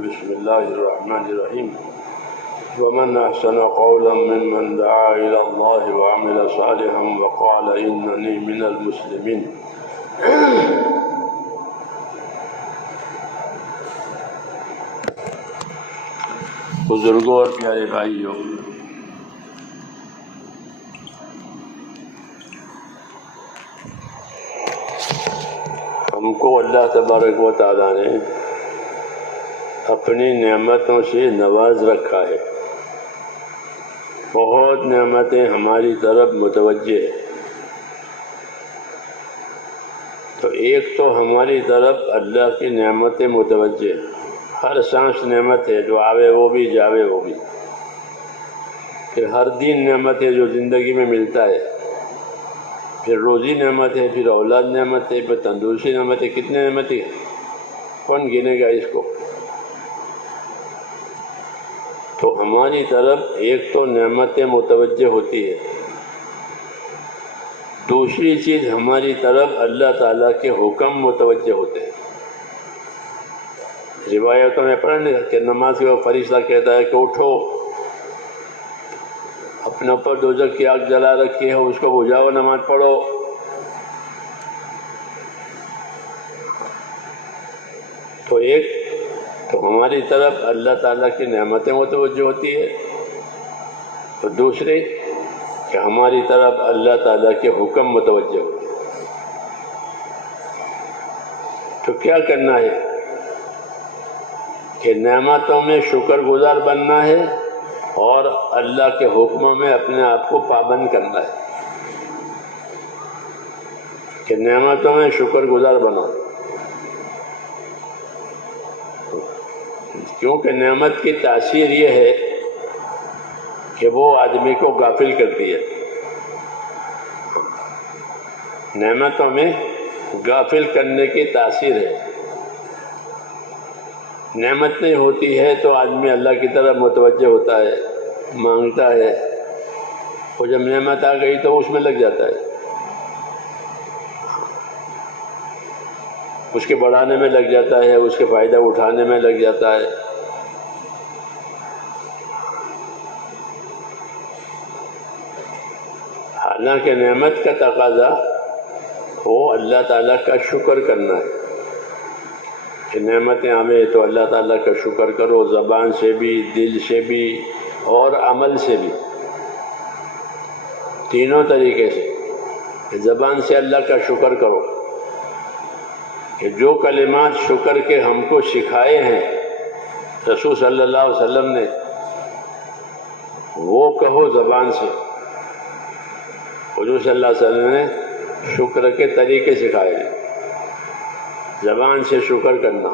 بسم الله الرحمن الرحيم ومن أحسن قولا ممن دعا إلى الله وعمل صالحا وقال إنني من المسلمين. بزرگوں اور پیارے بھائیوں، ہم کو اللہ تبارک و تعالیٰ نے اپنی نعمتوں سے نواز رکھا ہے. بہت نعمتیں ہماری طرف متوجہ ہیں. تو ایک تو ہماری طرف اللہ کی نعمتیں متوجہ ہیں. ہر سانس نعمت ہے، جو آوے وہ بھی جاوے وہ بھی. پھر ہر دن نعمت ہے جو زندگی میں ملتا ہے. پھر روزی نعمت ہے، پھر اولاد نعمت ہے، پھر تندرستی نعمت ہے. کتنے نعمتیں ہیں، کون گنے گا اس کو؟ تو ہماری طرف ایک تو نعمتیں متوجہ ہوتی ہے. دوسری چیز ہماری طرف اللہ تعالیٰ کے حکم متوجہ ہوتے ہیں. روایتوں میں پڑھنے کہ نماز کے وقت فرشتہ کہتا ہے کہ اٹھو، اپنے اوپر دوزخ کی آگ جلا رکھی ہے، اس کو بجھاؤ، نماز پڑھو. تو ایک تو ہماری طرف اللہ تعالیٰ کی نعمتیں متوجہ ہوتی ہے، تو دوسرے کہ ہماری طرف اللہ تعالیٰ کے حکم متوجہ ہوتے ہیں. تو کیا کرنا ہے کہ نعمتوں میں شکر گزار بننا ہے اور اللہ کے حکموں میں اپنے آپ کو پابند کرنا ہے کہ نعمتوں میں شکر گزار بنو. کیونکہ نعمت کی تاثیر یہ ہے کہ وہ آدمی کو غافل کرتی ہے. نعمتوں میں غافل کرنے کی تاثیر ہے. نعمت نہیں ہوتی ہے تو آدمی اللہ کی طرف متوجہ ہوتا ہے، مانگتا ہے، اور جب نعمت آ گئی تو اس میں لگ جاتا ہے، اس کے بڑھانے میں لگ جاتا ہے، اس کے فائدہ اٹھانے میں لگ جاتا ہے. حالانکہ نعمت کا تقاضا وہ اللہ تعالیٰ کا شکر کرنا ہے کہ نعمتیں آئیں تو اللہ تعالیٰ کا شکر کرو، زبان سے بھی، دل سے بھی اور عمل سے بھی، تینوں طریقے سے. زبان سے اللہ کا شکر کرو کہ جو کلمات شکر کے ہم کو سکھائے ہیں رسول صلی اللہ علیہ وسلم نے، وہ کہو زبان سے. حضور صلی اللہ علیہ وسلم نے شکر کے طریقے سکھائے ہیں. زبان سے شکر کرنا،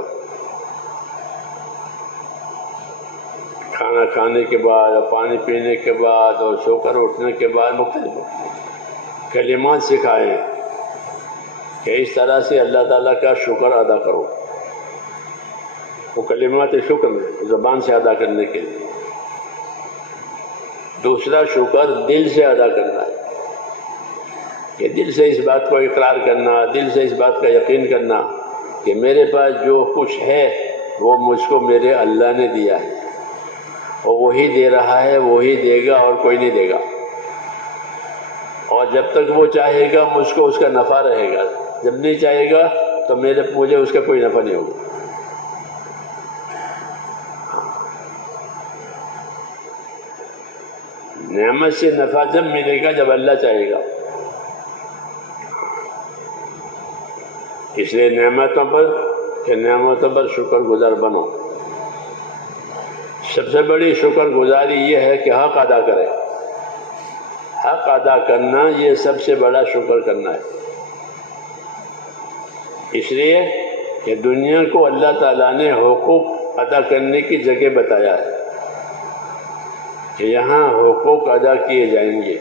کھانا کھانے کے بعد اور پانی پینے کے بعد اور سو کر اٹھنے کے بعد مختلف کلمات سکھائے ہیں کہ اس طرح سے اللہ تعالیٰ کا شکر ادا کرو. وہ کلمات شکر میں زبان سے ادا کرنے کے لیے. دوسرا شکر دل سے ادا کرنا ہے کہ دل سے اس بات کو اقرار کرنا، دل سے اس بات کا یقین کرنا کہ میرے پاس جو کچھ ہے وہ مجھ کو میرے اللہ نے دیا ہے، اور وہی دے رہا ہے، وہی دے گا اور کوئی نہیں دے گا. اور جب تک وہ چاہے گا مجھ کو اس کا نفع رہے گا، جب نہیں چاہے گا تو مجھے اس کا کوئی نفع نہیں ہوگا. نعمت سے نفع جب ملے گا جب اللہ چاہے گا. اس لیے نعمتوں پر شکر گزار بنو. سب سے بڑی شکر گزاری یہ ہے کہ حق ادا کرے. حق ادا کرنا یہ سب سے بڑا شکر کرنا ہے. اس لیے کہ دنیا کو اللہ تعالیٰ نے حقوق ادا کرنے کی جگہ بتایا ہے کہ یہاں حقوق ادا کیے جائیں گے،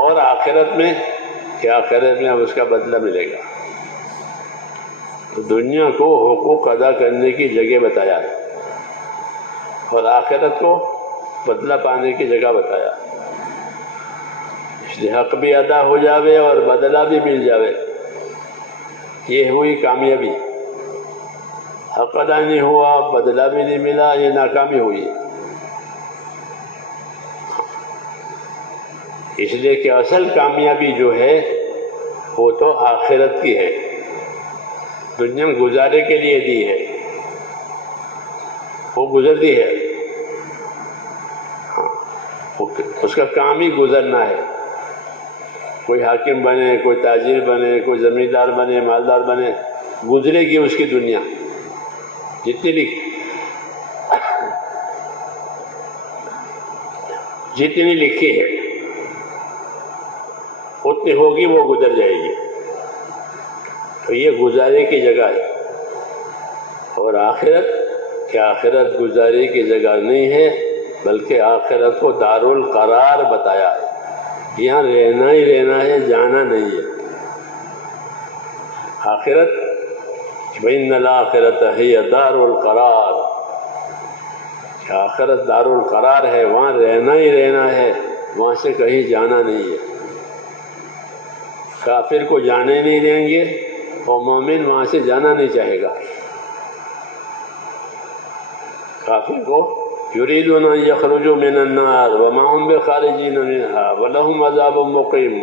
اور آخرت میں اس کا بدلہ ملے گا. تو دنیا کو حقوق ادا کرنے کی جگہ بتایا ہے اور آخرت کو بدلہ پانے کی جگہ بتایا. اس لیے حق بھی ادا ہو جاوے اور بدلہ بھی مل جاوے، یہ ہوئی کامیابی. حق ادا نہیں ہوا، بدلہ بھی نہیں ملا، یہ ناکامی ہوئی۔ اس لیے کہ اصل کامیابی جو ہے وہ تو آخرت کی ہے، دنیا میں گزارے کے لیے دی ہے، وہ گزرتی ہے، اس کا کام ہی گزرنا ہے۔ کوئی حاکم بنے، کوئی تاجر بنے، کوئی زمیندار بنے، مالدار بنے، گزرے گی اس کی دنیا، جتنی لکھی ہے اتنی ہوگی، وہ گزر جائے گی۔ تو یہ گزارے کی جگہ ہے۔ اور آخرت، کہ آخرت گزارے کی جگہ نہیں ہے، بلکہ آخرت کو دارالقرار بتایا ہے، یہاں رہنا ہی رہنا ہے، جانا نہیں ہے۔ آخرت وَإِنَّ الْآخِرَةَ هِيَ دَارُ الْقَرَارِ، کہ آخرت دارالقرار ہے، وہاں رہنا ہی رہنا ہے، وہاں سے کہیں جانا نہیں ہے۔ کافر کو جانے نہیں دیں گے اور مومن وہاں سے جانا نہیں چاہے گا۔ کافر کو یریدون ان یخرجوا من النار وما هم بخارجین منها ولهم عذاب مقیم،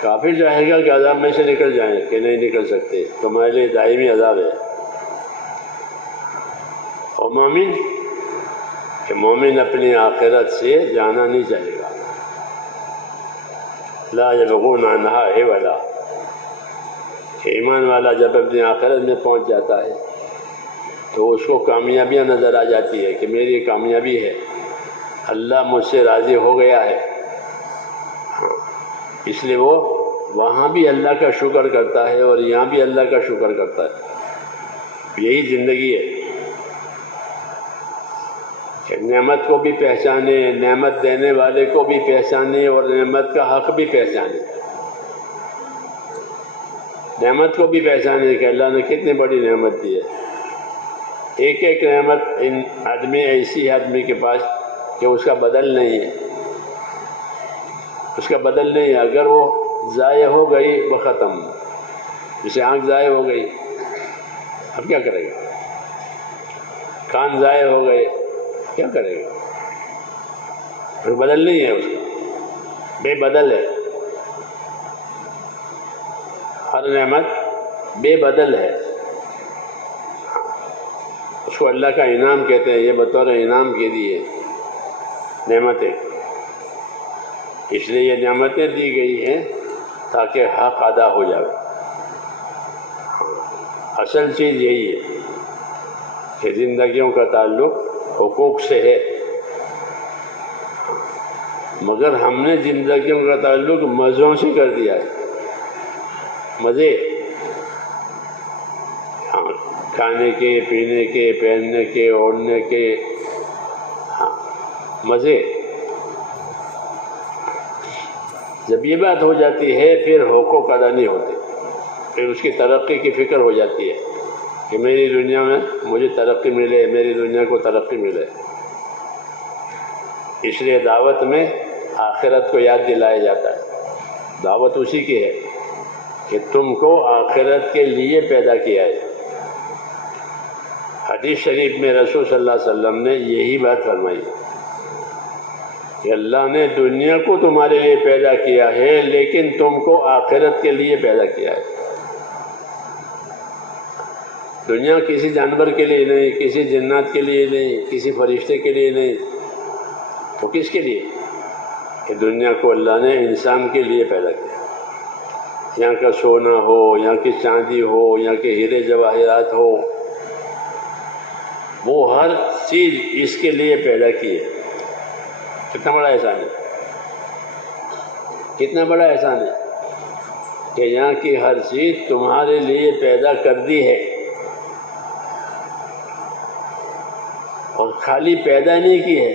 کافر چاہے گا کہ عذاب میں سے نکل جائیں، کہ نہیں نکل سکتے، تمہارے لیے دائمی عذاب ہے۔ اور مومن، کہ مومن اپنی آخرت سے جانا نہیں چاہے گا، لا یبغون عنہا حولا، کہ ایمان والا جب اپنی آخرت میں پہنچ جاتا ہے تو اس کو کامیابیاں نظر آ جاتی ہے کہ میری کامیابی ہے، اللہ مجھ سے راضی ہو گیا ہے، اس لیے وہ وہاں بھی اللہ کا شکر کرتا ہے اور یہاں بھی اللہ کا شکر کرتا ہے۔ یہی زندگی ہے کہ نعمت کو بھی پہچانے، نعمت دینے والے کو بھی پہچانے اور نعمت کا حق بھی پہچانے، نعمت کو بھی پہچانے کہ اللہ نے کتنی بڑی نعمت دی ہے۔ ایک ایک نعمت ان آدمی، ایسی ہے آدمی کے پاس کہ اس کا بدل نہیں ہے، اس کا بدل نہیں ہے۔ اگر وہ ضائع ہو گئی بختم، جیسے آنکھ ضائع ہو گئی، اب کیا کرے گا؟ کان ضائع ہو گئے، کیا کرے گا؟ پھر بدل نہیں ہے، اس کا بے بدل ہے، ہر نعمت بے بدل ہے، اس کو اللہ کا انعام کہتے ہیں، یہ بطور انعام کے دیے نعمتیں، اس لیے یہ نعمتیں دی گئی ہیں تاکہ حق ادا ہو جائے۔ اصل چیز یہی ہے کہ زندگیوں کا تعلق حقوق سے ہے، مگر ہم نے زندگیوں کا تعلق مزوں سے کر دیا ہے، مزے، کھانے کے، پینے کے، پہننے کے، اوڑھنے کے، مزے۔ جب یہ بات ہو جاتی ہے پھر حقوق ادا نہیں ہوتے، پھر اس کی ترقی کی فکر ہو جاتی ہے کہ میری دنیا میں مجھے ترقی ملے، میری دنیا کو ترقی ملے۔ اس لیے دعوت میں آخرت کو یاد دلایا جاتا ہے، دعوت اسی کی ہے کہ تم کو آخرت کے لیے پیدا کیا ہے۔ حدیث شریف میں رسول صلی اللہ علیہ وسلم نے یہی بات فرمائی کہ اللہ نے دنیا کو تمہارے لیے پیدا کیا ہے لیکن تم کو آخرت کے لیے پیدا کیا ہے۔ دنیا کسی جانور کے لیے نہیں، کسی جنات کے لیے نہیں، کسی فرشتے کے لیے نہیں، تو کس کے لیے؟ کہ دنیا کو اللہ نے انسان کے لیے پیدا کیا۔ یہاں کا سونا ہو، یہاں کی چاندی ہو، یہاں کے ہیرے جواہرات ہو، وہ ہر چیز اس کے لیے پیدا کی ہے۔ کتنا بڑا احسان ہے، کتنا بڑا احسان ہے کہ یہاں کی ہر چیز تمہارے لیے پیدا کر دی ہے، اور خالی پیدا نہیں کی ہے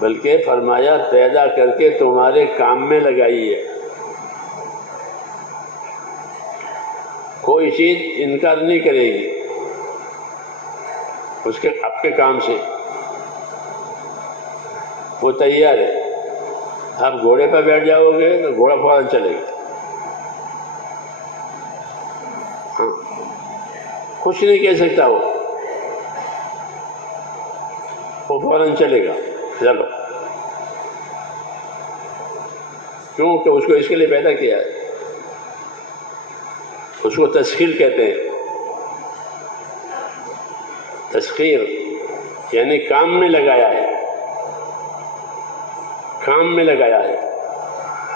بلکہ فرمایا پیدا کر کے تمہارے کام میں لگائی ہے۔ کوئی چیز انکار نہیں کرے گی اس کے آپ کے کام سے، وہ تیار ہے۔ آپ گھوڑے پہ بیٹھ جاؤ گے تو گھوڑا فوراً چلے گا، کچھ نہیں کہہ سکتا وہ فوراً چلے گا چلو، کیوں کہ اس کو اس کے لیے پیدا کیا ہے، اس کو تسخیر کہتے ہیں۔ تسخیر یعنی کام میں لگایا ہے، کام میں لگایا ہے،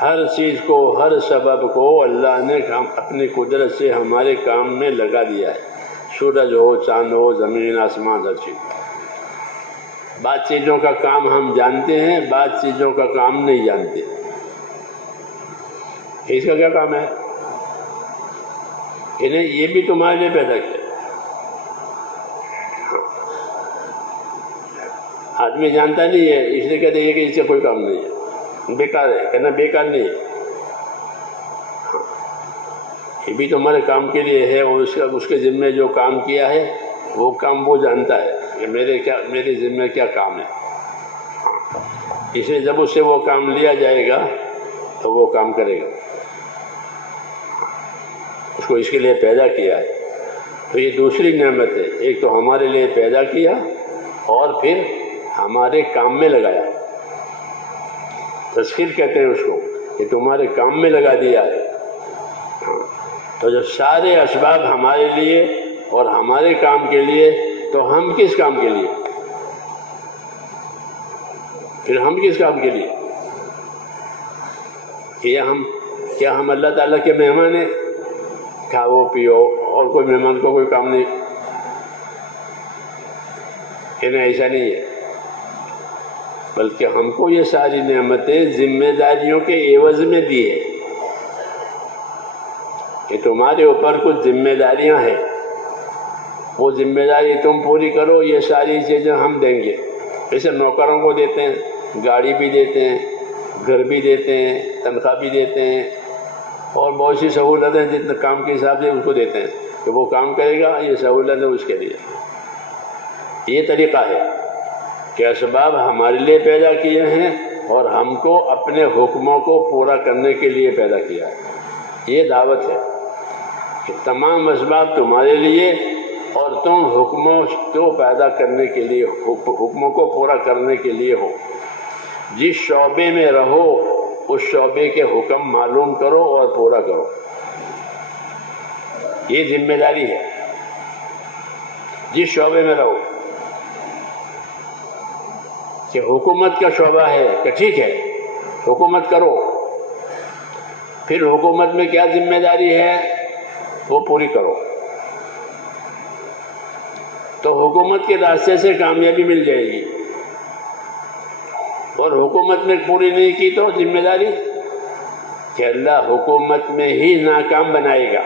ہر چیز کو، ہر سبب کو اللہ نے اپنی قدرت سے ہمارے کام میں لگا دیا ہے، سورج ہو، چاند ہو، زمین آسمان، ہر چیز۔ بعض چیزوں کا کام ہم جانتے ہیں، بعض چیزوں کا کام نہیں جانتے۔ اس کا کیا کام ہے؟ انہیں یہ بھی تمہارے لیے پیدا کیا۔ آدمی جانتا نہیں ہے، اس لیے کہتے ہیں کہ اس سے کوئی کام نہیں ہے، بیکار ہے، کہنا بیکار نہیں ہے، یہ بھی تمہارے کام کے لیے ہے، اور اس کے ذمہ جو کام کیا ہے وہ کام وہ جانتا ہے کہ میرے ذمہ کیا کام ہے، اس لیے جب اس سے وہ کام لیا جائے گا تو وہ کام کرے گا، اس کو اس کے لیے پیدا کیا ہے۔ تو یہ دوسری نعمت ہے، ایک تو ہمارے لیے پیدا کیا اور پھر ہمارے کام میں لگایا، تسخیر کہتے ہیں اس کو، کہ تمہارے کام میں لگا دیا ہے۔ تو جب سارے اسباب ہمارے لیے اور ہمارے کام کے لیے، تو ہم کس کام کے لیے؟ پھر ہم کس کام کے لیے؟ کیا ہم اللہ تعالیٰ کے مہمان ہیں؟ کھاؤ پیو اور کوئی مہمان کو کوئی کام نہیں؟ انہیں ایسا نہیں ہے، بلکہ ہم کو یہ ساری نعمتیں ذمہ داریوں کے عوض میں دی ہے کہ تمہارے اوپر کچھ ذمہ داریاں ہیں، وہ ذمہ داری تم پوری کرو، یہ ساری چیزیں ہم دیں گے۔ جیسے نوکروں کو دیتے ہیں، گاڑی بھی دیتے ہیں، گھر بھی دیتے ہیں، تنخواہ بھی دیتے ہیں، اور بہت سی سہولتیں جتنے کام کے حساب سے اس کو دیتے ہیں کہ وہ کام کرے گا، یہ سہولت ہے اس کے لیے۔ یہ طریقہ ہے کہ اسباب ہمارے لیے پیدا کیے ہیں اور ہم کو اپنے حکموں کو پورا کرنے کے لیے پیدا کیا ہے۔ یہ دعوت ہے کہ تمام اسباب تمہارے لیے اور تم حکموں کو پیدا کرنے کے لیے، حکموں کو پورا کرنے کے لیے ہو۔ جس شعبے میں رہو اس شعبے کے حکم معلوم کرو اور پورا کرو، یہ ذمہ داری ہے۔ جس شعبے میں رہو، کہ حکومت کا شعبہ ہے کہ ٹھیک ہے حکومت کرو، پھر حکومت میں کیا ذمہ داری ہے وہ پوری کرو، تو حکومت کے راستے سے کامیابی مل جائے گی، اور حکومت میں پوری نہیں کی تو ذمہ داری کہ اللہ حکومت میں ہی ناکام بنائے گا،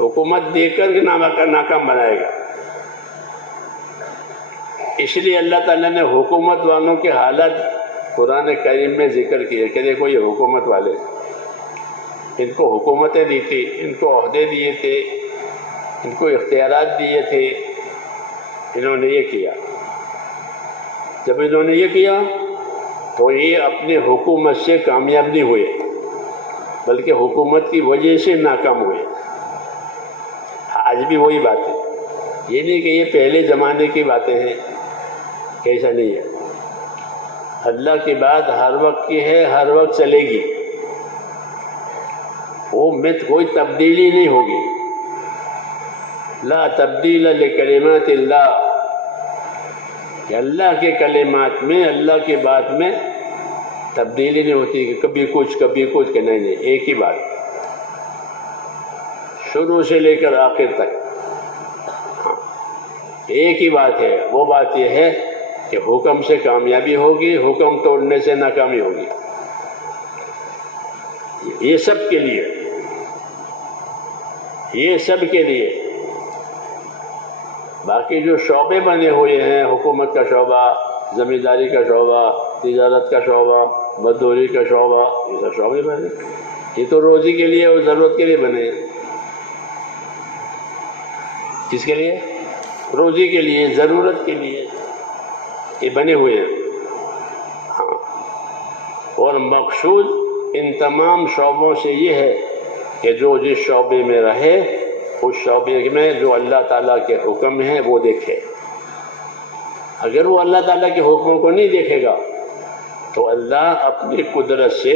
حکومت دے کر ناکام بنائے گا۔ اس لیے اللہ تعالیٰ نے حکومت والوں کے حالت قرآن کریم میں ذکر کیے کہ دیکھو یہ حکومت والے، ان کو حکومتیں دی تھی، ان کو عہدے دیے تھے، ان کو اختیارات دیے تھے، انہوں نے یہ کیا۔ جب انہوں نے یہ کیا تو یہ اپنے حکومت سے کامیاب نہیں ہوئے، بلکہ حکومت کی وجہ سے ناکام ہوئے۔ آج بھی وہی بات ہے، یہ نہیں کہ یہ پہلے زمانے کی باتیں ہیں، ایسا نہیں ہے۔ اللہ کی بات ہر وقت کی ہے، ہر وقت چلے گی، وہ میں کوئی تبدیلی نہیں ہوگی۔ لا تبدیل لکلمات اللہ، کہ اللہ کے کلمات میں، اللہ کی بات میں تبدیلی نہیں ہوتی کہ کبھی کچھ کہ نہیں، ایک ہی بات شروع سے لے کر آخر تک ایک ہی بات ہے۔ وہ بات یہ ہے کہ حکم سے کامیابی ہوگی، حکم توڑنے سے ناکامی ہوگی، یہ سب کے لیے، یہ سب کے لیے۔ باقی جو شعبے بنے ہوئے ہیں، حکومت کا شعبہ، زمینداری کا شعبہ، تجارت کا شعبہ، مزدوری کا شعبہ، یہ سب شعبے بنے، یہ تو روزی کے لیے اور ضرورت کے لیے بنے ہیں۔ کس کے لیے؟ روزی کے لیے، ضرورت کے لیے یہ بنے ہوئے ہیں۔ ہاں، اور مقصود ان تمام شعبوں سے یہ ہے کہ جو جس شعبے میں رہے اس شعبے میں جو اللہ تعالیٰ کے حکم ہیں وہ دیکھے۔ اگر وہ اللہ تعالیٰ کے حکموں کو نہیں دیکھے گا تو اللہ اپنی قدرت سے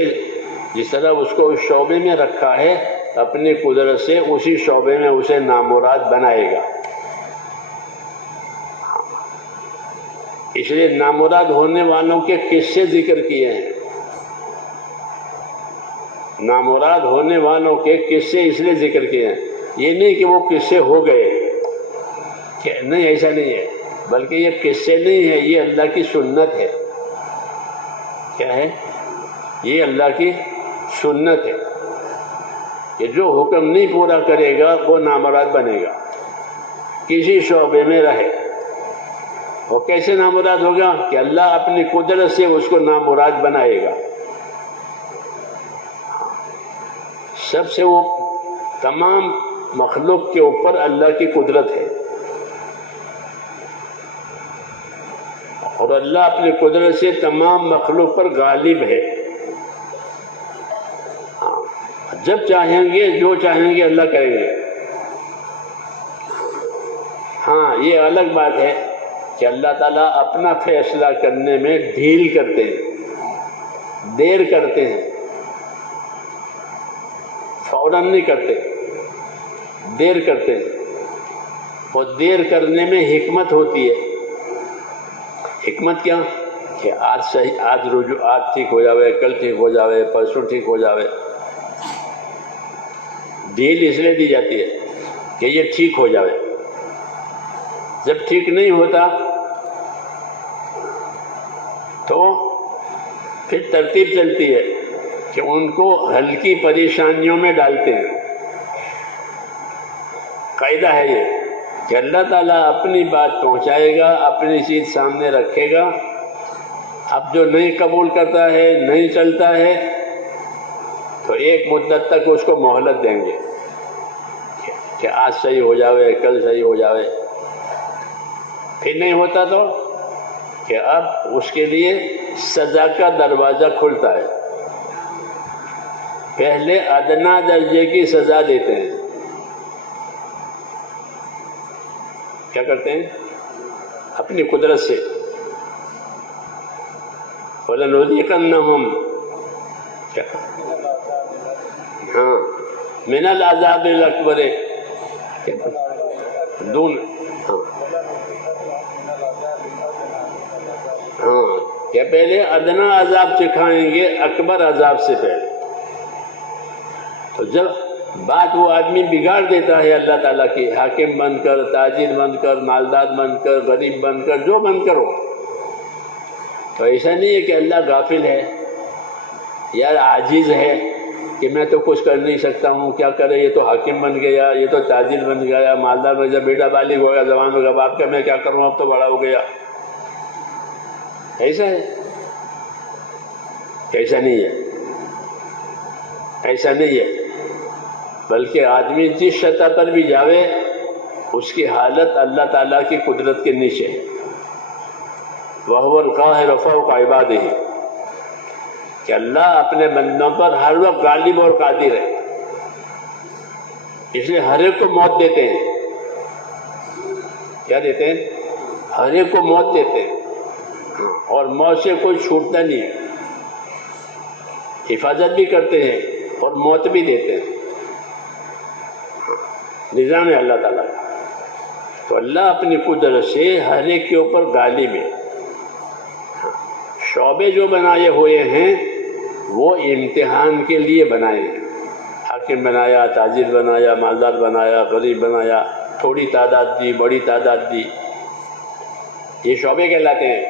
جس طرح اس کو اس شعبے میں رکھا ہے اپنی قدرت سے اسی شعبے میں اسے نامراد بنائے گا۔ اس لیے نامراد ہونے والوں کے قصے ذکر کیے ہیں، نامراد ہونے والوں کے قصے اس لیے ذکر کیے ہیں، یہ نہیں کہ وہ قصے ہو گئے، کہ نہیں ایسا نہیں ہے، بلکہ یہ قصے نہیں ہے، یہ اللہ کی سنت ہے۔ کیا ہے؟ یہ اللہ کی سنت ہے کہ جو حکم نہیں پورا کرے گا وہ نامراد بنے گا، کسی شعبے میں رہے۔ وہ کیسے نامراد ہوگا؟ کہ اللہ اپنی قدرت سے اس کو نامراد بنائے گا۔ سب سے وہ تمام مخلوق کے اوپر اللہ کی قدرت ہے، اور اللہ اپنی قدرت سے تمام مخلوق پر غالب ہے۔ جب چاہیں گے جو چاہیں گے اللہ کریں گے۔ ہاں یہ الگ بات ہے کہ اللہ تعالیٰ اپنا فیصلہ کرنے میں ڈھیل کرتے ہیں، دیر کرتے ہیں، فوراً نہیں کرتے، دیر کرتے ہیں، اور دیر کرنے میں حکمت ہوتی ہے۔ حکمت کیا؟ کہ آج صحیح، آج رجوع، آج ٹھیک ہو جاوے، کل ٹھیک ہو جاوے، پرسوں ٹھیک ہو جاوے۔ ڈھیل اس لیے دی جاتی ہے کہ یہ ٹھیک ہو جاوے۔ جب ٹھیک نہیں ہوتا تو پھر ترتیب چلتی ہے کہ ان کو ہلکی پریشانیوں میں ڈالتے ہیں۔ قاعدہ ہے یہ کہ اللہ تعالیٰ اپنی بات پہنچائے گا، اپنی چیز سامنے رکھے گا۔ اب جو نہیں قبول کرتا ہے، نہیں چلتا ہے، تو ایک مدت تک اس کو مہلت دیں گے کہ آج صحیح ہو جاوے، کل صحیح ہو جاوے۔ پھر نہیں ہوتا تو کہ اب اس کے لیے سزا کا دروازہ کھلتا ہے۔ پہلے ادنا درجے کی سزا دیتے ہیں۔ کیا کرتے ہیں؟ اپنی قدرت سے وَلَنُذِيقَنَّهُمْ ہاں من العذاب الاکبر دون ہاں کہ پہلے ادنا عذاب سکھائیں گے اکبر عذاب سے پہلے۔ تو جب بات وہ آدمی بگاڑ دیتا ہے اللہ تعالیٰ کی، حاکم بن کر، تاجر بن کر، مالدار بن کر، غریب بن کر، جو بن کر ہو، تو ایسا نہیں ہے کہ اللہ غافل ہے، یار عاجز ہے کہ میں تو کچھ کر نہیں سکتا ہوں، کیا کرے، یہ تو حاکم بن گیا، یہ تو تاجر بن گیا، مالدار بن گیا، بیٹا بالغ ہو گیا، زبان ہو گیا، باپ کا میں کیا کروں، اب تو بڑا ہو گیا۔ ایسا ہے؟ ایسا نہیں ہے، ایسا نہیں ہے، بلکہ آدمی جس سطح پر بھی جاوے اس کی حالت اللہ تعالیٰ کی قدرت کے نیچے ہے۔ وَهُوَ الْقَاهِرُ فَوْقَ عِبَادِهِ کہ اللہ اپنے بندوں پر ہر وقت غالب اور قادر ہے، اس لیے ہر ایک کو موت دیتے ہیں۔ کیا دیتے ہیں؟ ہر ایک کو موت دیتے ہیں، اور موت سے کوئی چھوٹتا نہیں ہے، حفاظت بھی کرتے ہیں اور موت بھی دیتے ہیں۔ نظام ہے اللہ تعالیٰ کا۔ تو اللہ اپنی قدرت سے ہر ایک کے اوپر غالب ہے۔ شعبے جو بنائے ہوئے ہیں وہ امتحان کے لیے بنائے ہیں۔ حاکم بنایا، تاجر بنایا، مالدار بنایا، غریب بنایا، تھوڑی تعداد دی، بڑی تعداد دی، یہ شعبے کہلاتے ہیں۔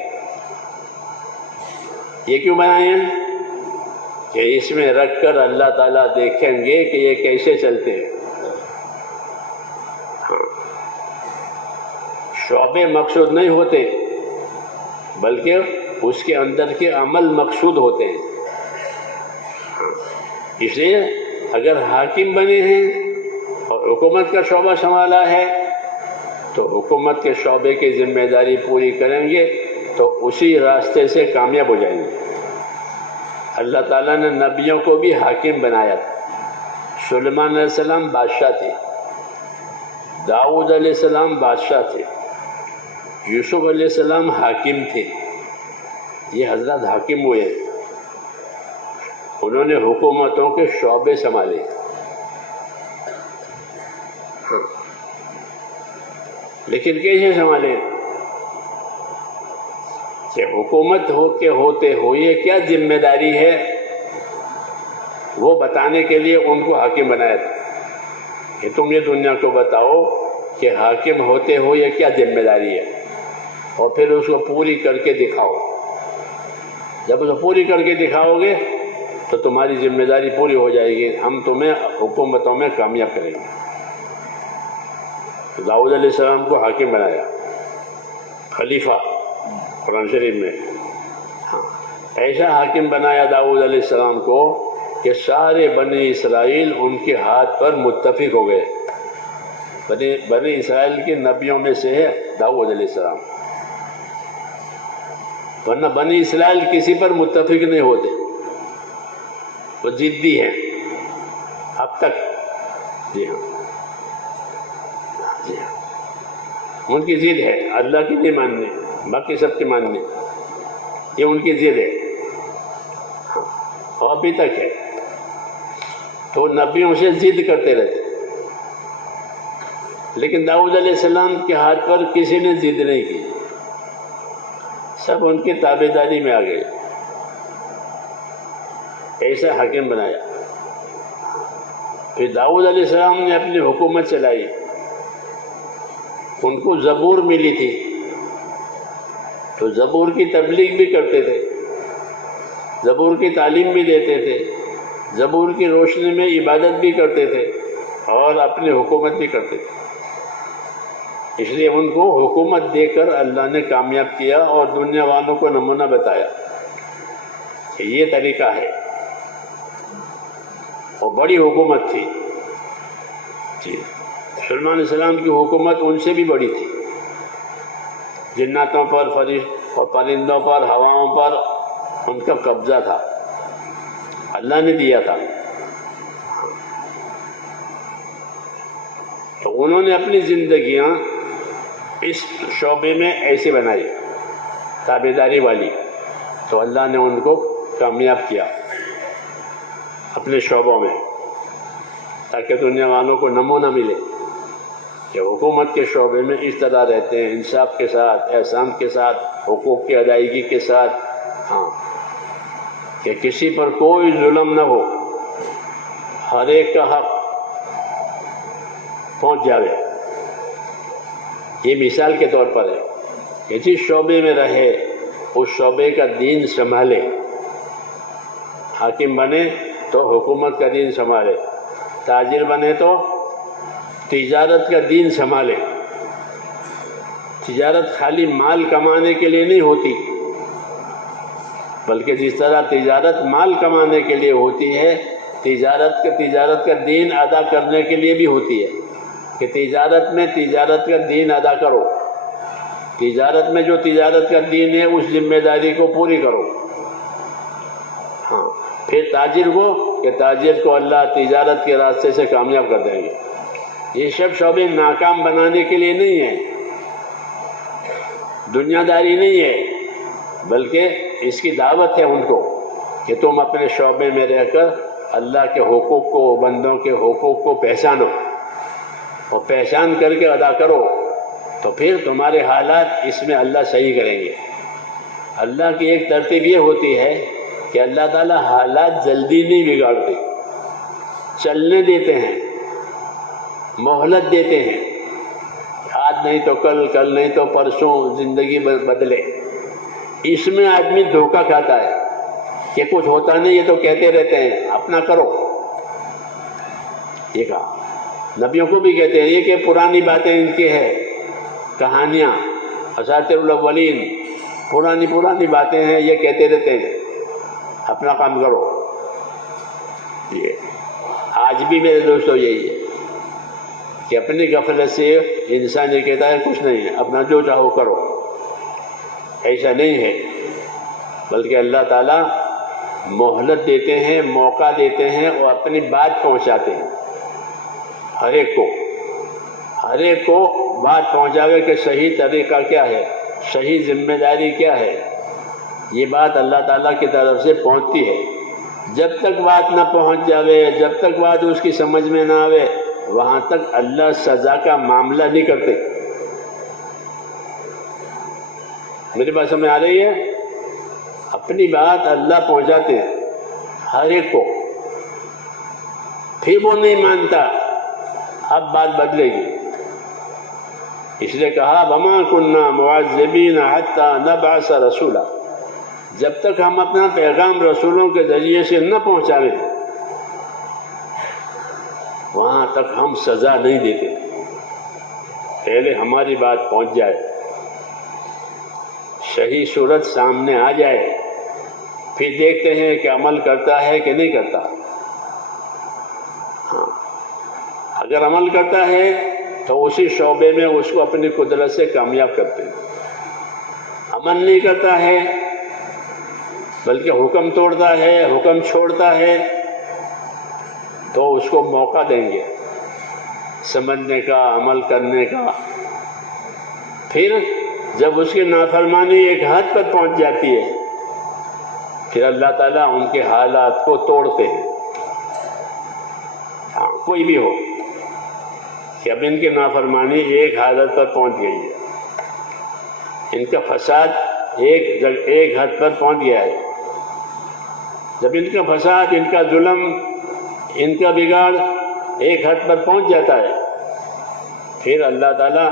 یہ کیوں بنائے ہیں؟ کہ اس میں رکھ کر اللہ تعالیٰ دیکھیں گے کہ یہ کیسے چلتے ہیں۔ شعبے مقصود نہیں ہوتے بلکہ اس کے اندر کے عمل مقصود ہوتے ہیں۔ اس لیے اگر حاکم بنے ہیں اور حکومت کا شعبہ سنبھالا ہے تو حکومت کے شعبے کی ذمہ داری پوری کریں گے تو اسی راستے سے کامیاب ہو جائیں گے۔ اللہ تعالیٰ نے نبیوں کو بھی حاکم بنایا تھا، سلیمان علیہ السلام بادشاہ تھے، داؤد علیہ السلام بادشاہ تھے، یوسف علیہ السلام حاکم تھے۔ یہ حضرات حاکم ہوئے ہیں، انہوں نے حکومتوں کے شعبے سنبھالے، لیکن کیسے سنبھالے کہ حکومت ہوتے ہوئے کیا ذمہ داری ہے وہ بتانے کے لیے ان کو حاکم بنایا تھا کہ تم یہ دنیا کو بتاؤ کہ حاکم ہوتے ہوئے کیا ذمہ داری ہے، اور پھر اس کو پوری کر کے دکھاؤ۔ جب اسے پوری کر کے دکھاؤ گے تو تمہاری ذمہ داری پوری ہو جائے گی، ہم تمہیں حکومتوں میں کامیاب کریں گے۔ داؤد علیہ السلام کو حاکم بنایا، خلیفہ قرآن شریف میں، ہاں ایسا حاکم بنایا داؤد علیہ السلام کو کہ سارے بنی اسرائیل ان کے ہاتھ پر متفق ہو گئے۔ بنی اسرائیل کے نبیوں میں سے ہے داؤد علیہ السلام، ورنہ بنی اسرائیل کسی پر متفق نہیں ہوتے، وہ ضدی ہیں اب تک۔ جی ہاں، جی ہاں، ان کی ضد ہے، اللہ کی نہیں ماننے، باقی سب کی ماننے، یہ ان کی ضد ہے، اور ابھی تک ہے۔ تو نبیوں سے ضد کرتے رہتے، لیکن داؤد علیہ السلام کے ہاتھ پر کسی نے ضد نہیں کی، سب ان کی تابعداری میں آ گئے، ایسا حاکم بنایا۔ پھر داؤد علیہ السلام نے اپنی حکومت چلائی، ان کو زبور ملی تھی، تو زبور کی تبلیغ بھی کرتے تھے، زبور کی تعلیم بھی دیتے تھے، زبور کی روشنی میں عبادت بھی کرتے تھے اور اپنی حکومت بھی کرتے تھے۔ اس لیے ان کو حکومت دے کر اللہ نے کامیاب کیا اور دنیا والوں کو نمونہ بتایا کہ یہ طریقہ ہے، اور بڑی حکومت تھی۔ جی، سلیمان علیہ السلام کی حکومت ان سے بھی بڑی تھی، جناتوں پر، فرشتوں اور پرندوں پر، ہواؤں پر ان کا قبضہ تھا، اللہ نے دیا تھا۔ تو انہوں نے اپنی زندگیاں اس شعبے میں ایسے بنائی، تابعداری والی، تو اللہ نے ان کو کامیاب کیا اپنے شعبوں میں، تاکہ دنیا والوں کو نمونہ ملے کہ حکومت کے شعبے میں اس طرح رہتے ہیں، انصاف کے ساتھ، احسان کے ساتھ، حقوق کی ادائیگی کے ساتھ، ہاں، کہ کسی پر کوئی ظلم نہ ہو، ہر ایک کا حق پہنچ جاوے۔ یہ مثال کے طور پر ہے کہ جس شعبے میں رہے اس شعبے کا دین سنبھالے، حاکم بنے تو حکومت کا دین سنبھالے، تاجر بنے تو تجارت کا دین سنبھالے۔ تجارت خالی مال کمانے کے لیے نہیں ہوتی، بلکہ جس طرح تجارت مال کمانے کے لیے ہوتی ہے، تجارت کا دین ادا کرنے کے لیے بھی ہوتی ہے، کہ تجارت میں تجارت کا دین ادا کرو، تجارت میں جو تجارت کا دین ہے اس ذمہ داری کو پوری کرو۔ ہاں، پھر تاجر کو کہ تاجر کو اللہ تجارت کے راستے سے کامیاب کر دیں گے۔ یہ سب شعبے ناکام بنانے کے لیے نہیں ہیں، دنیا داری نہیں ہے، بلکہ اس کی دعوت ہے ان کو کہ تم اپنے شعبے میں رہ کر اللہ کے حقوق کو، بندوں کے حقوق کو پہچانو، اور پہچان کر کے ادا کرو، تو پھر تمہارے حالات اس میں اللہ صحیح کریں گے۔ اللہ کی ایک ترتیب یہ ہوتی ہے کہ اللہ تعالیٰ حالات جلدی نہیں بگاڑتے، چلنے دیتے ہیں، مہلت دیتے ہیں، آج نہیں تو کل، کل نہیں تو پرسوں زندگی بدلے۔ اس میں آدمی دھوکہ کھاتا ہے کہ کچھ ہوتا نہیں، یہ تو کہتے رہتے ہیں، اپنا کرو۔ یہ کہا نبیوں کو بھی کہتے ہیں یہ کہ پرانی باتیں ان کی ہے، کہانیاں، اساطیر الاولین، پرانی باتیں ہیں، یہ کہتے رہتے ہیں، اپنا کام کرو۔ یہ آج بھی میرے دوستوں یہی ہے کہ اپنی غفلت سے انسان یہ کہتا ہے کچھ نہیں ہے، اپنا جو چاہو کرو۔ ایسا نہیں ہے، بلکہ اللہ تعالیٰ مہلت دیتے ہیں، موقع دیتے ہیں اور اپنی بات پہنچاتے ہیں۔ ہر ایک کو بات پہنچاوے کہ صحیح طریقہ کیا ہے، صحیح ذمہ داری کیا ہے. یہ بات اللہ تعالیٰ کی طرف سے پہنچتی ہے. جب تک بات نہ پہنچ جاوے، جب تک بات اس کی سمجھ میں نہ آوے، وہاں تک اللہ سزا کا معاملہ نہیں کرتے. میری بات سمجھ آ رہی ہے؟ اپنی بات اللہ پہنچاتے ہیں ہر ایک کو. پھر وہ نہیں مانتا، اب بات بدلے گی. اس لیے کہا وَمَا كُنَّا مُعَذِّبِينَ حَتَّى نَبْعَثَ رَسُولًا. جب تک ہم اپنا پیغام رسولوں کے ذریعے سے نہ پہنچاویں وہاں تک ہم سزا نہیں دیتے. پہلے ہماری بات پہنچ جائے، صحیح صورت سامنے آ جائے، پھر دیکھتے ہیں کہ عمل کرتا ہے کہ نہیں کرتا. ہاں، اگر عمل کرتا ہے تو اسی شعبے میں اس کو اپنی قدرت سے کامیاب کرتے ہیں. عمل نہیں کرتا ہے بلکہ حکم توڑتا ہے، حکم چھوڑتا ہے، تو اس کو موقع دیں گے سمجھنے کا، عمل کرنے کا. پھر جب اس کی نافرمانی ایک حد پر پہنچ جاتی ہے پھر اللہ تعالیٰ ان کے حالات کو توڑتے ہیں. ہاں، کوئی بھی ہو کہ اب ان کی نافرمانی ایک حالت پر پہنچ گئی ہے، ان کا فساد ایک حد پر پہنچ گیا ہے. جب ان کا فساد، ان کا ظلم، ان کا بگاڑ ایک حد پر پہنچ جاتا ہے پھر اللہ تعالیٰ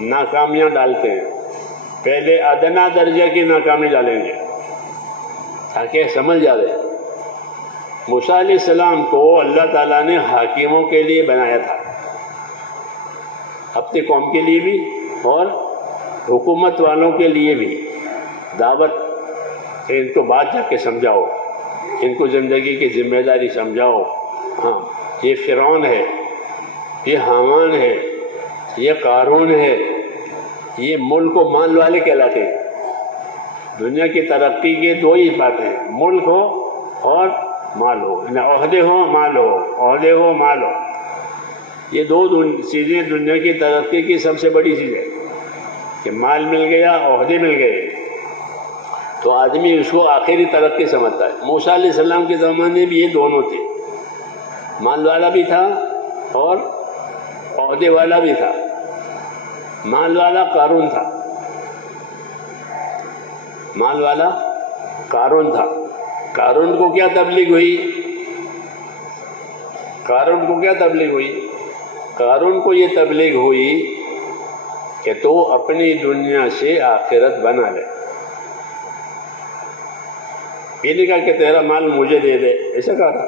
ناکامیاں ڈالتے ہیں. پہلے ادنا درجے کی ناکامی ڈالیں گے تاکہ سمجھ جائے. موسیٰ علیہ السلام کو اللہ تعالیٰ نے حاکموں کے لیے بنایا تھا، اپنی قوم کے لیے بھی اور حکومت والوں کے لیے بھی. دعوت کہ ان کو بات جا کے سمجھاؤ، ان کو زندگی کی ذمہ داری سمجھاؤ. ہاں، یہ فرعون ہے، یہ حامان ہے، یہ قارون ہے، یہ ملک و مال والے کہلاتے ہیں. دنیا کی ترقی کے دو ہی باتیں ہیں، ملک ہو اور مال ہو، عہدے ہو مال ہو، عہدے ہو مال ہو. یہ دو چیزیں دنیا کی ترقی کی سب سے بڑی چیز ہے کہ مال مل گیا، عہدے مل گئے تو آدمی اس کو آخری ترقی سمجھتا ہے. موسیٰ علیہ السلام کے زمانے میں یہ دونوں تھے، مال والا بھی تھا اور عہدے والا بھی تھا. مال والا قارون تھا، مال والا قارون تھا. قارون کو کیا تبلیغ ہوئی؟ قارون کو کیا تبلیغ ہوئی؟ قارون کو یہ تبلیغ ہوئی کہ تو اپنی دنیا سے آخرت بنا لے. یہ نہیں کہا کہ تیرا مال مجھے دے دے، ایسا کہا تھا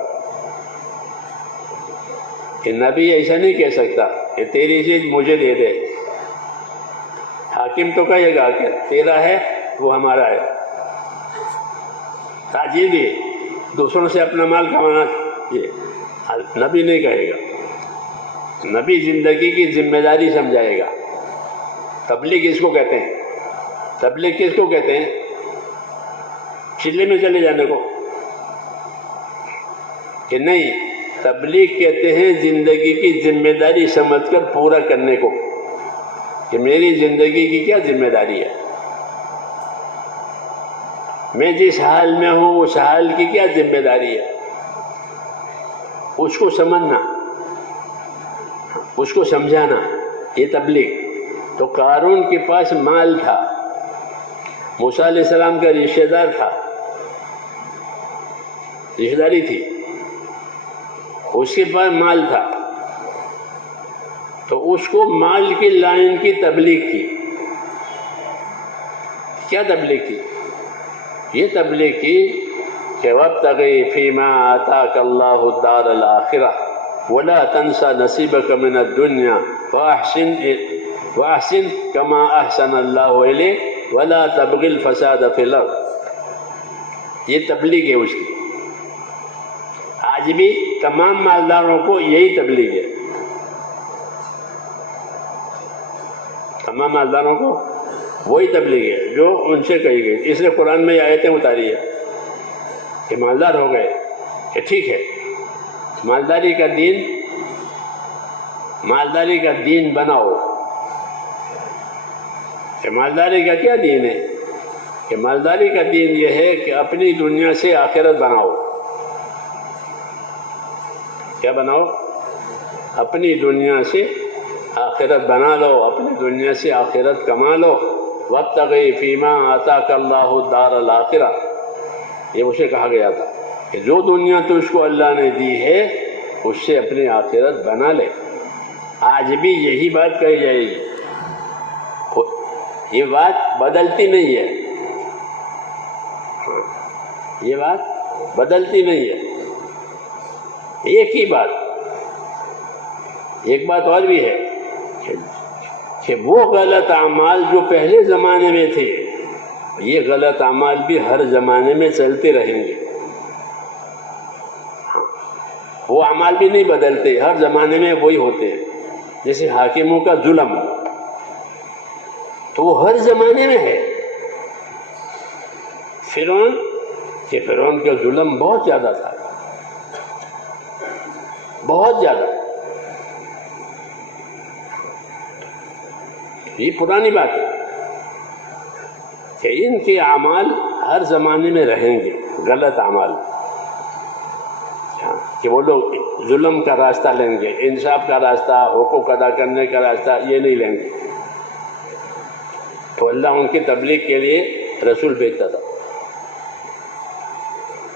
کہ نبی ایسا نہیں کہہ سکتا کہ تیری چیز مجھے دے دے. حاکم تو کہے گا کہ تیرا ہے وہ ہمارا ہے. تاجر بھی دوسروں سے اپنا مال کمانا، یہ نبی نہیں کہے گا. نبی زندگی کی ذمہ داری سمجھائے گا. تبلیغ اس کو کہتے ہیں. تبلیغ کس کو کہتے ہیں؟ چلے میں چلے جانے کو کہ نہیں، تبلیغ کہتے ہیں زندگی کی ذمہ داری سمجھ کر پورا کرنے کو کہ میری زندگی کی کیا ذمہ داری ہے، میں جس حال میں ہوں اس حال کی کیا ذمہ داری ہے، اس کو سمجھنا، اس کو سمجھانا، یہ تبلیغ. تو قارون کے پاس مال تھا، موسیٰ علیہ السلام کا رشتہ دار تھا، رشتہ داری تھی، اس کے پاس مال تھا، تو اس کو مال کی لائن کی تبلیغ کی. کیا تبلیغ کی؟ یہ تبلیغ کی کہ وَابْتَغِ فِيمَا آتَاكَ اللَّهُ الدَّارَ الْآخِرَةَ وَلَا تَنْسَ نَصِيبَكَ مِنَ الدُّنْيَا وَأَحْسِنْ كَمَا أَحْسَنَ اللَّهُ إِلَيْكَ وَلَا تَبْغِ الْفَسَادَ فِي الْأَرْضِ. یہ تبلیغ ہے اس کی. آج بھی تمام مالداروں کو یہی تبلیغ ہے، تمام مالداروں کو وہی تبلیغ ہے جو ان سے کہی گئی. اس لیے قرآن میں یہ آیتیں اتاری ہے کہ مالدار ہو گئے کہ ٹھیک ہے، مالداری کا دین مالداری کا دین بناؤ. کہ مالداری کا کیا دین ہے؟ کہ مالداری کا دین یہ ہے کہ اپنی دنیا سے آخرت بناؤ. کیا بناؤ؟ اپنی دنیا سے آخرت بنا لو، اپنی دنیا سے آخرت کما لو. وابتغی فیما آتاک اللہ الدار الآخرہ، یہ اسے کہا گیا تھا کہ جو دنیا تجھ کو اللہ نے دی ہے اس سے اپنی آخرت بنا لے. آج بھی یہی بات کہی جائے گی، یہ بات بدلتی نہیں ہے، یہ بات بدلتی نہیں ہے. ایک ہی بات. ایک بات اور بھی ہے کہ وہ غلط اعمال جو پہلے زمانے میں تھے، یہ غلط اعمال بھی ہر زمانے میں چلتے رہیں گے. وہ اعمال بھی نہیں بدلتے، ہر زمانے میں وہی ہوتے ہیں. جیسے حاکموں کا ظلم، تو وہ ہر زمانے میں ہے. فرعون کا ظلم بہت زیادہ تھا، بہت زیادہ. یہ پرانی بات ہے کہ ان کے اعمال ہر زمانے میں رہیں گے، غلط اعمال. کہ وہ لوگ ظلم کا راستہ لیں گے، انصاف کا راستہ، حقوق ادا کرنے کا راستہ یہ نہیں لیں گے. تو اللہ ان کی تبلیغ کے لیے رسول بھیجتا تھا.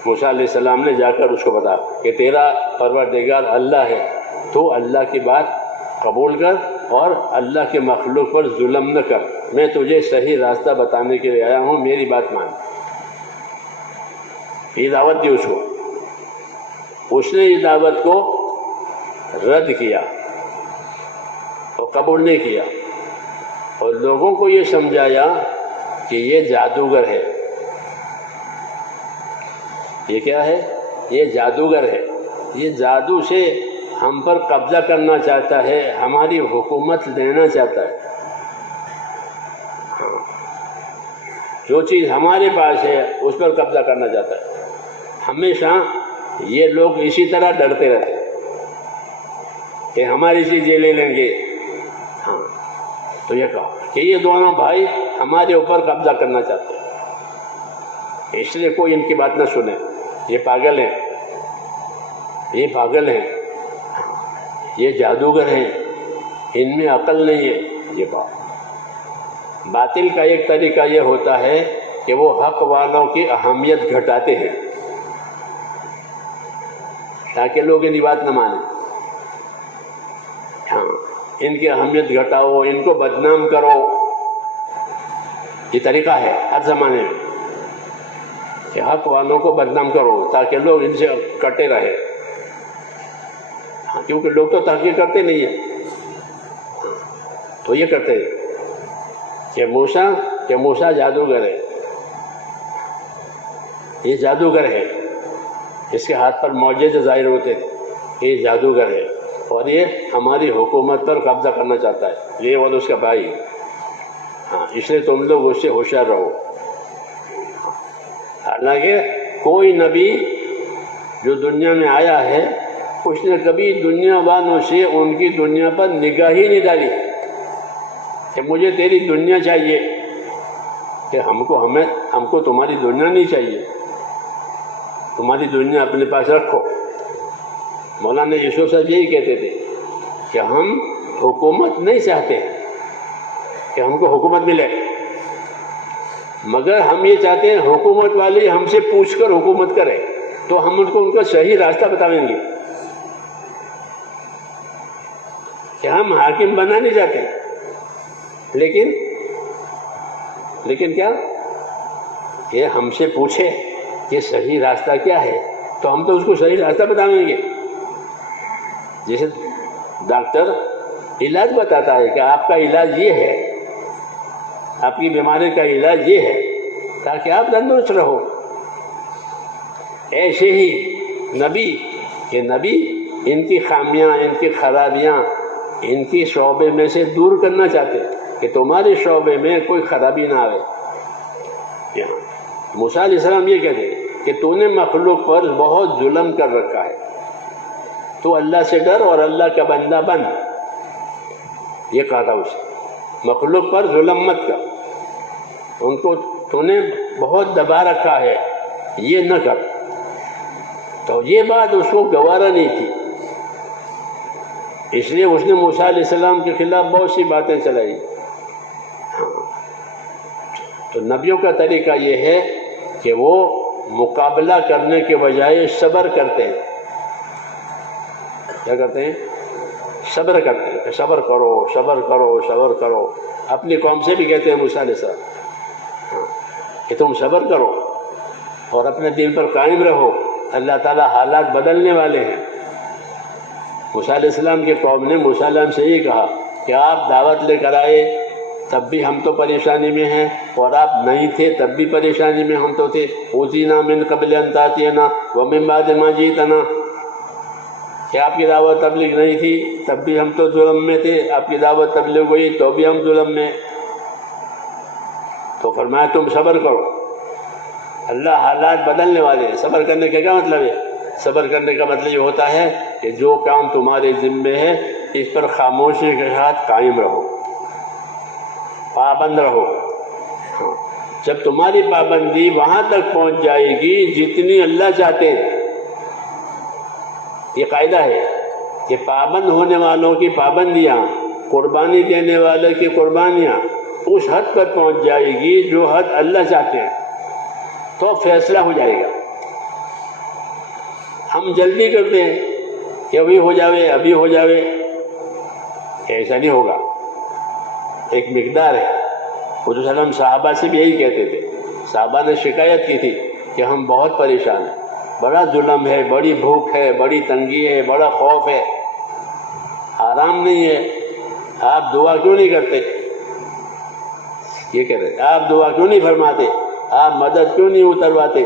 موسیٰ علیہ السلام نے جا کر اس کو بتا کہ تیرا پروردگار اللہ ہے، تو اللہ کی بات قبول کر اور اللہ کے مخلوق پر ظلم نہ کر. میں تجھے صحیح راستہ بتانے کے لیے آیا ہوں، میری بات مان. یہ دعوت دی اس کو. اس نے یہ دعوت کو رد کیا اور قبول نہیں کیا، اور لوگوں کو یہ سمجھایا کہ یہ جادوگر ہے. یہ کیا ہے؟ یہ جادوگر ہے، یہ جادو سے ہم پر قبضہ کرنا چاہتا ہے، ہماری حکومت لینا چاہتا ہے. جو چیز ہمارے پاس ہے اس پر قبضہ کرنا چاہتا ہے. ہمیشہ یہ لوگ اسی طرح ڈرتے رہتے کہ ہماری چیز یہ لے لیں گے. ہاں، تو یہ کہا کہ یہ دونوں بھائی ہمارے اوپر قبضہ کرنا چاہتے ہیں، اس لیے کوئی ان کی بات نہ سنے. یہ پاگل ہیں، یہ پاگل ہیں، یہ جادوگر ہیں، ان میں عقل نہیں ہے. یہ بات باطل کا ایک طریقہ یہ ہوتا ہے کہ وہ حق والوں کی اہمیت گھٹاتے ہیں تاکہ لوگ ان کی بات نہ مانیں. ہاں، ان کی اہمیت گھٹاؤ، ان کو بدنام کرو. یہ طریقہ ہے ہر زمانے میں کہ حق والوں کو بدنام کرو تاکہ لوگ ان سے کٹے رہے. ہاں، کیونکہ لوگ تو تحقیق کرتے نہیں ہیں. تو یہ کرتے ہیں کہ موسیٰ جادوگر ہے، یہ جادوگر ہے، اس کے ہاتھ پر معجزے ظاہر ہوتے تھے، یہ جادوگر ہے اور یہ ہماری حکومت پر قبضہ کرنا چاہتا ہے، یہ اور اس کا بھائی. ہاں، اس لیے تم لوگ اس سے ہوشیار رہو. حالانکہ کوئی نبی جو دنیا میں آیا ہے اس نے کبھی دنیا والوں سے ان کی دنیا پر نگاہ ہی نہیں ڈالی کہ مجھے تیری دنیا چاہیے، کہ ہم کو تمہاری دنیا نہیں چاہیے، تمہاری دنیا اپنے پاس رکھو. مولانا یوسف صاحب یہی کہتے تھے کہ ہم حکومت نہیں چاہتے کہ ہم کو حکومت ملے، مگر ہم یہ چاہتے ہیں حکومت والے ہم سے پوچھ کر حکومت کریں تو ہم ان کو صحیح راستہ بتائیں گے. کہ ہم حاکم بننا نہیں چاہتے، لیکن کیا یہ ہم سے پوچھے کہ صحیح راستہ کیا ہے تو ہم تو اس کو صحیح راستہ بتائیں گے. جیسے ڈاکٹر علاج بتاتا ہے کہ آپ کا علاج یہ ہے، آپ کی بیماری کا علاج یہ ہے تاکہ آپ تندرست رہو. ایسے ہی نبی ان کی خامیاں، ان کی خرابیاں ان کی شعبے میں سے دور کرنا چاہتے کہ تمہارے شعبے میں کوئی خرابی نہ آئے. یہاں موسیٰ علیہ السلام یہ کہتے کہ تو نے مخلوق پر بہت ظلم کر رکھا ہے، تو اللہ سے ڈر اور اللہ کا بندہ بن. یہ کہا تھا اسے، مخلوق پر ظلم مت کر، ان کو تو نے بہت دبا رکھا ہے، یہ نہ کر۔ تو یہ بات اس کو گوارا نہیں تھی، اس لیے اس نے موسیٰ علیہ السلام کے خلاف بہت سی باتیں چلائی۔ تو نبیوں کا طریقہ یہ ہے کہ وہ مقابلہ کرنے کے بجائے صبر کرتے ہیں۔ کیا کرتے ہیں؟ صبر کرتے ہیں کہ صبر کرو، صبر کرو، صبر کرو۔ اپنی قوم سے بھی کہتے ہیں موسیٰ علیہ السلام کہ تم صبر کرو اور اپنے دین پر قائم رہو، اللہ تعالیٰ حالات بدلنے والے ہیں۔ موسیٰ علیہ السلام کے قوم نے موسیٰ علیہ السلام سے یہ کہا کہ آپ دعوت لے کر آئے تب بھی ہم تو پریشانی میں ہیں، اور آپ نہیں تھے تب بھی پریشانی میں ہم تو تھے۔ اوذینا من قبل ان تأتینا ومن بعد ما جئتنا، کہ آپ کی دعوت تبلیغ نہیں تھی تب بھی ہم تو ظلم میں تھے، آپ کی دعوت تبلیغ ہوئی تو بھی ہم ظلم میں۔ تو فرمایا تم صبر کرو، اللہ حالات بدلنے والے ہیں۔ صبر کرنے کا کیا مطلب ہے؟ صبر کرنے کا مطلب یہ ہوتا ہے کہ جو کام تمہارے ذمے ہے اس پر خاموشی کے ساتھ قائم رہو، پابند رہو۔ جب تمہاری پابندی وہاں تک پہنچ جائے گی جتنی اللہ چاہتے ہیں، یہ قاعدہ ہے کہ پابند ہونے والوں کی پابندیاں، قربانی دینے والے کی قربانیاں اس حد پر پہنچ جائے گی جو حد اللہ چاہتے ہیں، تو فیصلہ ہو جائے گا۔ ہم جلدی کرتے ہیں کہ ابھی ہو جاوے، ابھی ہو جاوے، ایسا نہیں ہوگا، ایک مقدار ہے۔ حضور صلی اللہ علیہ وسلم صحابہ سے بھی یہی کہتے تھے، صحابہ نے شکایت کی تھی کہ ہم بہت پریشان ہیں، بڑا ظلم ہے، بڑی بھوک ہے، بڑی تنگی ہے، بڑا خوف ہے، آرام نہیں ہے، آپ دعا کیوں نہیں کرتے؟ یہ کہہ رہے آپ دعا کیوں نہیں فرماتے، آپ مدد کیوں نہیں اترواتے؟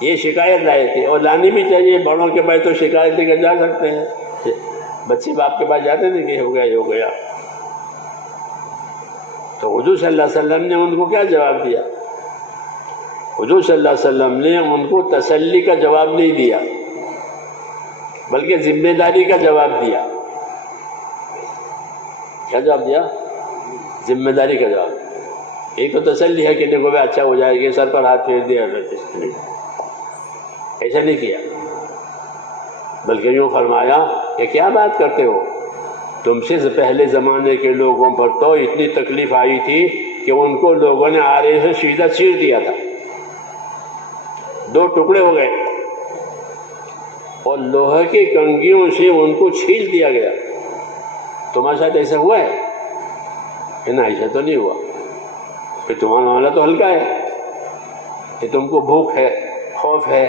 یہ شکایت لائے تھے، اور لانی بھی چاہیے، بڑوں کے پاس تو شکایت لے کر جا سکتے ہیں، بچے باپ کے پاس جاتے تھے کہ ہو گیا یہ ہو گیا۔ تو حضور صلی اللہ علیہ وسلم نے ان کو کیا جواب دیا؟ حضور صلی اللہ علیہ وسلم نے ان کو تسلی کا جواب نہیں دیا بلکہ ذمہ داری کا جواب دیا۔ کیا جواب دیا؟ ذمہ داری کا جواب۔ ایک تو تسلی ہے کہ دیکھو بھائی اچھا ہو جائے گا، سر پر ہاتھ پھیر دیا، ایسا نہیں کیا، بلکہ یوں فرمایا کہ کیا بات کرتے ہو، تم سے پہلے زمانے کے لوگوں پر تو اتنی تکلیف آئی تھی کہ ان کو لوگوں نے آرے سے سیدھا چیر دیا تھا، 2 ٹکڑے ہو گئے، اور لوہے کی کنگھیوں سے ان کو چھیل دیا گیا۔ تمہارے ساتھ ایسا ہوا ہے کہ نہ؟ ایسا تو نہیں ہوا، کہ تمہارا معاملہ تو ہلکا ہے، کہ تم کو بھوک ہے، خوف ہے۔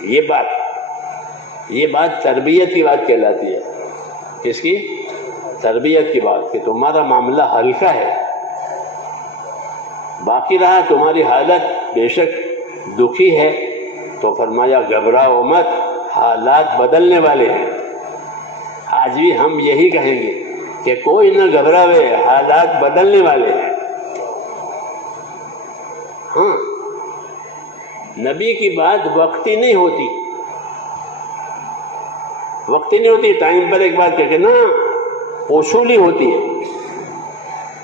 یہ بات تربیت کی بات کہلاتی ہے۔ کس کی؟ تربیت کی بات، کہ تمہارا معاملہ ہلکا ہے، باقی رہا تمہاری حالت بے شک دکھی ہے، تو فرمایا گھبراؤ مت، حالات بدلنے والے ہیں۔ آج بھی ہم یہی کہیں گے کہ کوئی نہ گھبراوے، حالات بدلنے والے ہیں۔ ہاں، نبی کی بات وقتی نہیں ہوتی، وقتی نہیں ہوتی، ٹائم پر ایک بات کہہ کے نا، اصولی ہوتی ہے۔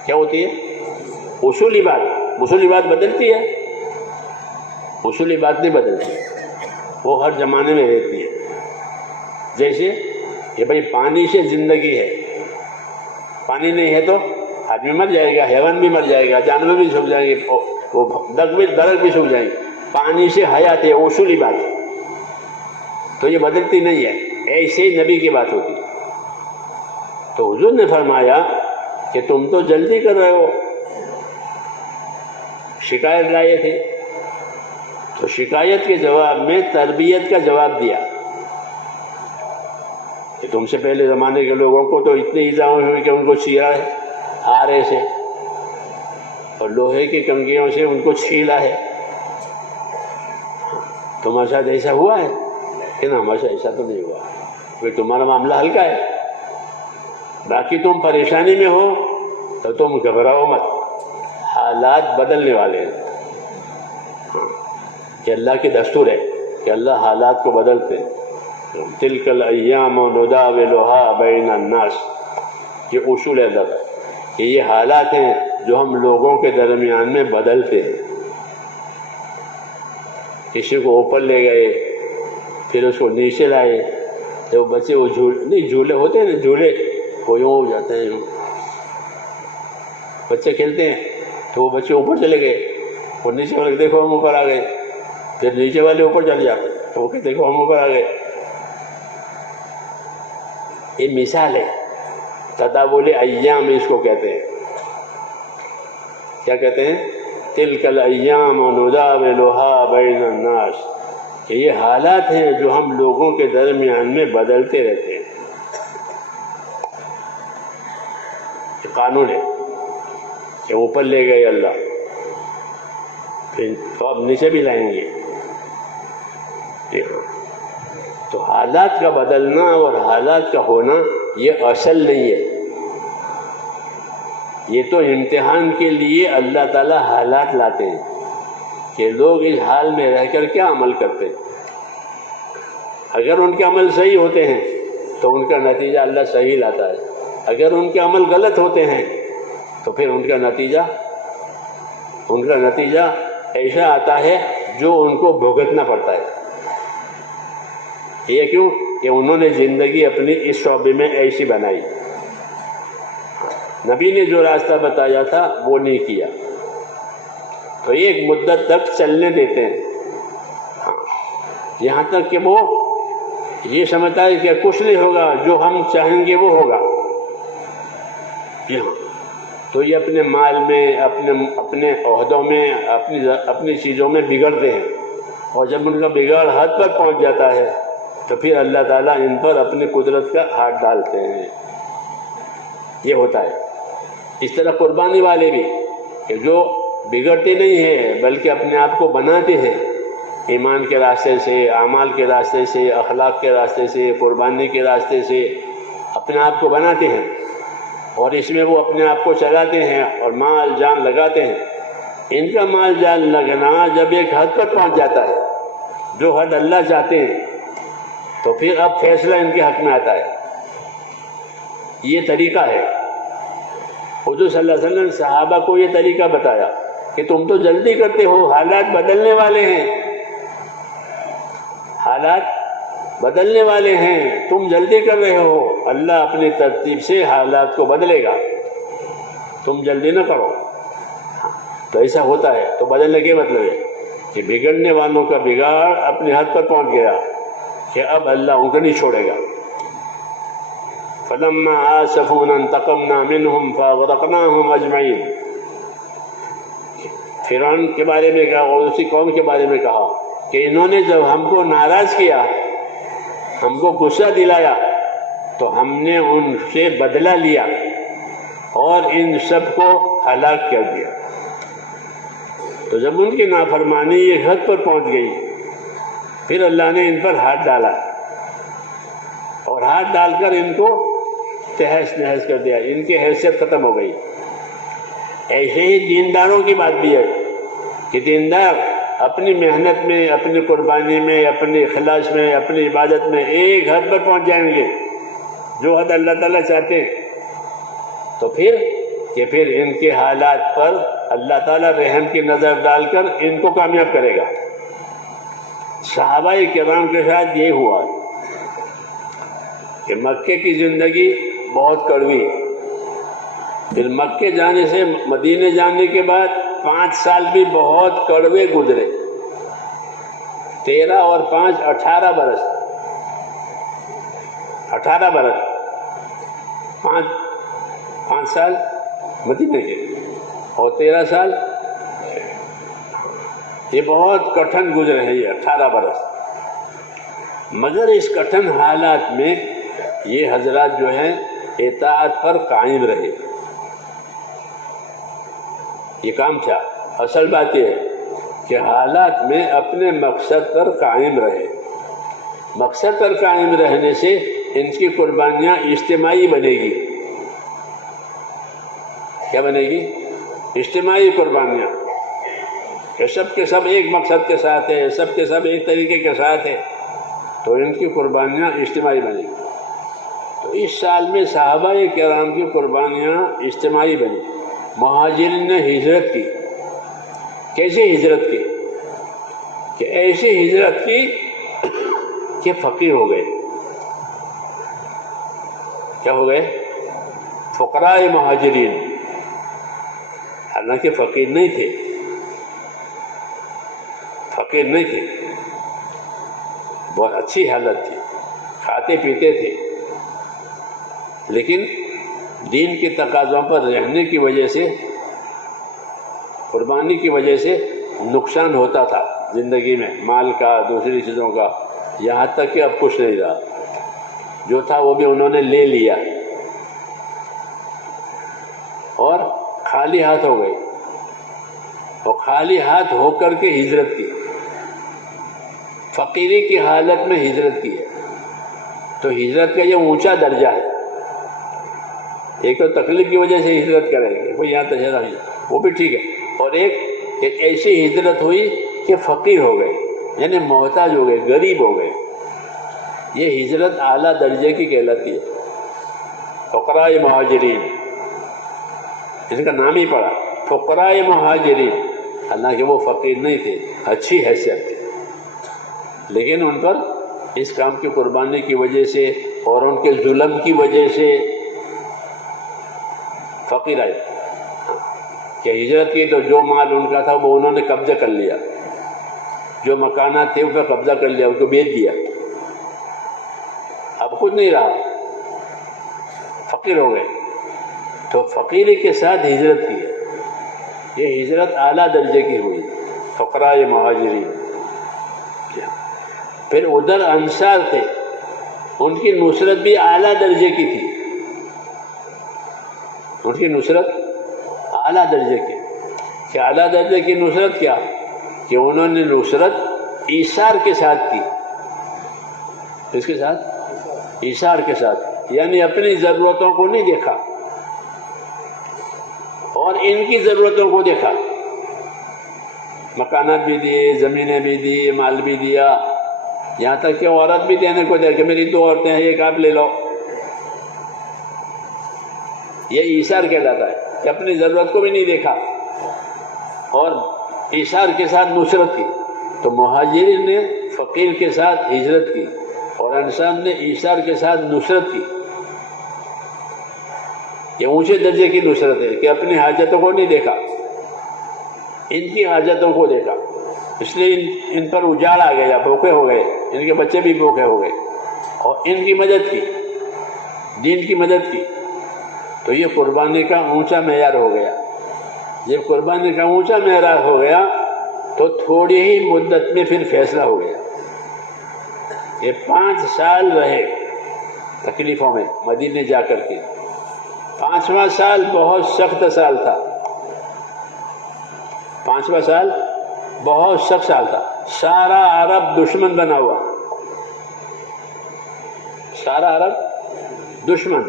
کیا ہوتی ہے؟ اصولی بات۔ اصولی بات بدلتی ہے؟ اصولی بات نہیں بدلتی، وہ ہر زمانے میں رہتی ہے۔ جیسے کہ بھائی پانی سے زندگی ہے، پانی نہیں ہے تو آدمی مر جائے گا، حیوان بھی مر جائے گا، جانور بھی سوکھ جائیں گے، وہ درخت بھی سوکھ جائیں گے۔ پانی سے حیات ہے، اصولی بات ہے، تو یہ بدلتی نہیں ہے۔ ایسے ہی نبی کی بات ہوتی ہے۔ تو حضور نے فرمایا کہ تم تو جلدی کر رہے ہو، شکایت لائے تھے، تو شکایت کے جواب میں تربیت کا جواب دیا کہ تم سے پہلے زمانے کے لوگوں کو تو اتنی ایذا ہوئی کہ ان کو چیرا ہے آرے سے، اور لوہے کی کنگھیوں سے ان کو چھیلا ہے۔ تمہارے ساتھ ایسا ہوا ہے کہ نا؟ ہمارے ساتھ ایسا تو نہیں ہوا، کہ تمہارا معاملہ ہلکا ہے، باقی تم پریشانی میں ہو تو تم گھبراؤ مت، حالات بدلنے والے ہیں۔ کہ اللہ کی دستور ہے کہ اللہ حالات کو بدلتے ہیں۔ تلک الایام نداولها بین الناس، یہ اصول ہے ادب کہ یہ حالات ہیں جو ہم لوگوں کے درمیان میں بدلتے ہیں. کسی کو اوپر لے گئے، پھر اس کو نیچے لائے، تو بچے وہ جھولے ہوتے ہیں نا، جھولے وہ یوں ہو جاتے ہیں. یوں بچے کھیلتے ہیں تو وہ بچے اوپر چلے گئے، اور نیچے والے دیکھو ہم اوپر آ گئے، پھر نیچے والے اوپر چلے جاتے تو وہ کہتے دیکھو ہم اوپر آ گئے. یہ مثال ہے، تداول ایام اس کو کہتے ہیں. کیا کہتے ہیں؟ تلک الایام نداولها بین الناس، کہ یہ حالات ہیں جو ہم لوگوں کے درمیان میں بدلتے رہتے ہیں. یہ قانون ہے کہ اوپر لے گئے اللہ، پھر تو اب نیچے بھی لائیں گے. تو حالات کا بدلنا اور حالات کا ہونا یہ اصل نہیں ہے، یہ تو امتحان کے لیے اللہ تعالیٰ حالات لاتے ہیں کہ لوگ اس حال میں رہ کر کیا عمل کرتے ہیں. اگر ان کے عمل صحیح ہوتے ہیں تو ان کا نتیجہ اللہ صحیح لاتا ہے، اگر ان کے عمل غلط ہوتے ہیں تو پھر ان کا نتیجہ ایسا آتا ہے جو ان کو بھگتنا پڑتا ہے. یہ کیوں کہ انہوں نے زندگی اپنی اس شعبے میں ایسی بنائی، نبی نے جو راستہ بتایا تھا وہ نہیں کیا، تو ایک مدت تک چلنے دیتے ہیں، یہاں تک کہ وہ یہ سمجھتا ہے کہ کچھ نہیں ہوگا، جو ہم چاہیں گے وہ ہوگا. تو یہ اپنے مال میں، اپنے عہدوں میں، اپنی چیزوں میں بگڑتے ہیں، اور جب ان کا بگاڑ حد پر پہنچ جاتا ہے تو پھر اللہ تعالیٰ ان پر اپنی قدرت کا ہاتھ ڈالتے ہیں. یہ ہوتا ہے. اس طرح قربانی والے بھی کہ جو بگڑتے نہیں ہیں بلکہ اپنے آپ کو بناتے ہیں، ایمان کے راستے سے، اعمال کے راستے سے، اخلاق کے راستے سے، قربانی کے راستے سے اپنے آپ کو بناتے ہیں، اور اس میں وہ اپنے آپ کو چلاتے ہیں اور مال جان لگاتے ہیں. ان کا مال جان لگنا جب ایک حد پر پہنچ جاتا ہے، جو حد اللہ چاہتے ہیں، تو پھر اب فیصلہ ان کے حق میں آتا ہے. یہ طریقہ ہے. حضور صلی اللہ علیہ وسلم نے صحابہ کو یہ طریقہ بتایا کہ تم تو جلدی کرتے ہو، حالات بدلنے والے ہیں، حالات بدلنے والے ہیں، تم جلدی کر رہے ہو. اللہ اپنی ترتیب سے حالات کو بدلے گا، تم جلدی نہ کرو. تو ایسا ہوتا ہے. تو بدلنے کے مطلب ہے کہ بگڑنے والوں کا بگاڑ اپنے حد پر پہنچ گیا کہ اب اللہ ان کو نہیں چھوڑے گا. فَلَمَّا آسَفُونَا انتَقَمْنَا مِنْهُمْ فَأَغْرَقْنَاهُمْ أَجْمَعِينَ. فرعون کے بارے میں کہا اور اسی قوم کے بارے میں کہا کہ انہوں نے جب ہم کو ناراض کیا، ہم کو غصہ دلایا، تو ہم نے ان سے بدلہ لیا اور ان سب کو ہلاک کر دیا. تو جب ان کی نافرمانی یہ حد پر پہنچ گئی، پھر اللہ نے ان پر ہاتھ ڈالا، اور ہاتھ ڈال کر ان کو تہس نہس کر دیا، ان کی حیثیت ختم ہو گئی. ایسے ہی دینداروں کی بات بھی ہے کہ دیندار اپنی محنت میں، اپنی قربانی میں، اپنی اخلاص میں، اپنی عبادت میں ایک حد پر پہنچ جائیں گے جو حد اللہ تعالیٰ چاہتے ہیں، تو پھر ان کے حالات پر اللہ تعالیٰ رحم کی نظر ڈال کر ان کو کامیاب کرے گا. صحابہ کرام کے ساتھ یہ ہوا کہ مکے کی زندگی بہت کڑوی، پھر مکے جانے سے مدینے جانے کے بعد 5 سال بھی بہت کڑوے گزرے. 13 اور 5 18 برس، 18 برس، 5 سال مدینے کے اور 13 سال، یہ بہت کٹھن گزرے ہیں یہ 18 برس. مگر اس کٹھن حالات میں یہ حضرات جو ہیں اطاعت پر قائم رہے. یہ کام تھا. اصل بات یہ ہے کہ حالات میں اپنے مقصد پر قائم رہے. مقصد پر قائم رہنے سے ان کی قربانیاں اجتماعی بنے گی. کیا بنے گی؟ اجتماعی قربانیاں، کہ سب کے سب ایک مقصد کے ساتھ ہیں، سب کے سب ایک طریقے کے ساتھ ہیں، تو ان کی قربانیاں اجتماعی بنیں گی۔ تو اس سال میں صحابہ کرام کی قربانیاں اجتماعی بنی۔ مہاجرین نے ہجرت کی۔ کیسے ہجرت کی؟ کہ ایسی ہجرت کی کہ فقیر ہو گئے۔ کیا ہو گئے؟ فقراء مہاجرین، حالانکہ فقیر نہیں تھے، فقیر نہیں تھے، بہت اچھی حالت تھی، کھاتے پیتے تھے، لیکن دین کے تقاضوں پر رہنے کی وجہ سے، قربانی کی وجہ سے نقصان ہوتا تھا زندگی میں، مال کا، دوسری چیزوں کا، یہاں تک کہ اب کچھ نہیں رہا، جو تھا وہ بھی انہوں نے لے لیا اور خالی ہاتھ ہو گئے، اور خالی ہاتھ ہو کر کے ہجرت کی، فقیری کی حالت میں ہجرت کی ہے۔ تو ہجرت کا یہ اونچا درجہ ہے۔ ایک تو تکلیف کی وجہ سے ہجرت کریں گے، وہ یہاں تک وہ بھی ٹھیک ہے، اور ایک ایسی ہجرت ہوئی کہ فقیر ہو گئے، یعنی محتاج ہو گئے، غریب ہو گئے۔ یہ ہجرت اعلیٰ درجے کی کہلاتی ہے۔ فقراء مہاجرین، ان کا نام ہی پڑا فقراء مہاجرین، حالانکہ وہ فقیر نہیں تھے، اچھی حیثیت تھی، لیکن ان پر اس کام کی قربانی کی وجہ سے اور ان کے ظلم کی وجہ سے فقیر آئے کہ ہجرت کی، تو جو مال ان کا تھا وہ انہوں نے قبضہ کر لیا، جو مکانات تھے ان پر قبضہ کر لیا، ان کو بیچ دیا، اب کچھ نہیں رہا، فقیر ہو گئے۔ تو فقیری کے ساتھ ہجرت کی ہے، یہ ہجرت اعلیٰ درجے کی ہوئی، فقراء مہاجرین۔ پھر ادھر انصار تھے، ان کی نصرت بھی اعلیٰ درجے کی تھی، ان کی نصرت اعلیٰ درجے کی۔ کہ اعلیٰ درجے کی نصرت کیا؟ کہ انہوں نے نصرت ایثار کے ساتھ کی۔ کس کے ساتھ؟ ایثار کے ساتھ، یعنی اپنی ضرورتوں کو نہیں دیکھا اور ان کی ضرورتوں کو دیکھا، مکانات بھی دیے، زمینیں بھی دی، مال بھی دیا، یہاں تک کہ عورت بھی دینے کو دے کہ میری 2 عورتیں ہیں، ایک آپ لے لو۔ یہ ایثار کہلاتا ہے کہ اپنی ضرورت کو بھی نہیں دیکھا اور ایثار کے ساتھ نصرت کی۔ تو مہاجرین نے فقیر کے ساتھ ہجرت کی اور انصار نے ایثار کے ساتھ نصرت کی۔ یہ اونچے درجے کی نصرت ہے کہ اپنی حاجتوں کو نہیں دیکھا، ان کی حاجتوں کو دیکھا، اس لیے ان پر اجاڑ آ گیا، بھوکے ہو گئے، ان کے بچے بھی بھوکے ہو گئے، اور ان کی مدد کی، دین کی مدد کی۔ تو یہ قربانی کا اونچا معیار ہو گیا۔ جب قربانی کا اونچا معیار ہو گیا تو تھوڑی ہی مدت میں پھر فیصلہ ہو گیا۔ یہ 5 سال رہے تکلیفوں میں مدینے جا کر کے۔ 5واں سال بہت سخت سال تھا، 5واں سال بہت سخت سال تھا۔ سارا عرب دشمن بنا ہوا، سارا عرب دشمن،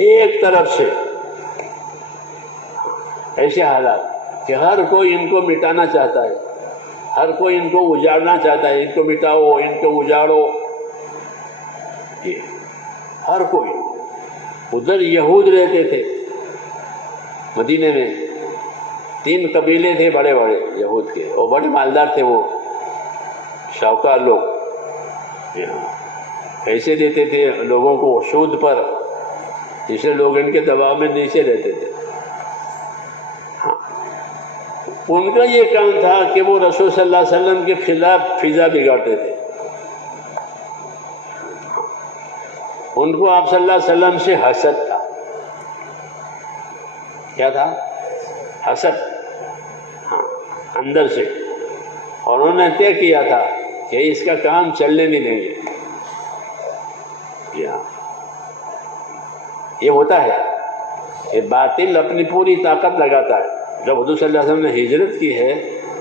ایک طرف سے ایسے حالات کہ ہر کوئی ان کو مٹانا چاہتا ہے، ہر کوئی ان کو اجاڑنا چاہتا ہے، ان کو مٹاؤ، ان کو اجاڑو، ہر کوئی۔ ادھر یہود رہتے تھے مدینے میں، 3 قبیلے تھے بڑے بڑے یہود کے، اور بڑے مالدار تھے، وہ شاہکار لوگ، ایسے دیتے تھے لوگوں کو سود پر، جس سے لوگ ان کے دباؤ میں نیچے رہتے تھے۔ ان کا یہ کام تھا کہ وہ رسول صلی اللہ علیہ وسلم کے خلاف فضا بگاڑتے تھے۔ ان کو آپ صلی اللہ علیہ وسلم سے حسد تھا۔ کیا تھا؟ حسد، ہاں، اندر سے، اور انہوں نے طے کیا تھا کہ اس کا کام چلنے نہیں دیں گے۔ یہ ہوتا ہے، یہ باطل اپنی پوری طاقت لگاتا ہے۔ جب حضور صلی اللہ علیہ وسلم نے ہجرت کی ہے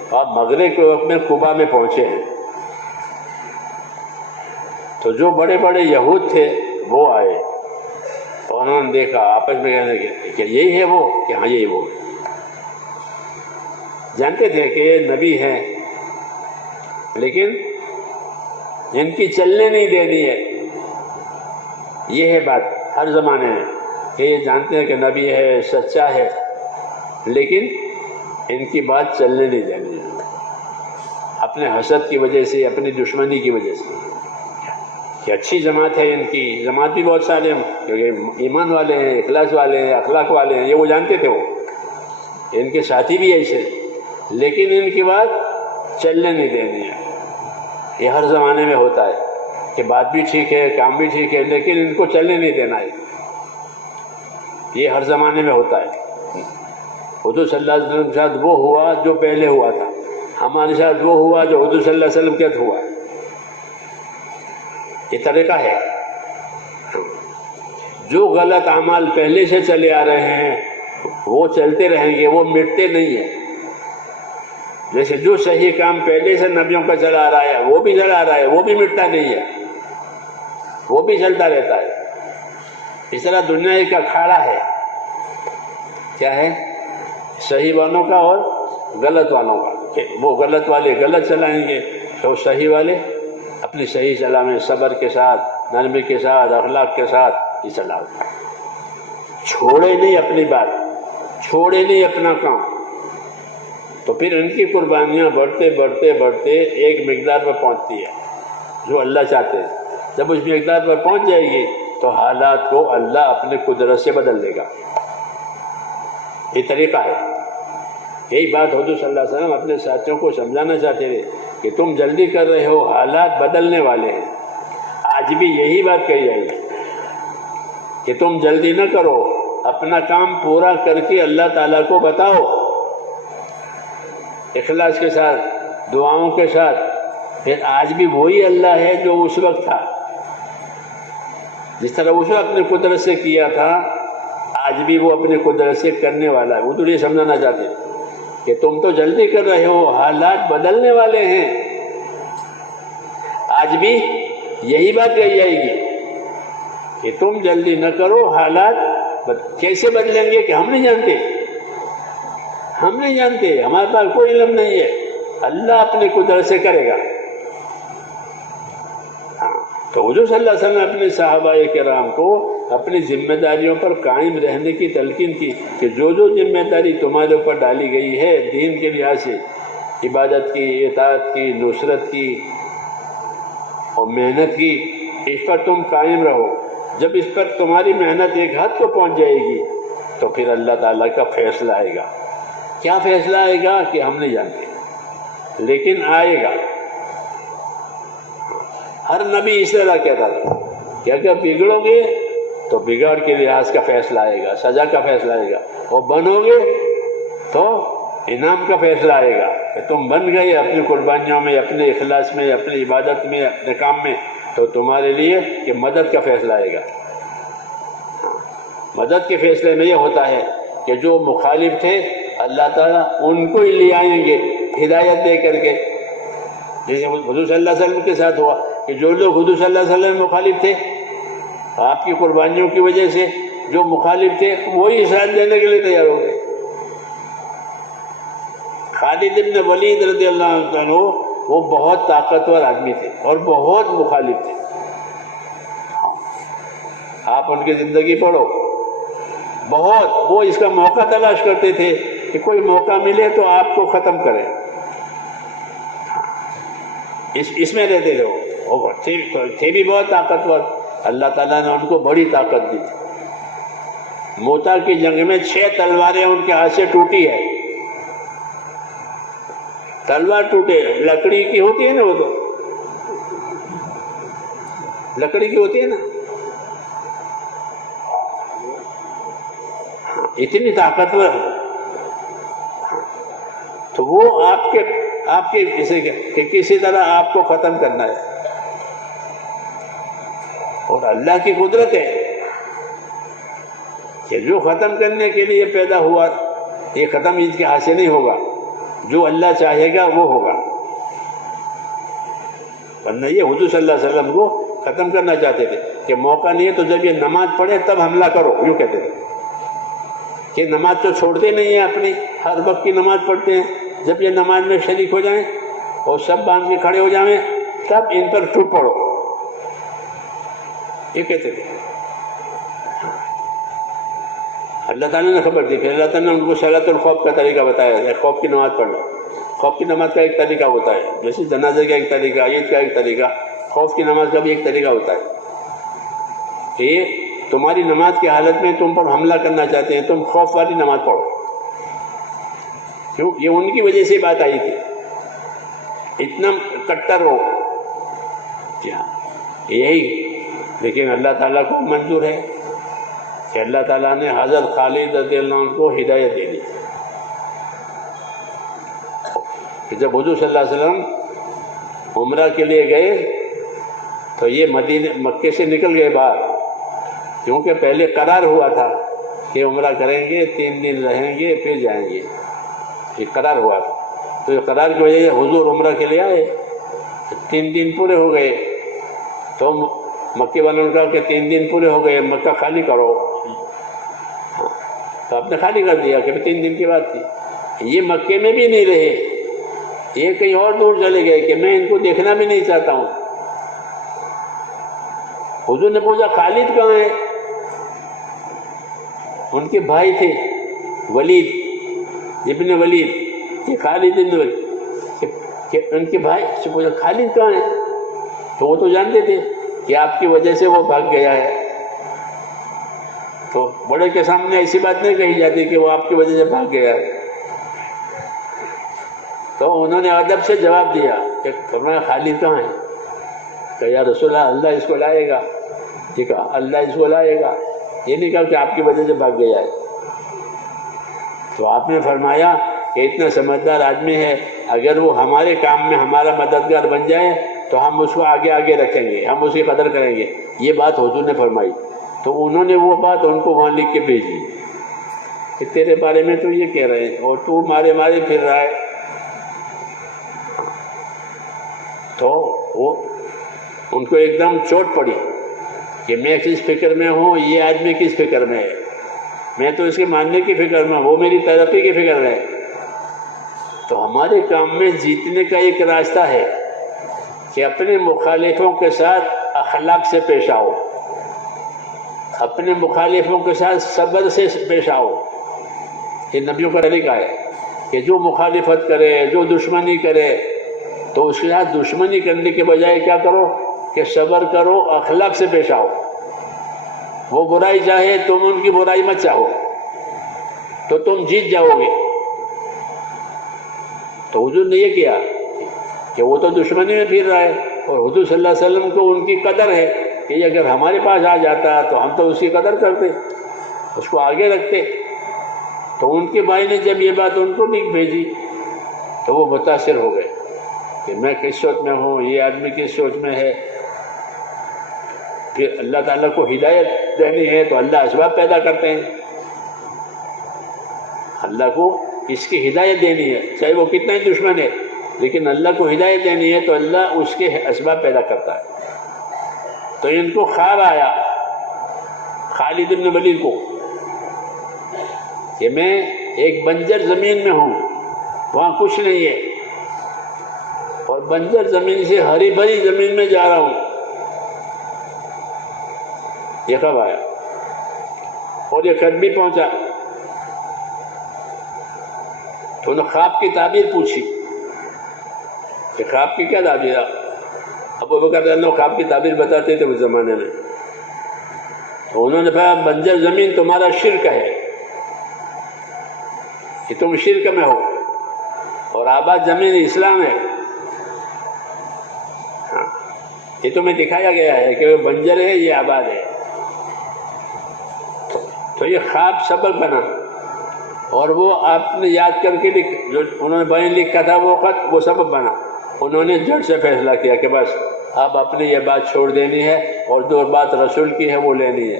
اور مغرب کے وقت میں قباء میں پہنچے ہیں، تو جو بڑے بڑے یہود تھے وہ آئے اور انہوں نے دیکھا، آپس میں کہنے لگے کہ یہی ہے وہ، کہ ہاں یہی وہ۔ جانتے تھے کہ یہ نبی ہیں، لیکن ان کی چلنے نہیں دینی ہے. یہ ہے بات ہر زمانے میں کہ یہ جانتے ہیں کہ نبی ہے، سچا ہے، لیکن ان کی بات چلنے نہیں دینی ہے، اپنے حسد کی وجہ سے، اپنی دشمنی کی وجہ سے. کہ اچھی جماعت ہے، ان کی جماعت بھی بہت سارے کیونکہ ایمان والے ہیں، اخلاص والے ہیں، اخلاق والے ہیں، یہ وہ جانتے تھے، وہ ان کے ساتھی بھی ایسے، لیکن ان کی بات چلنے نہیں دینی ہے. یہ ہر زمانے میں ہوتا ہے کہ بات بھی ٹھیک ہے، کام بھی ٹھیک ہے، لیکن ان کو چلنے نہیں دینا ہے. یہ ہر زمانے میں ہوتا ہے. حضور صلی اللہ علیہ وسلم کے ساتھ وہ ہوا جو پہلے ہوا تھا، ہمارے ساتھ وہ ہوا جو حضور صلی اللہ علیہ وسلم کے ساتھ ہوا. یہ طریقہ ہے. جو غلط اعمال پہلے سے چلے آ رہے ہیں وہ چلتے رہیں گے، وہ مٹتے نہیں ہیں. جیسے جو صحیح کام پہلے سے نبیوں کا چلا آ رہا ہے وہ بھی چلا آ رہا ہے، وہ بھی مٹتا نہیں ہے، وہ بھی چلتا رہتا ہے. اس طرح دنیا ایک اکھاڑا ہے. کیا ہے؟ صحیح والوں کا اور غلط والوں کا. کہ وہ غلط والے غلط چلائیں گے تو صحیح والے اپنی صحیح چلائیں، صبر کے ساتھ، نرمی کے ساتھ، اخلاق کے ساتھ یہ چلاؤ. چھوڑے نہیں اپنی بات، چھوڑے نہیں اپنا کام، تو پھر ان کی قربانیاں بڑھتے بڑھتے بڑھتے ایک مقدار پر پہنچتی ہے جو اللہ چاہتے ہیں. جب اس مقدار پر پہنچ جائے گی تو حالات کو اللہ اپنے قدرت سے بدل دے گا. یہ طریقہ ہے. یہی بات حضور صلی اللہ علیہ وسلم اپنے ساتھیوں کو سمجھانا چاہتے تھے کہ تم جلدی کر رہے ہو، حالات بدلنے والے ہیں. آج بھی یہی بات کہی جائے گی کہ تم جلدی نہ کرو، اپنا کام پورا کر کے اللہ تعالیٰ کو بتاؤ اخلاص کے ساتھ، دعاؤں کے ساتھ. پھر آج بھی وہی اللہ ہے جو اس وقت تھا. جس طرح اس وقت اپنی قدرت سے کیا تھا، آج بھی وہ اپنی قدرت سے کرنے والا ہے. وہ تو یہ سمجھانا چاہتے ہیں کہ تم تو جلدی کر رہے ہو، حالات بدلنے والے ہیں. آج بھی یہی بات کہی جائے گی کہ تم جلدی نہ کرو، حالات کیسے بدلیں گے کہ ہم نہیں جانتے. ہم نہیں جانتے، ہمارے پاس کوئی علم نہیں ہے، اللہ اپنی قدرت سے کرے گا. تو حضور صلی اللہ علیہ وسلم نے اپنے صحابہ کرام کو اپنی ذمہ داریوں پر قائم رہنے کی تلقین کی کہ جو جو ذمہ داری تمہارے اوپر ڈالی گئی ہے دین کے لحاظ سے، عبادت کی، اطاعت کی، نصرت کی اور محنت کی، اس پر تم قائم رہو. جب اس پر تمہاری محنت ایک حد کو پہنچ جائے گی تو پھر اللہ تعالیٰ کا فیصلہ آئے گا. کیا فیصلہ آئے گا کہ ہم نہیں جانتے، لیکن آئے گا. ہر نبی اس طرح کہتا تھا کہ اگر بگڑو گے تو بگاڑ کے لحاظ کا فیصلہ آئے گا، سزا کا فیصلہ آئے گا، اور بنو گے تو انعام کا فیصلہ آئے گا کہ تم بن گئے اپنی قربانیوں میں، اپنے اخلاص میں، اپنی عبادت میں، اپنے کام میں، تو تمہارے لیے کہ مدد کا فیصلہ آئے گا. مدد کے فیصلے میں یہ ہوتا ہے کہ جو مخالف تھے اللہ تعالیٰ ان کو ہی لے آئیں گے ہدایت دے کر کے. جیسے حضور صلی اللہ علیہ وسلم کے ساتھ ہوا کہ جو لوگ حضور صلی اللہ علیہ وسلم مخالف تھے، آپ کی قربانیوں کی وجہ سے جو مخالف تھے وہی ساتھ دینے کے لیے تیار ہو گئے. خالد بن ولید رضی اللہ عنہ وہ بہت طاقتور آدمی تھے اور بہت مخالف تھے. آپ ان کی زندگی پڑھو، بہت وہ اس کا موقع تلاش کرتے تھے کہ کوئی موقع ملے تو آپ کو ختم کرے. اس میں رہتے تھے وہ تھے بھی بہت طاقتور. اللہ تعالیٰ نے ان کو بڑی طاقت دی تھی. موتا کی جنگ میں 6 تلواریں ان کے ہاتھ سے ٹوٹی ہے. تلوار ٹوٹے، لکڑی کی ہوتی ہے نا، وہ تو لکڑی کی ہوتی ہے نا، اتنی طاقتور ہے. تو وہ آپ کے کسی کہ کسی طرح آپ کو ختم کرنا ہے. اور اللہ کی قدرت ہے کہ جو ختم کرنے کے لیے پیدا ہوا یہ ختم اس کے ہاتھ سے نہیں ہوگا. جو اللہ چاہے گا وہ ہوگا. ورنہ یہ حضور صلی اللہ علیہ وسلم کو ختم کرنا چاہتے تھے کہ موقع نہیں ہے تو جب یہ نماز پڑھے تب حملہ کرو، یوں کہتے تھے کہ نماز تو چھوڑتے نہیں ہیں اپنی، ہر وقت کی نماز پڑھتے ہیں. جب یہ نماز میں شریک ہو جائیں اور سب باندھ کے کھڑے ہو جائیں تب ان پر ٹوٹ پڑو، یہ کہتے تھے۔ اللہ تعالیٰ نے خبر دی، پھر اللہ تعالیٰ نے ان کو صلاۃ الخوف کا طریقہ بتایا، خوف کی نماز پڑھ لو۔ خوف کی نماز کا ایک طریقہ ہوتا ہے، جیسے جنازے کا ایک طریقہ، عید کا ایک طریقہ، خوف کی نماز کا بھی ایک طریقہ ہوتا ہے۔ یہ تمہاری نماز کی حالت میں تم پر حملہ کرنا چاہتے ہیں، تم خوف والی نماز پڑھو۔ کیوں؟ یہ ان کی وجہ سے بات آئی تھی، اتنا کٹر ہو کیا یہی۔ لیکن اللہ تعالیٰ کو منظور ہے کہ اللہ تعالیٰ نے حضرت خالد رضی اللہ عنہ کو ہدایت دے دی کہ جب حضور صلی اللہ علیہ وسلم عمرہ کے لیے گئے تو یہ مکے سے نکل گئے باہر، کیونکہ پہلے قرار ہوا تھا کہ عمرہ کریں گے، 3 دن رہیں گے پھر جائیں گے، یہ قرار ہوا تھا۔ تو یہ قرار کی وجہ سے حضور عمرہ کے لیے آئے، 3 دن پورے ہو گئے تو مکے والوں نے کہا کہ 3 دن پورے ہو گئے، مکہ خالی کرو۔ تو آپ نے خالی کر دیا کہ 3 دن کی بات تھی۔ یہ مکے میں بھی نہیں رہے، یہ کہیں اور دور چلے گئے کہ میں ان کو دیکھنا بھی نہیں چاہتا ہوں۔ حضور نے پوچھا خالد کہاں ہے؟ ان کے بھائی تھے ولید ابن ولید، یہ خالد ابن ولید، کہ ان کے بھائی سے پوچھا خالد کہاں ہے؟ تو وہ تو جانتے تھے کہ آپ کی وجہ سے وہ بھاگ گیا ہے، تو بڑے کے سامنے ایسی بات نہیں کہی جاتی کہ وہ آپ کی وجہ سے بھاگ گیا ہے۔ تو انہوں نے ادب سے جواب دیا کہ فرمایا خالد کہاں ہے؟ کہ یا رسول اللہ اس کو لائے گا۔ ٹھیک ہے، اللہ اس کو لائے گا، یہ نہیں کہا کہ آپ کی وجہ سے بھاگ گیا ہے۔ تو آپ نے فرمایا کہ اتنا سمجھدار آدمی ہے، اگر وہ ہمارے کام میں ہمارا مددگار بن جائے تو ہم اس کو آگے آگے رکھیں گے، ہم اس کی قدر کریں گے۔ یہ بات حضور نے فرمائی، تو انہوں نے وہ بات ان کو وہاں لکھ کے بھیجی کہ تیرے بارے میں تو یہ کہہ رہے ہیں اور تو مارے مارے پھر رہا ہے۔ تو وہ ان کو ایک دم چوٹ پڑی کہ میں کس فکر میں ہوں، یہ آدمی کس فکر میں ہے، میں تو اس کے ماننے کی فکر میں ہوں، وہ میری ترقی کی فکر میں ہے۔ تو ہمارے کام میں جیتنے کا ایک راستہ ہے کہ اپنے مخالفوں کے ساتھ اخلاق سے پیش آؤ، اپنے مخالفوں کے ساتھ صبر سے پیش آؤ۔ یہ نبیوں کا طریقہ ہے کہ جو مخالفت کرے، جو دشمنی کرے، تو اس کے ساتھ دشمنی کرنے کے بجائے کیا کرو کہ صبر کرو، اخلاق سے پیش آؤ۔ وہ برائی چاہے تم ان کی برائی مت چاہو تو تم جیت جاؤ گے۔ تو حضور نے یہ کیا کہ وہ تو دشمنی میں پھر رہا ہے، اور حضور صلی اللہ علیہ وسلم کو ان کی قدر ہے کہ یہ اگر ہمارے پاس آ جاتا تو ہم تو اس کی قدر کرتے، اس کو آگے رکھتے۔ تو ان کے بھائی نے جب یہ بات ان کو لکھ بھیجی تو وہ متاثر ہو گئے کہ میں کس سوچ میں ہوں، یہ آدمی کس سوچ میں ہے۔ پھر اللہ تعالیٰ کو ہدایت دینی ہے تو اللہ اسباب پیدا کرتے ہیں، اللہ کو اس کی ہدایت دینی ہے، چاہے وہ کتنا ہی دشمن ہے، لیکن اللہ کو ہدایت دینی ہے تو اللہ اس کے اسباب پیدا کرتا ہے۔ تو ان کو خواب آیا خالد بن ولید کو کہ میں ایک بنجر زمین میں ہوں، وہاں کچھ نہیں ہے، اور بنجر زمین سے ہری بھری زمین میں جا رہا ہوں۔ یہ کب آیا اور یہ خط بھی پہنچا۔ تو انہوں نے خواب کی تعبیر پوچھی کہ خواب کی کیا تعبیر ہے؟ ابو بکر رضی اللہ عنہ خواب کی تعبیر بتاتے تھے اس زمانے میں۔ تو انہوں نے کہا بنجر زمین تمہارا شرک ہے، کہ تم شرک میں ہو، اور آباد زمین اسلام ہے۔ ہاں، یہ تمہیں دکھایا گیا ہے کہ وہ بنجر ہے، یہ آباد ہے۔ تو یہ خواب سبق بنا، اور وہ آپ نے یاد کر کے جو انہوں نے بین لکھا تھا وہ خط، وہ سبب بنا۔ انہوں نے جھٹ سے فیصلہ کیا کہ بس اب اپنی یہ بات چھوڑ دینی ہے اور جو بات رسول کی ہے وہ لینی ہے۔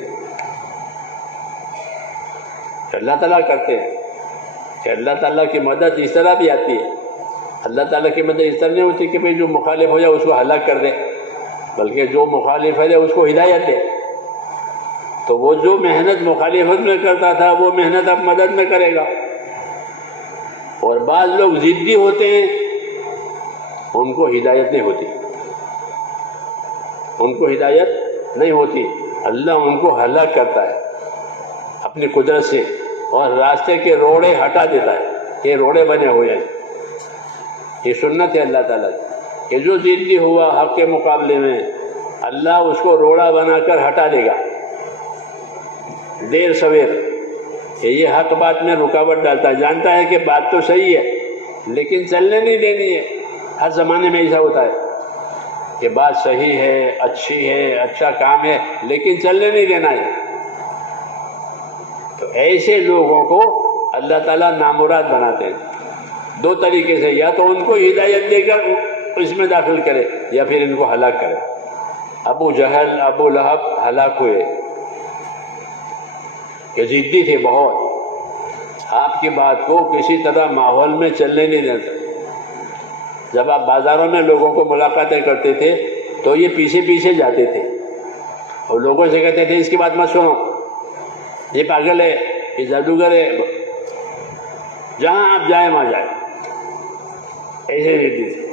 اللہ تعالیٰ کرتے ہیں کہ اللہ تعالیٰ کی مدد اس طرح بھی آتی ہے۔ اللہ تعالیٰ کی مدد اس طرح نہیں ہوتی کہ بھئی جو مخالف ہو جائے اس کو ہلاک کر دے، بلکہ جو مخالف ہے اس کو ہدایت دے۔ تو وہ جو محنت مخالفت میں کرتا تھا وہ محنت اب مدد میں کرے گا۔ اور بعض لوگ ضدی ہوتے ہیں، ان کو ہدایت نہیں ہوتی، ان کو ہدایت نہیں ہوتی، اللہ ان کو ہلاک کرتا ہے اپنی قدرت سے، اور راستے کے روڑے ہٹا دیتا ہے کہ روڑے بنے ہوئے ہیں۔ یہ سنت ہے اللہ تعالیٰ کی کہ جو ضدی ہوا حق کے مقابلے میں، اللہ اس کو روڑا بنا کر ہٹا دے گا دیر سویر، کہ یہ حق بات میں رکاوٹ ڈالتا ہے، جانتا ہے کہ بات تو صحیح ہے لیکن چلنے نہیں دینی ہے۔ ہر زمانے میں ایسا ہوتا ہے کہ بات صحیح ہے، اچھی ہے، اچھا کام ہے، لیکن چلنے نہیں دینا ہے۔ تو ایسے لوگوں کو اللہ تعالیٰ نامراد بناتے ہیں دو طریقے سے، یا تو ان کو ہدایت دے کر اس میں داخل کرے، یا پھر ان کو ہلاک کرے۔ ابو جہل، ابو لہب ہلاک ہوئے کہ ضدی تھے بہت، آپ کی بات کو کسی طرح ماحول میں چلنے نہیں دیتے۔ جب آپ بازاروں میں لوگوں کو ملاقاتیں کرتے تھے تو یہ پیچھے پیچھے جاتے تھے اور لوگوں سے کہتے تھے اس کی بات مت سنو، یہ پاگل ہے، یہ جادوگر ہے، جہاں آپ جائیں وہاں جائیں، ایسے ضدی تھے۔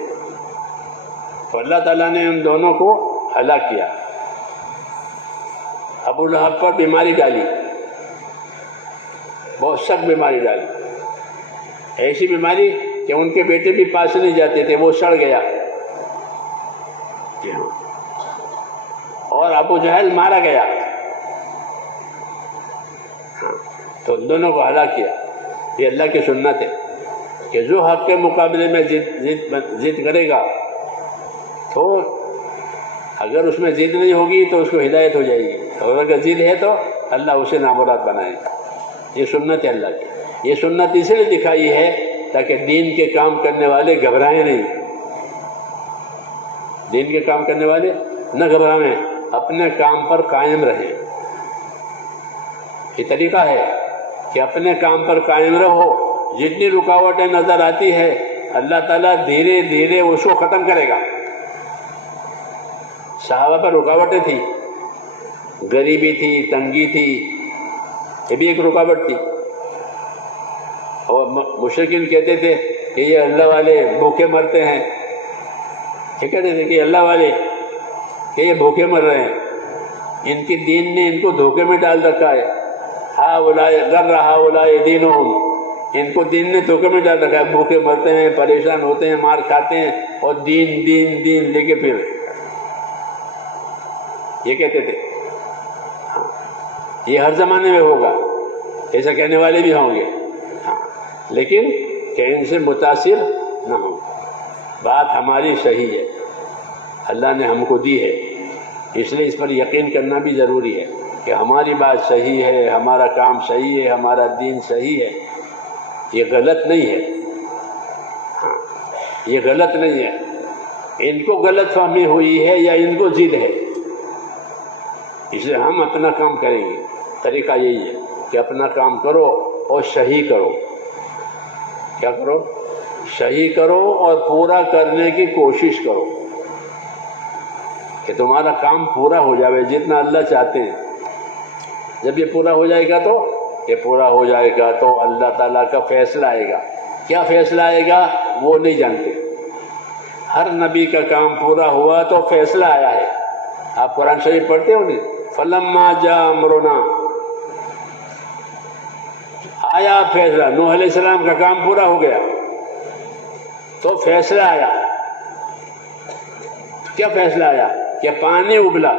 تو اللہ تعالیٰ نے ان دونوں کو ہلاک کیا۔ ابو لہب پر بیماری ڈالی، بہت سخت بیماری ڈالی، ایسی بیماری کہ ان کے بیٹے بھی پاس نہیں جاتے تھے، وہ سڑ گیا۔ اور ابو جہل مارا گیا۔ تو دونوں کو ہلاک کیا۔ یہ اللہ کی سنت ہے کہ جو حق کے مقابلے میں ضد کرے گا تو اگر اس میں ضد نہیں ہوگی تو اس کو ہدایت ہو جائے گی، اور اگر ضد ہے تو اللہ اسے نامراد بنائے گا۔ یہ سنت ہے اللہ کی۔ یہ سنت اس لیے دکھائی ہے تاکہ دین کے کام کرنے والے گھبرائیں نہیں، دین کے کام کرنے والے نہ گھبرائیں، اپنے کام پر قائم رہیں۔ یہ طریقہ ہے کہ اپنے کام پر قائم رہو، جتنی رکاوٹیں نظر آتی ہے اللہ تعالیٰ دھیرے دھیرے اس کو ختم کرے گا۔ صحابہ پر رکاوٹیں تھی، غریبی تھی، تنگی تھی، یہ بھی ایک رکاوٹ تھی، اور مشرکین کہتے تھے کہ یہ اللہ والے بھوکے مرتے ہیں، یہ کہتے تھے کہ اللہ والے کہ یہ بھوکے مر رہے ہیں، ان کی دین نے ان کو دھوکے میں ڈال رکھا ہے، غر دینہم، ان کو دین نے دھوکے میں ڈال رکھا ہے، بھوکے مرتے ہیں، پریشان ہوتے ہیں، مار کھاتے ہیں، اور دین دین دین لے کے پھر یہ کہتے تھے۔ یہ ہر زمانے میں ہوگا، ایسا کہنے والے بھی ہوں گے، لیکن کہ ان سے متاثر نہ ہوں۔ بات ہماری صحیح ہے، اللہ نے ہم کو دی ہے، اس لیے اس پر یقین کرنا بھی ضروری ہے کہ ہماری بات صحیح ہے، ہمارا کام صحیح ہے، ہمارا دین صحیح ہے، یہ غلط نہیں ہے۔ یہ غلط نہیں ہے، ان کو غلط فہمی ہوئی ہے یا ان کو ضد ہے، اس لیے ہم اپنا کام کریں گے۔ طریقہ یہی ہے کہ اپنا کام کرو اور صحیح کرو۔ کیا کرو؟ صحیح کرو اور پورا کرنے کی کوشش کرو کہ تمہارا کام پورا ہو جائے جتنا اللہ چاہتے ہیں۔ جب یہ پورا ہو جائے گا تو یہ پورا ہو جائے گا تو اللہ تعالیٰ کا فیصلہ آئے گا۔ کیا فیصلہ آئے گا وہ نہیں جانتے۔ ہر نبی کا کام پورا ہوا تو فیصلہ آیا ہے۔ آپ قرآن شریف پڑھتے ہو نہیں؟ فلما جاء امرنا، آیا فیصلہ، نوح علیہ السلام کا کام پورا ہو گیا تو فیصلہ آیا۔ کیا فیصلہ آیا؟ کہ پانی ابلا،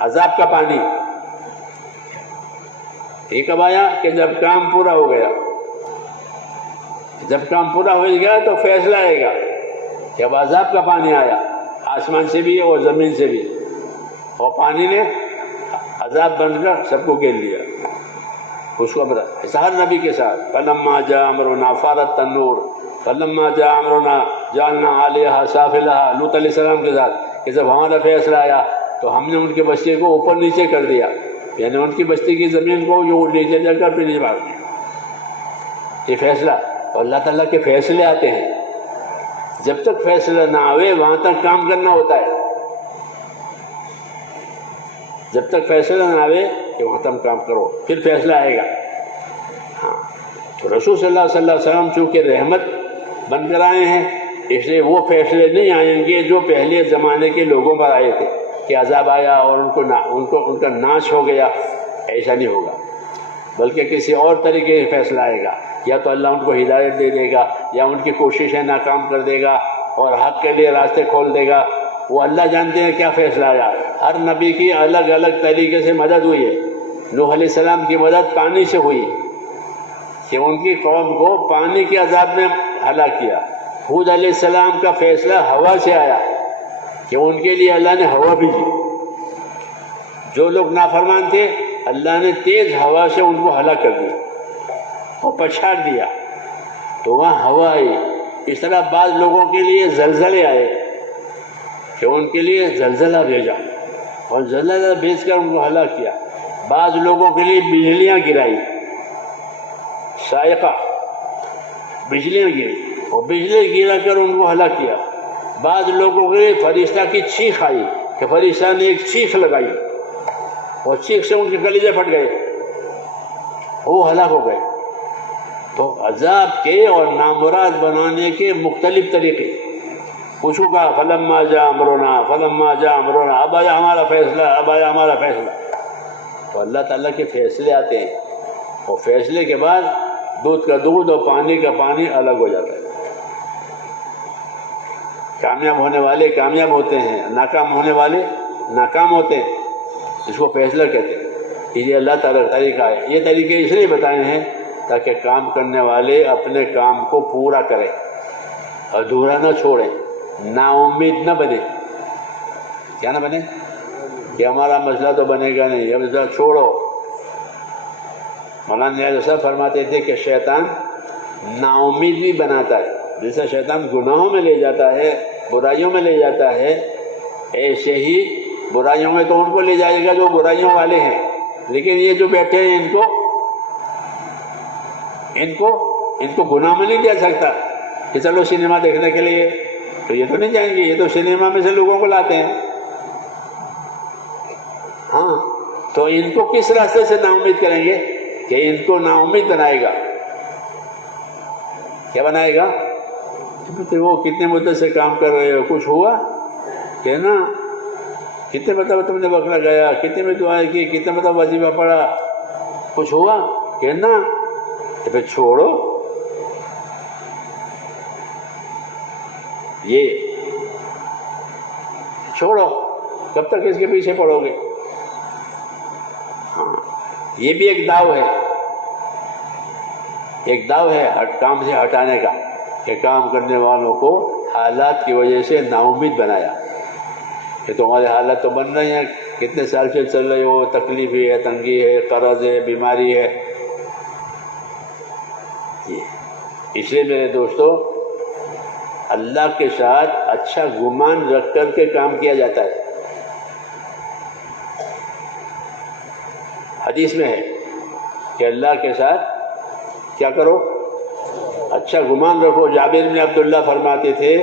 عذاب کا پانی۔ یہ کب آیا؟ کہ جب کام پورا ہو گیا۔ جب کام پورا ہو گیا تو فیصلہ آئے گا۔ جب عذاب کا پانی آیا، آسمان سے بھی اور زمین سے بھی، اور پانی نے عذاب بن کر سب کو گھیر لیا، اس کو ہر نبی کے ساتھ۔ فلما جاء امرنا فارت تنور، فلما جاء امرنا جعلنا علیہا سافلہا، لوط علیہ السلام کے ساتھ کہ جب ہمارا فیصلہ آیا تو ہم نے ان کے بستی کو اوپر نیچے کر دیا، یعنی ان کی بستی کی زمین کو جو نیچے جا کر پھر نیچے بھاگ دیا۔ یہ فیصلہ، اور اللہ تعالیٰ کے فیصلے آتے ہیں، جب تک فیصلہ نہ آئے وہاں تک کام کرنا ہوتا ہے۔ جب تک فیصلہ نہ آئے کہ وہاں تک کام کرو، پھر فیصلہ آئے گا۔ ہاں، تو رسول صلی اللہ علیہ وسلم چونکہ رحمت بن کر آئے ہیں اس لیے وہ فیصلے نہیں آئیں گے جو پہلے زمانے کے لوگوں پر آئے تھے کہ عذاب آیا اور ان کا ناش ہو گیا. ایسا نہیں ہوگا، بلکہ کسی اور طریقے سے فیصلہ آئے گا. یا تو اللہ ان کو ہدایت دے دے گا، یا ان کی کوششیں ناکام کر دے گا اور حق کے لیے راستے کھول دے گا. وہ اللہ جانتے ہیں کیا فیصلہ آیا. ہر نبی کی الگ الگ طریقے سے مدد ہوئی ہے. نوح علیہ السلام کی مدد پانی سے ہوئی کہ ان کی قوم کو پانی کے عذاب میں ہلاک کیا. ہود علیہ السلام کا فیصلہ ہوا سے آیا کہ ان کے لیے اللہ نے ہوا بھیجی. جو لوگ نافرمان تھے اللہ نے تیز ہوا سے ان کو ہلاک کر دیا اور پچھاڑ دیا، تو وہاں ہوا آئی. اس طرح بعض لوگوں کے لیے زلزلے آئے کہ ان کے لیے زلزلہ بھیجا اور زلزلہ بھیج کر ان کو ہلاک کیا. بعض لوگوں کے لیے بجلیاں گرائی، صاعقہ بجلیاں گری اور بجلی گرا کر ان کو ہلاک کیا. بعض لوگوں کے لیے فرشتہ کی چیخ آئی کہ فرشتہ نے ایک چیخ لگائی اور چیخ سے ان کے کلیجے پھٹ گئے، وہ ہلاک ہو گئے. تو عذاب کے اور نامراد بنانے کے مختلف طریقے. کچھ کا فلما جاء امرنا، اب آیا ہمارا فیصلہ، اب آیا ہمارا فیصلہ. تو اللہ تعالیٰ کے فیصلے آتے ہیں اور فیصلے کے بعد دودھ کا دودھ اور پانی کا پانی الگ ہو جاتا ہے. کامیاب ہونے والے کامیاب ہوتے ہیں، ناکام ہونے والے ناکام ہوتے ہیں. اس کو فیصلہ کہتے ہیں. یہ اللہ تعالیٰ کا طریقہ ہے. یہ طریقے اس لیے بتائے ہیں تاکہ کام کرنے والے اپنے کام کو پورا کریں، ادھورا نہ چھوڑیں، نا امید نہ بنے. کیا نہ بنے کہ ہمارا مسئلہ تو بنے گا نہیں، اب مسئلہ چھوڑو. مولانا نیاز صاحب فرماتے تھے کہ شیطان نا امید بھی بناتا ہے. جیسے شیطان گناہوں میں لے جاتا ہے، برائیوں میں لے جاتا ہے، ایسے ہی برائیوں میں تو ان کو لے جائے گا جو برائیوں والے ہیں، لیکن یہ جو بیٹھے ہیں ان کو گناہ میں نہیں جا سکتا کہ چلو سنیما دیکھنے کے لیے، تو یہ تو نہیں جائیں گے. یہ تو سنیما میں سے لوگوں کو لاتے ہیں. ہاں، تو ان کو کس راستے سے نا امید کریں گے کہ ان کو نا امید بنائے گا. کیا بنائے گا؟ وہ کتنے مدت سے کام کر رہے ہو، کچھ ہوا کہ نا؟ کتنے مرتبہ تم نے بکرا گیا، کتنے میں دعائیں کی، کتنے مرتبہ وظیفہ پڑھا، کچھ ہوا کہ نا؟ تو پھر چھوڑو. یہ چھوڑو، کب تک اس کے پیچھے پڑو گے؟ ہاں، یہ بھی ایک داؤ ہے، ایک داؤ ہے کام سے ہٹانے کا، کہ کام کرنے والوں کو حالات کی وجہ سے نا امید بنایا کہ تمہارے حالات تو بن رہے ہیں، کتنے سال سے چل رہے ہو، تکلیفی ہے، تنگی ہے، قرض ہے، بیماری ہے. اس لیے میرے دوستو، اللہ کے ساتھ اچھا گمان رکھ کر کے کام کیا جاتا ہے. حدیث میں ہے کہ اللہ کے ساتھ کیا کرو؟ اچھا گمان رکھو. جابر بن عبداللہ فرماتے تھے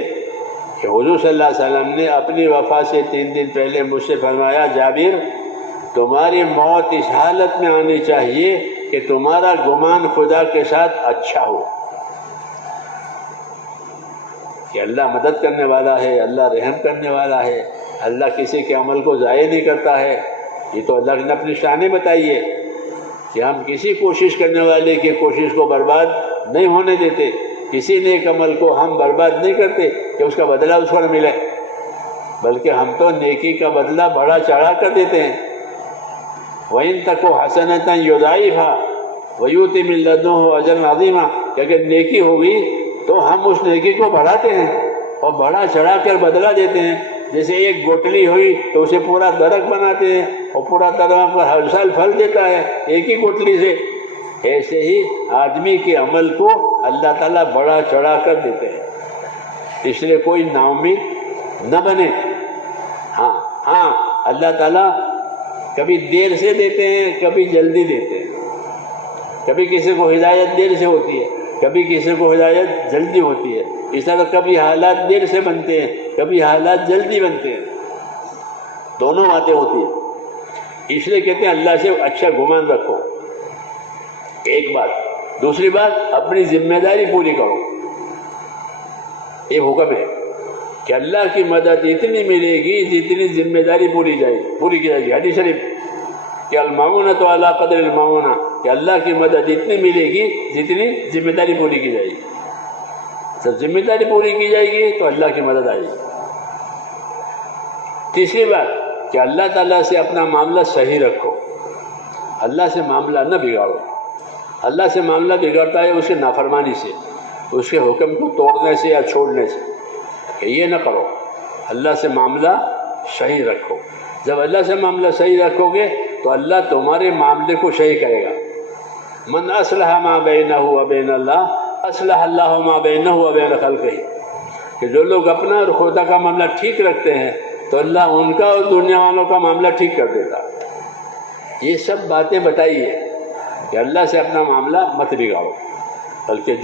کہ حضور صلی اللہ علیہ وسلم نے اپنی وفات سے 3 دن پہلے مجھ سے فرمایا، جابر تمہاری موت اس حالت میں آنی چاہیے کہ تمہارا گمان خدا کے ساتھ اچھا ہو، کہ اللہ مدد کرنے والا ہے، اللہ رحم کرنے والا ہے، اللہ کسی کے عمل کو ضائع نہیں کرتا ہے. یہ تو اللہ نے اپنی شان بتائی ہے کہ ہم کسی کوشش کرنے والے کی کوشش کو برباد نہیں ہونے دیتے، کسی نیک عمل کو ہم برباد نہیں کرتے کہ اس کا بدلہ اس کو نہ ملے، بلکہ ہم تو نیکی کا بدلہ بڑا چڑھا کر دیتے ہیں. وَإِن تَكُ حَسَنَةً يُضَاعِفْهَا وَيُؤْتِ مِن لَّدُنْهُ أَجْرًا عَظِيمًا. کہ اگر نیکی ہوگی تو ہم اس نیکی کو بڑھاتے ہیں اور بڑھا چڑھا کر بدلہ دیتے ہیں. جیسے ایک گوٹلی ہوئی تو اسے پورا درخت بناتے ہیں اور پورا درخت ہر سال پھل دیتا ہے ایک ہی گوٹلی سے. ایسے ہی آدمی کے عمل کو اللہ تعالیٰ بڑا چڑھا کر دیتے ہیں. اس لیے کوئی نا امید نہ بنے. ہاں اللہ تعالیٰ کبھی دیر سے دیتے ہیں، کبھی جلدی دیتے ہیں. کبھی کسی کو ہدایت دیر سے ہوتی ہے، کبھی کسی کو ہدایت جلدی ہوتی ہے. اس طرح کبھی حالات دیر سے بنتے ہیں، کبھی حالات جلدی بنتے ہیں. دونوں باتیں ہوتی ہیں. اس لیے کہتے ہیں اللہ سے اچھا گمان رکھو. ایک بات. دوسری بات، اپنی ذمہ داری پوری کرو. یہ حکم ہے کہ اللہ کی مدد اتنی ملے گی جتنی ذمہ داری پوری کی جائے گی۔ حدیث شریف کہ المعونۃ علی قدر المعونہ، کہ اللہ کی مدد اتنی ملے گی جتنی ذمہ داری پوری کی جائے گی۔ جب ذمہ داری پوری کی جائے گی تو اللہ کی مدد آئے گی۔ تیسری بات کہ اللہ تعالیٰ سے اپنا معاملہ صحیح رکھو، اللہ سے معاملہ نہ بگاڑو۔ اللہ سے معاملہ بگڑتا ہے اس کی نافرمانی سے، اس کے حکم کو توڑنے سے یا چھوڑنے سے، کہ یہ نہ کرو۔ اللہ سے معاملہ صحیح رکھو۔ جب اللہ سے معاملہ صحیح رکھو گے تو اللہ تمہارے معاملے کو صحیح کرے گا۔ من اصلح ما بینہ و بین اللہ اصلح اللہ ما بینہ و بین خلقہ، کہ جو لوگ اپنا اور خدا کا معاملہ ٹھیک رکھتے ہیں تو اللہ ان کا اور دنیا والوں کا معاملہ ٹھیک کر دیتا۔ یہ سب باتیں بتائیے کہ اللہ سے اپنا معاملہ مت بگاڑو، بلکہ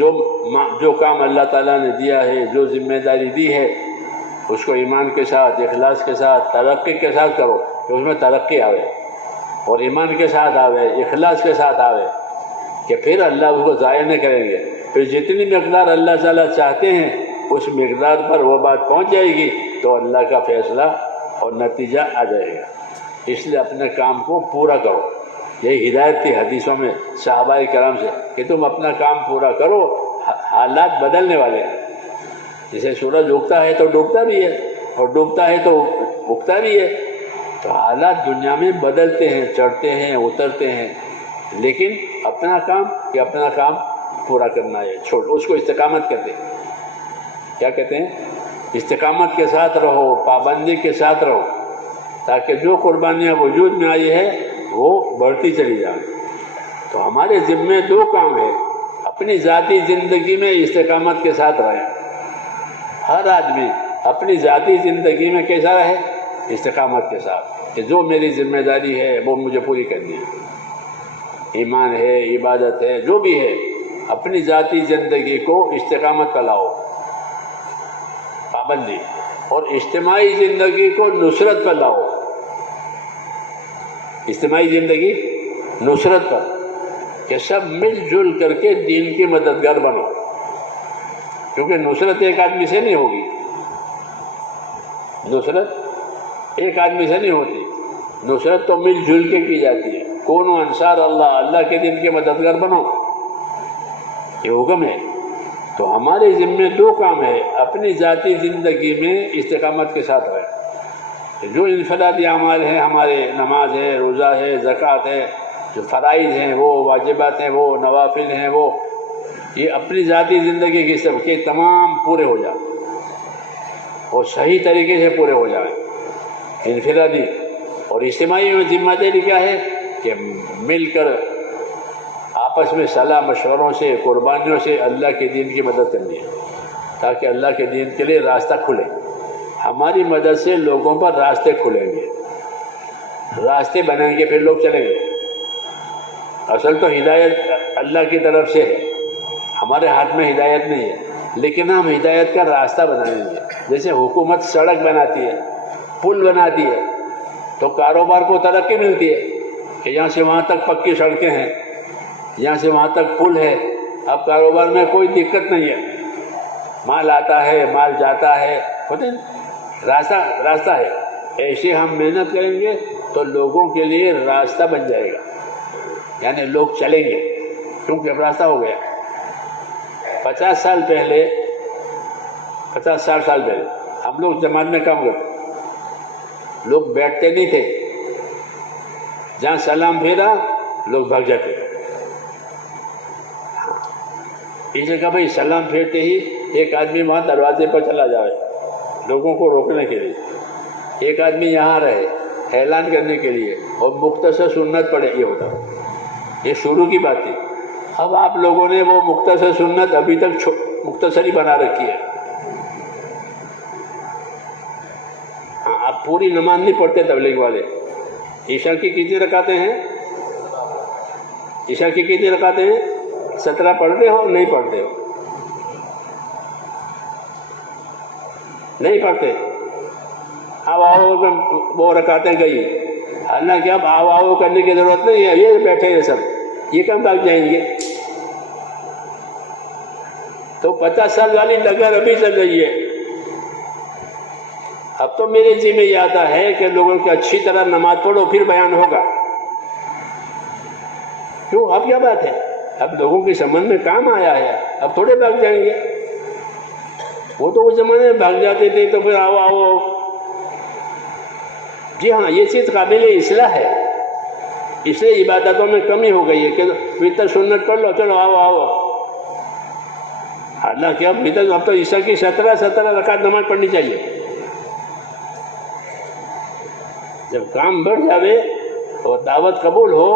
جو کام اللہ تعالیٰ نے دیا ہے، جو ذمہ داری دی ہے، اس کو ایمان کے ساتھ، اخلاص کے ساتھ، ترقی کے ساتھ کرو کہ اس میں ترقی آوے، اور ایمان کے ساتھ آوے، اخلاص کے ساتھ آوے، کہ پھر اللہ اس کو ضائع نہیں کریں گے۔ پھر جتنی مقدار اللہ تعالیٰ چاہتے ہیں اس مقدار پر وہ بات پہنچ جائے گی تو اللہ کا فیصلہ اور نتیجہ آ جائے گا۔ اس لیے اپنے کام کو پورا کرو۔ یہی ہدایت تھی حدیثوں میں صحابہ کرام سے کہ تم اپنا کام پورا کرو، حالات بدلنے والے ہیں۔ جیسے سورج اگتا ہے تو ڈوبتا بھی ہے، اور ڈوبتا ہے تو اگتا بھی ہے، تو حالات دنیا میں بدلتے ہیں، چڑھتے ہیں، اترتے ہیں، لیکن اپنا کام پورا کرنا ہے، چھوڑ اس کو استقامت کہتے ہیں۔ کیا کہتے ہیں؟ استقامت کے ساتھ رہو، پابندی کے ساتھ رہو، تاکہ جو قربانیاں وجود میں آئی ہے وہ بڑھتی چلی جائیں۔ تو ہمارے ذمے دو کام ہیں، اپنی ذاتی زندگی میں استقامت کے ساتھ رہیں۔ ہر آدمی اپنی ذاتی زندگی میں کیسا رہے؟ استقامت کے ساتھ، کہ جو میری ذمہ داری ہے وہ مجھے پوری کرنی ہے، ایمان ہے، عبادت ہے، جو بھی ہے، اپنی ذاتی زندگی کو استقامت کا لاؤ، پابندی، اور اجتماعی زندگی کو نصرت پر لاؤ۔ اجتماعی زندگی نصرت پر، کہ سب مل جل کر کے دین کی مددگار بنو، کیونکہ نصرت ایک آدمی سے نہیں ہوگی، نصرت ایک آدمی سے نہیں ہوتی، نصرت تو مل جل کے کی جاتی ہے۔ کونوا انصار اللہ، اللہ کے دین کے مددگار بنو، یہ حکم ہے۔ تو ہمارے ذمے دو کام ہے، اپنی ذاتی زندگی میں استقامت کے ساتھ رہے۔ جو انفرادی اعمال ہیں ہمارے، نماز ہے، روزہ ہے، زکوٰۃ ہے، جو فرائض ہیں وہ، واجبات ہیں وہ، نوافل ہیں وہ، یہ اپنی ذاتی زندگی کے سب کے تمام پورے ہو جائیں، اور صحیح طریقے سے پورے ہو جائیں۔ انفرادی اور اجتماعی میں ذمہ داری کیا ہے کہ مل کر آپس میں صلاح مشوروں سے، قربانیوں سے اللہ کے دین کی مدد کرنی ہے، تاکہ اللہ کے دین کے لیے راستہ کھلے۔ ہماری مدد سے لوگوں پر راستے کھلیں گے، راستے بنیں گے، پھر لوگ چلیں گے۔ اصل تو ہدایت اللہ کی طرف سے ہے، ہمارے ہاتھ میں ہدایت نہیں ہے، لیکن ہم ہدایت کا راستہ بنائیں گے۔ جیسے حکومت سڑک بناتی ہے، پل بناتی ہے، تو کاروبار کو ترقی ملتی ہے کہ یہاں سے وہاں تک پکی سڑکیں ہیں، یہاں سے وہاں تک پل ہے، اب کاروبار میں کوئی دقت نہیں ہے، مال آتا ہے، مال جاتا ہے، ہوتے راستہ ہے۔ ایسے ہم محنت کریں گے تو لوگوں کے لیے راستہ بن جائے گا، یعنی لوگ چلیں گے، کیونکہ اب راستہ ہو گیا۔ 50 سال پہلے ہم لوگ جماعت میں کام کرتے، لوگ بیٹھتے نہیں تھے، جہاں سلام پھیرا لوگ بھاگ جاتے۔ اسے کہا بھائی سلام پھیرتے ہی ایک آدمی وہاں دروازے پر چلا جائے لوگوں کو روکنے کے لیے، ایک آدمی یہاں رہے اعلان کرنے کے لیے، اور مختصر سنت پڑھے، یہ ہوتا، یہ شروع کی بات تھی۔ اب آپ لوگوں نے وہ مختصر سنت ابھی تک مختصر ہی بنا رکھی ہے۔ آپ پوری نماز نہیں پڑھتے تبلیغ والے۔ عشاء کی کتنی رکعتیں ہیں؟ عشاء کی کتنی رکعتیں ہیں؟ 17 پڑھتے ہو؟ نہیں پڑھتے ہو؟ نہیں پڑھتے؟ اب آؤ وہ رکعتیں گئی، حالانکہ اب آؤ کرنے کی ضرورت نہیں ہے، یہ بیٹھے ہیں سب، یہ کم بھاگ جائیں گے؟ تو 50 سال والی ڈگر ابھی چل رہی ہے. اب تو میرے ذہن میں یہ آتا ہے کہ لوگوں کی اچھی طرح نماز پڑھو پھر بیان ہوگا. کیوں؟ اب کیا بات ہے؟ اب لوگوں کی سمجھ میں کام آیا ہے، اب تھوڑے بھاگ جائیں گے. وہ تو اس زمانے میں بھاگ جاتے تھے تو پھر آؤ آؤ. جی ہاں، یہ چیز قابل اصلاح ہے. اس لیے عبادتوں میں کمی ہو گئی ہے کہ وطر سنت پڑھ لو، چلو آؤ آؤ. حالانکہ اب تو عشاء کی 17 رکعت نماز پڑھنی چاہیے. جب کام بڑھ جاوے اور دعوت قبول ہو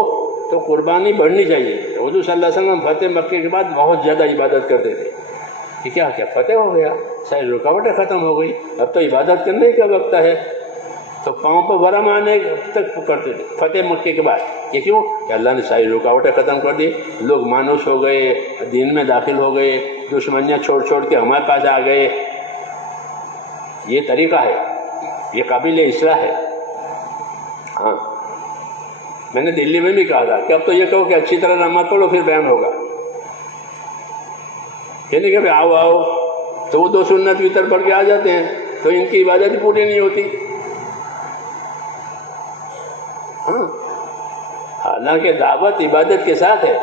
تو قربانی بڑھنی چاہیے. حضور صلی اللہ علیہ وسلم فتح مکے کے بعد بہت زیادہ عبادت کرتے تھے. کہ کیا فتح ہو گیا، ساری رکاوٹیں ختم ہو گئی، اب تو عبادت کرنے کا وقت ہے. تو پاؤں پہ ورم آنے تک کرتے تھے فتح مکے کے بعد. یہ کیوں؟ کہ اللہ نے ساری رکاوٹیں ختم کر دی، لوگ مانوس ہو گئے، دین میں داخل ہو گئے، دشمنیاں چھوڑ کے ہمارے پاس آ گئے. یہ طریقہ ہے، یہ قابل اصلاح ہے. ہاں، میں نے دلی میں بھی کہا تھا کہ اب تو یہ کہو کہ اچھی طرح نماز پڑھو پھر بیان ہوگا. یہ نہیں کہ آؤ آؤ تو وہ 2 سنت وطر پڑھ کے آ جاتے ہیں تو ان کی عبادت ہی پوری نہیں ہوتی. ہاں، حالانکہ دعوت عبادت کے ساتھ ہے.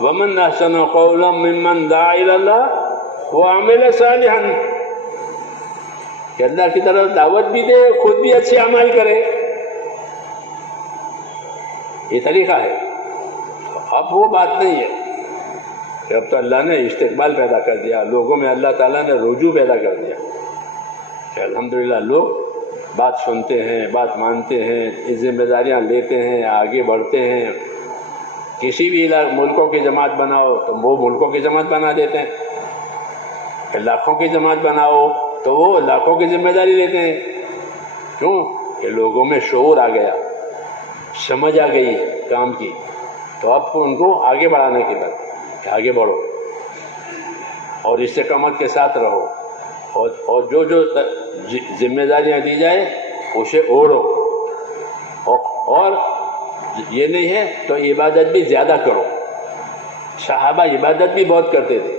وَمَنْ أَحْسَنُ قَوْلًا مِّمَّنْ دَعَا إِلَى اللَّهِ وَعَمِلَ صَالِحًا. کہ اللہ کی طرف دعوت بھی دے، خود بھی اچھے اعمال کرے. یہ طریقہ ہے. اب وہ بات نہیں ہے کہ اب تو اللہ نے استقبال پیدا کر دیا، لوگوں میں اللہ تعالیٰ نے رجوع پیدا کر دیا کہ الحمدللہ لوگ بات سنتے ہیں، بات مانتے ہیں، ذمہ داریاں لیتے ہیں، آگے بڑھتے ہیں. کسی بھی ملکوں کی جماعت بناؤ تو وہ ملکوں کی جماعت بنا دیتے ہیں. کہ لاکھوں کی جماعت بناؤ تو وہ لاکھوں کی ذمہ داری لیتے ہیں. کیوں؟ کہ لوگوں میں شعور آ گیا، سمجھ آ گئی کام کی. تو اب ان کو آگے بڑھانے کی بات کہ آگے بڑھو اور استقامت کے ساتھ رہو اور جو ذمہ داریاں دی جائے اسے اوڑھو. اور یہ نہیں ہے تو عبادت بھی زیادہ کرو. صحابہ عبادت بھی بہت کرتے تھے.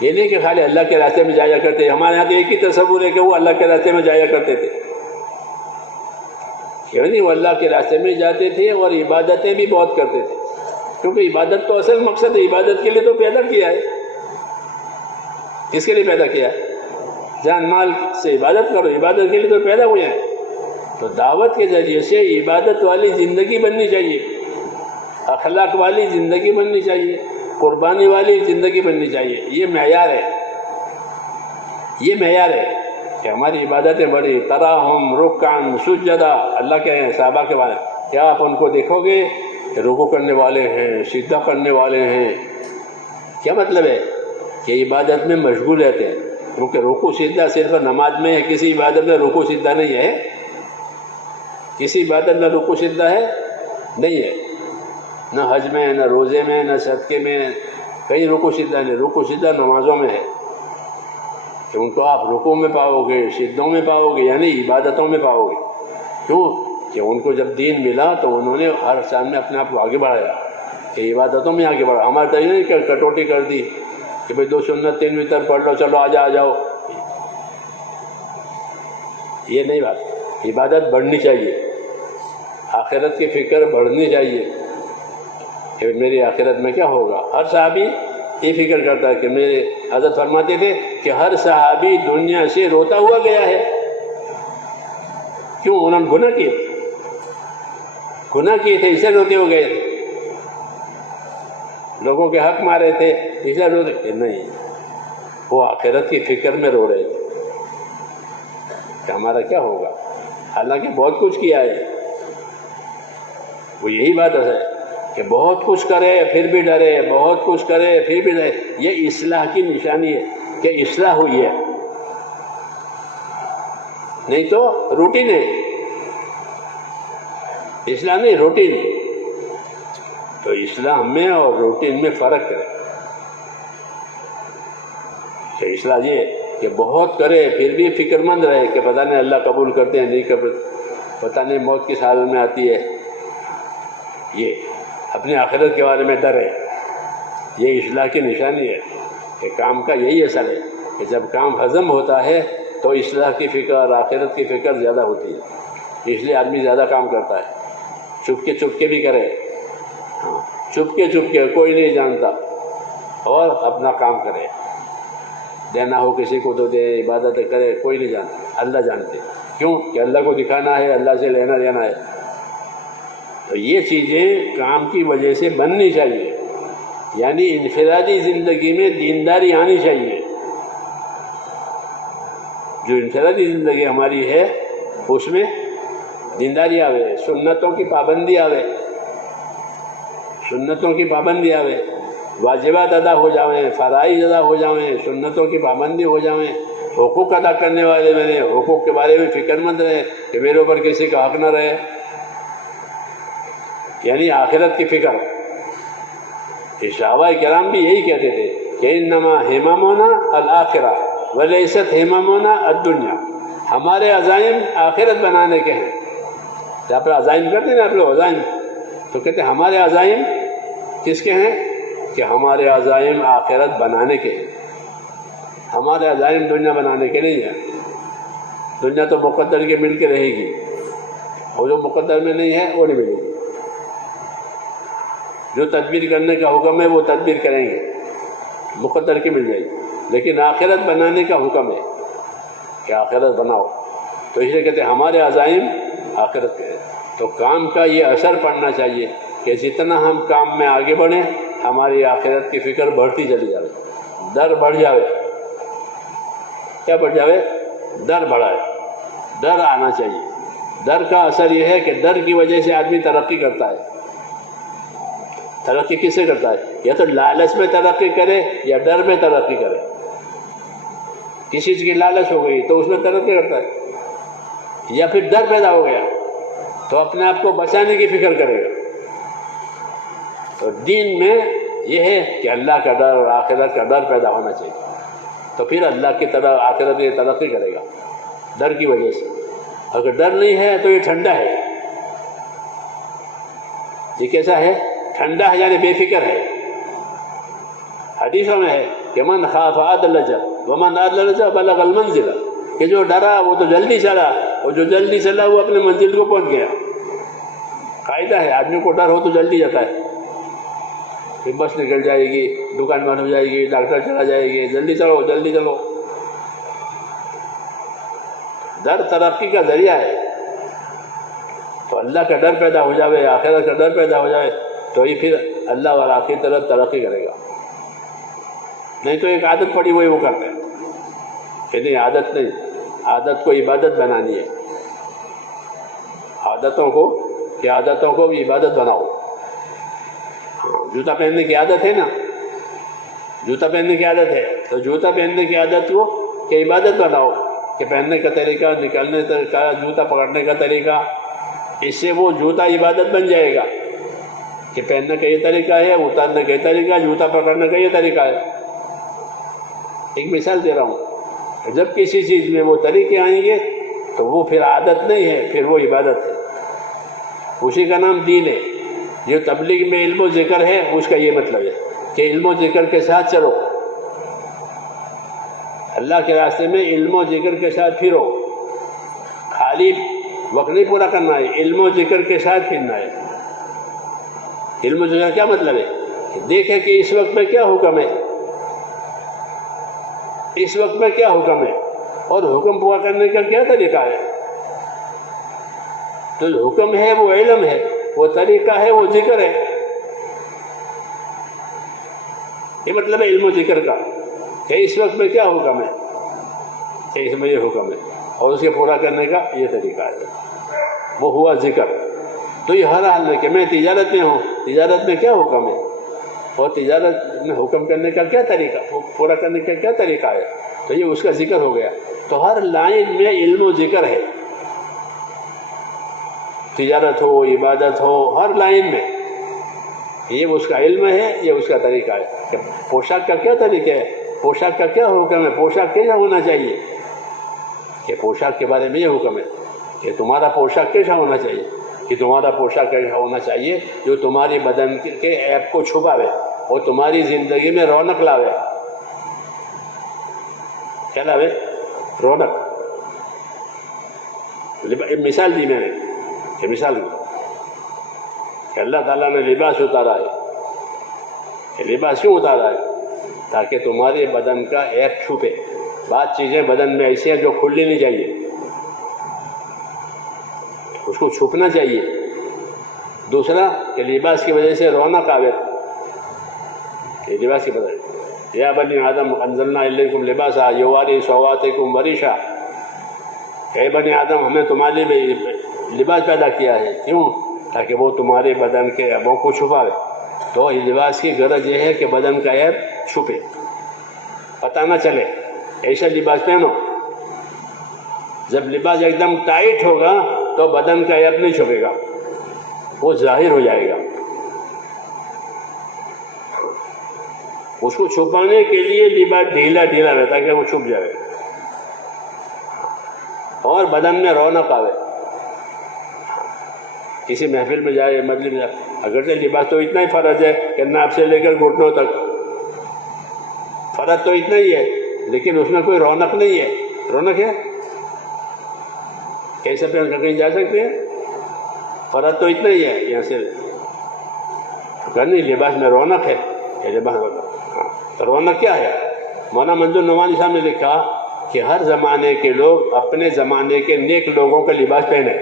یہ نہیں کہ خالی اللہ کے راستے میں جایا کرتے. ہمارے یہاں تو ایک ہی تصور ہے کہ وہ اللہ کے راستے میں جایا کرتے تھے. یعنی وہ اللہ کے راستے میں جاتے تھے اور عبادتیں بھی بہت کرتے تھے. کیونکہ عبادت تو اصل مقصد ہے. عبادت کے لیے تو پیدا کیا ہے. کس کے لیے پیدا کیا ہے؟ جان مال سے عبادت کرو، عبادت کے لیے تو پیدا ہوئے ہیں. تو دعوت کے ذریعے سے عبادت والی زندگی بننی چاہیے، اخلاق والی زندگی بننی چاہیے، قربانی والی زندگی بننی چاہیے. یہ معیار ہے، یہ معیار ہے کہ ہماری عبادتیں بڑی. تراہم رکعن سجدا. اللہ کے صحابہ کے بارے کیا آپ ان کو دیکھو گے کہ رکوع کرنے والے ہیں، سجدہ کرنے والے ہیں؟ کیا مطلب ہے؟ کہ عبادت میں مشغول رہتے ہیں. کیونکہ رکوع سجدہ صرف نماز میں ہے، کسی عبادت میں رکوع سجدہ نہیں ہے. کسی عبادت میں رکوع سجدہ ہے نہیں ہے. نہ حج میں، نہ روزے میں، نہ صدقے میں، کہیں رکوع سجدہ نہیں. رکوع سجدہ نمازوں میں ہے کہ ان کو آپ رکوع میں پاؤ گے، سجدوں میں پاؤ گے، یعنی عبادتوں میں پاؤ گے. کیوں؟ کہ ان کو جب دین ملا تو انہوں نے ہر سال میں اپنے آپ کو آگے بڑھایا کہ عبادتوں میں آگے بڑھا. ہمارے طریقے نہیں کہ کٹوٹی کر دی کہ بھئی 2 سنت 3 وتر پڑھ لو، چلو آ جاؤ. یہ نہیں بات. عبادت بڑھنی چاہیے، آخرت کی فکر بڑھنی چاہیے کہ میری آخرت میں کیا ہوگا. ہر صحابی یہ فکر کرتا ہے کہ میرے حضرت فرماتے تھے کہ ہر صحابی دنیا سے روتا ہوا گیا ہے. کیوں؟ انہوں نے گناہ کیے تھے، اسے روتے ہو گئے. لوگوں کے حق مارے تھے اس لیے روتے تھے. نہیں، وہ آخرت کی فکر میں رو رہے تھے کہ ہمارا کیا ہوگا. حالانکہ بہت کچھ کیا ہے. وہ یہی بات ہے کہ بہت کچھ کرے پھر بھی ڈرے، بہت کچھ کرے پھر بھی ڈرے. یہ اصلاح کی نشانی ہے کہ اصلاح ہوئی ہے. نہیں تو روٹین ہے، اصلاح نہیں روٹین. تو اصلاح میں اور روٹین میں فرق ہے. کہ اصلاح یہ کہ بہت کرے پھر بھی فکر مند رہے کہ پتہ نہیں اللہ قبول کرتے ہیں نہیں کرتے، پتہ نہیں موت کس حال میں آتی ہے. یہ اپنے آخرت کے بارے میں ڈر ہے. یہ اصلاح کی نشانی ہے. کہ کام کا یہی اثر ہے کہ جب کام ہضم ہوتا ہے تو اصلاح کی فکر، آخرت کی فکر زیادہ ہوتی ہے، اس لیے آدمی زیادہ کام کرتا ہے، چپ کے بھی کرے، ہاں چپ کے کوئی نہیں جانتا، اور اپنا کام کرے، دینا ہو کسی کو تو دے، عبادت کرے، کوئی نہیں جانتا، اللہ جانتے، کیوں کہ اللہ کو دکھانا ہے، اللہ سے لینا دینا ہے۔ تو یہ چیزیں کام کی وجہ سے بننی چاہیے، یعنی انفرادی زندگی میں دینداری آنی چاہیے۔ جو انفرادی زندگی ہماری ہے اس میں دینداری آوے، سنتوں کی پابندی آوے، سنتوں کی پابندی آوے، واجبات ادا ہو جاویں، فرائض ادا ہو جاویں، سنتوں کی پابندی ہو جاویں، حقوق ادا کرنے والے میرے حقوق کے بارے میں فکر مند رہے کہ میرے اوپر کسی کا حق نہ رہے، یعنی آخرت کی فکر۔ صحابہ کرام بھی یہی کہتے تھے کہ انما ہممنا الآخرہ ولیست ہممنا الدنیا، ہمارے عزائم آخرت بنانے کے ہیں۔ جہاں پر عزائم کرتے ہیں نا آپ لوگ عزائم، تو کہتے ہیں ہمارے عزائم کس کے ہیں؟ کہ ہمارے عزائم آخرت بنانے کے ہیں، ہمارے عزائم دنیا بنانے کے نہیں ہیں۔ دنیا تو مقدر کے مل کے رہے گی، اور جو مقدر میں نہیں ہے وہ نہیں ملے گی۔ جو تدبیر کرنے کا حکم ہے وہ تدبیر کریں گے، مقدر کی مل جائے گی، لیکن آخرت بنانے کا حکم ہے کہ آخرت بناؤ، تو اس لیے کہتے ہیں ہمارے عزائم آخرت کے ہیں۔ تو کام کا یہ اثر پڑنا چاہیے کہ جتنا ہم کام میں آگے بڑھیں ہماری آخرت کی فکر بڑھتی چلی جائے، در بڑھ جاوے، کیا بڑھ جاوے؟ در بڑھائے، در آنا چاہیے۔ در کا اثر یہ ہے کہ در کی وجہ سے آدمی ترقی کرتا ہے۔ ترقی کس سے کرتا ہے؟ یا تو لالچ میں ترقی کرے یا ڈر میں ترقی کرے۔ کسی چیز کی لالچ ہو گئی تو اس میں ترقی کرتا ہے، یا پھر ڈر پیدا ہو گیا تو اپنے آپ کو بچانے کی فکر کرے گا۔ تو دین میں یہ ہے کہ اللہ کا ڈر اور آخرت کا ڈر پیدا ہونا چاہیے، تو پھر اللہ کی طرح آخرت یہ ترقی کرے گا ڈر کی وجہ سے۔ اگر ڈر نہیں ہے تو یہ ٹھنڈا ہے، یہ کیسا ہے؟ ٹھنڈا ہے، یعنی بے فکر ہے۔ حدیثوں میں ہے کہ من خاف ادلج ومن ادلج بلغ المنزل، کہ جو ڈرا وہ تو جلدی چلا، اور جو جلدی چلا وہ اپنے منزل کو پہنچ گیا۔ قاعدہ ہے، آدمی کو ڈر ہو تو جلدی جاتا ہے، پھر بس نکل جائے گی، دکان بند ہو جائے گی، ڈاکٹر چلا جائے گی، جلدی چلو جلدی چلو۔ ڈر ترقی کا ذریعہ ہے، تو اللہ کا ڈر پیدا ہو جائے، آخرت کا ڈر پیدا ہو جائے تو یہ پھر اللہ والا کی طرف ترقی کرے گا۔ نہیں تو ایک عادت پڑی ہوئی وہ کرتے ہیں کہ نہیں، عادت نہیں، عادت کو عبادت بنانی ہے، عادتوں کو بھی عبادت بناؤ۔ جوتا پہننے کی عادت ہے نا، جوتا پہننے کی عادت ہے تو جوتا پہننے کی عادت کو کہ عبادت بناؤ، کہ پہننے کا طریقہ، نکالنے کا، جوتا پکڑنے کا طریقہ، اس سے وہ جوتا عبادت بن جائے گا کہ پہننے کا یہ طریقہ ہے، اتارنے کا یہ طریقہ، جوتا پکڑنے کا یہ طریقہ ہے۔ ایک مثال دے رہا ہوں، جب کسی چیز میں وہ طریقے آئیں گے تو وہ پھر عادت نہیں ہے، پھر وہ عبادت ہے، اسی کا نام دین ہے۔ جو تبلیغ میں علم و ذکر ہے اس کا یہ مطلب ہے کہ علم و ذکر کے ساتھ چلو، اللہ کے راستے میں علم و ذکر کے ساتھ پھرو، خالی وقت نہیں پورا کرنا ہے، علم و ذکر کے ساتھ پھرنا ہے۔ علم و ذکر کیا مطلب ہے؟ کہ دیکھیں کہ اس وقت میں کیا حکم ہے، اس وقت میں کیا حکم ہے، اور حکم پورا کرنے کا کیا طریقہ ہے۔ تو جو حکم ہے وہ علم ہے، وہ طریقہ ہے وہ ذکر ہے۔ یہ مطلب ہے علم و ذکر کا کہ اس وقت میں کیا حکم ہے، کہ اس میں یہ حکم ہے، اور اس کے پورا کرنے کا یہ طریقہ ہے، وہ ہوا ذکر۔ تو یہ ہر حال میں کہ میں تجارت میں ہوں، تجارت میں کیا حکم ہے، اور تجارت میں حکم کرنے کا کیا طریقہ، پورا کرنے کا کیا طریقہ ہے، تو یہ اس کا ذکر ہو گیا۔ تو ہر لائن میں علم و ذکر ہے، تجارت ہو، عبادت ہو، ہر لائن میں یہ اس کا علم ہے، یہ اس کا طریقہ ہے کہ پوشاک کا کیا طریقہ ہے، پوشاک کا کیا حکم ہے، پوشاک کیسا ہونا چاہیے، کہ پوشاک کے بارے میں یہ حکم ہے کہ تمہارا پوشاک کیسا ہونا چاہیے، کہ تمہارا پوشاک کیسا ہونا چاہیے جو تمہاری بدن کے عیب کو چھپاوے اور تمہاری زندگی میں رونق لاوے۔ کیا لاوے؟ رونق. مثال دی میں نے کہ مثال کہ اللہ تعالیٰ نے لباس اتارا ہے. کہ لباس کیوں اتارا ہے؟ تاکہ تمہارے بدن کا عیب چھپے. بعض چیزیں بدن میں ایسی ہیں جو کھلنی نہیں چاہیے، اس کو چھپنا چاہیے. دوسرا کہ لباس کی وجہ سے رونق آوے. یہ لباس کی وجہ سے یا بنی آدم انزلنا الیکم لباسا یواری سواتکم وریشا. اے بنی آدم ہمیں تمہارے لیے لباس پیدا کیا ہے. کیوں؟ تاکہ وہ تمہارے بدن کے عیبوں کو چھپاوے. تو یہ لباس کی غرض یہ ہے کہ بدن کا عیب چھپے، پتہ نہ چلے. ایسا لباس پہنو. جب لباس ایک دم ٹائٹ ہوگا تو بدن کا عیب نہیں چھپے گا، وہ ظاہر ہو جائے گا. اس کو چھپانے کے لیے لباس ڈھیلا ڈھیلا رہتا ہے کہ وہ چھپ جائے اور بدن میں رونق آوے. کسی محفل میں جائے، مجلس میں جائے، اگرچہ لباس تو اتنا ہی فرض ہے کہ ناپ سے لے کر گھٹنوں تک، فرض تو اتنا ہی ہے، لیکن اس میں کوئی رونق نہیں ہے. رونق ہے کیسے پہن کر کہیں جا سکتے ہیں؟ فرض تو اتنا ہی ہے. یہاں سے نہیں، لباس میں رونق ہے. لباس رونق کیا ہے؟ مولانا منظور نعمانی صاحب نے لکھا کہ ہر زمانے کے لوگ اپنے زمانے کے نیک لوگوں کا لباس پہنے.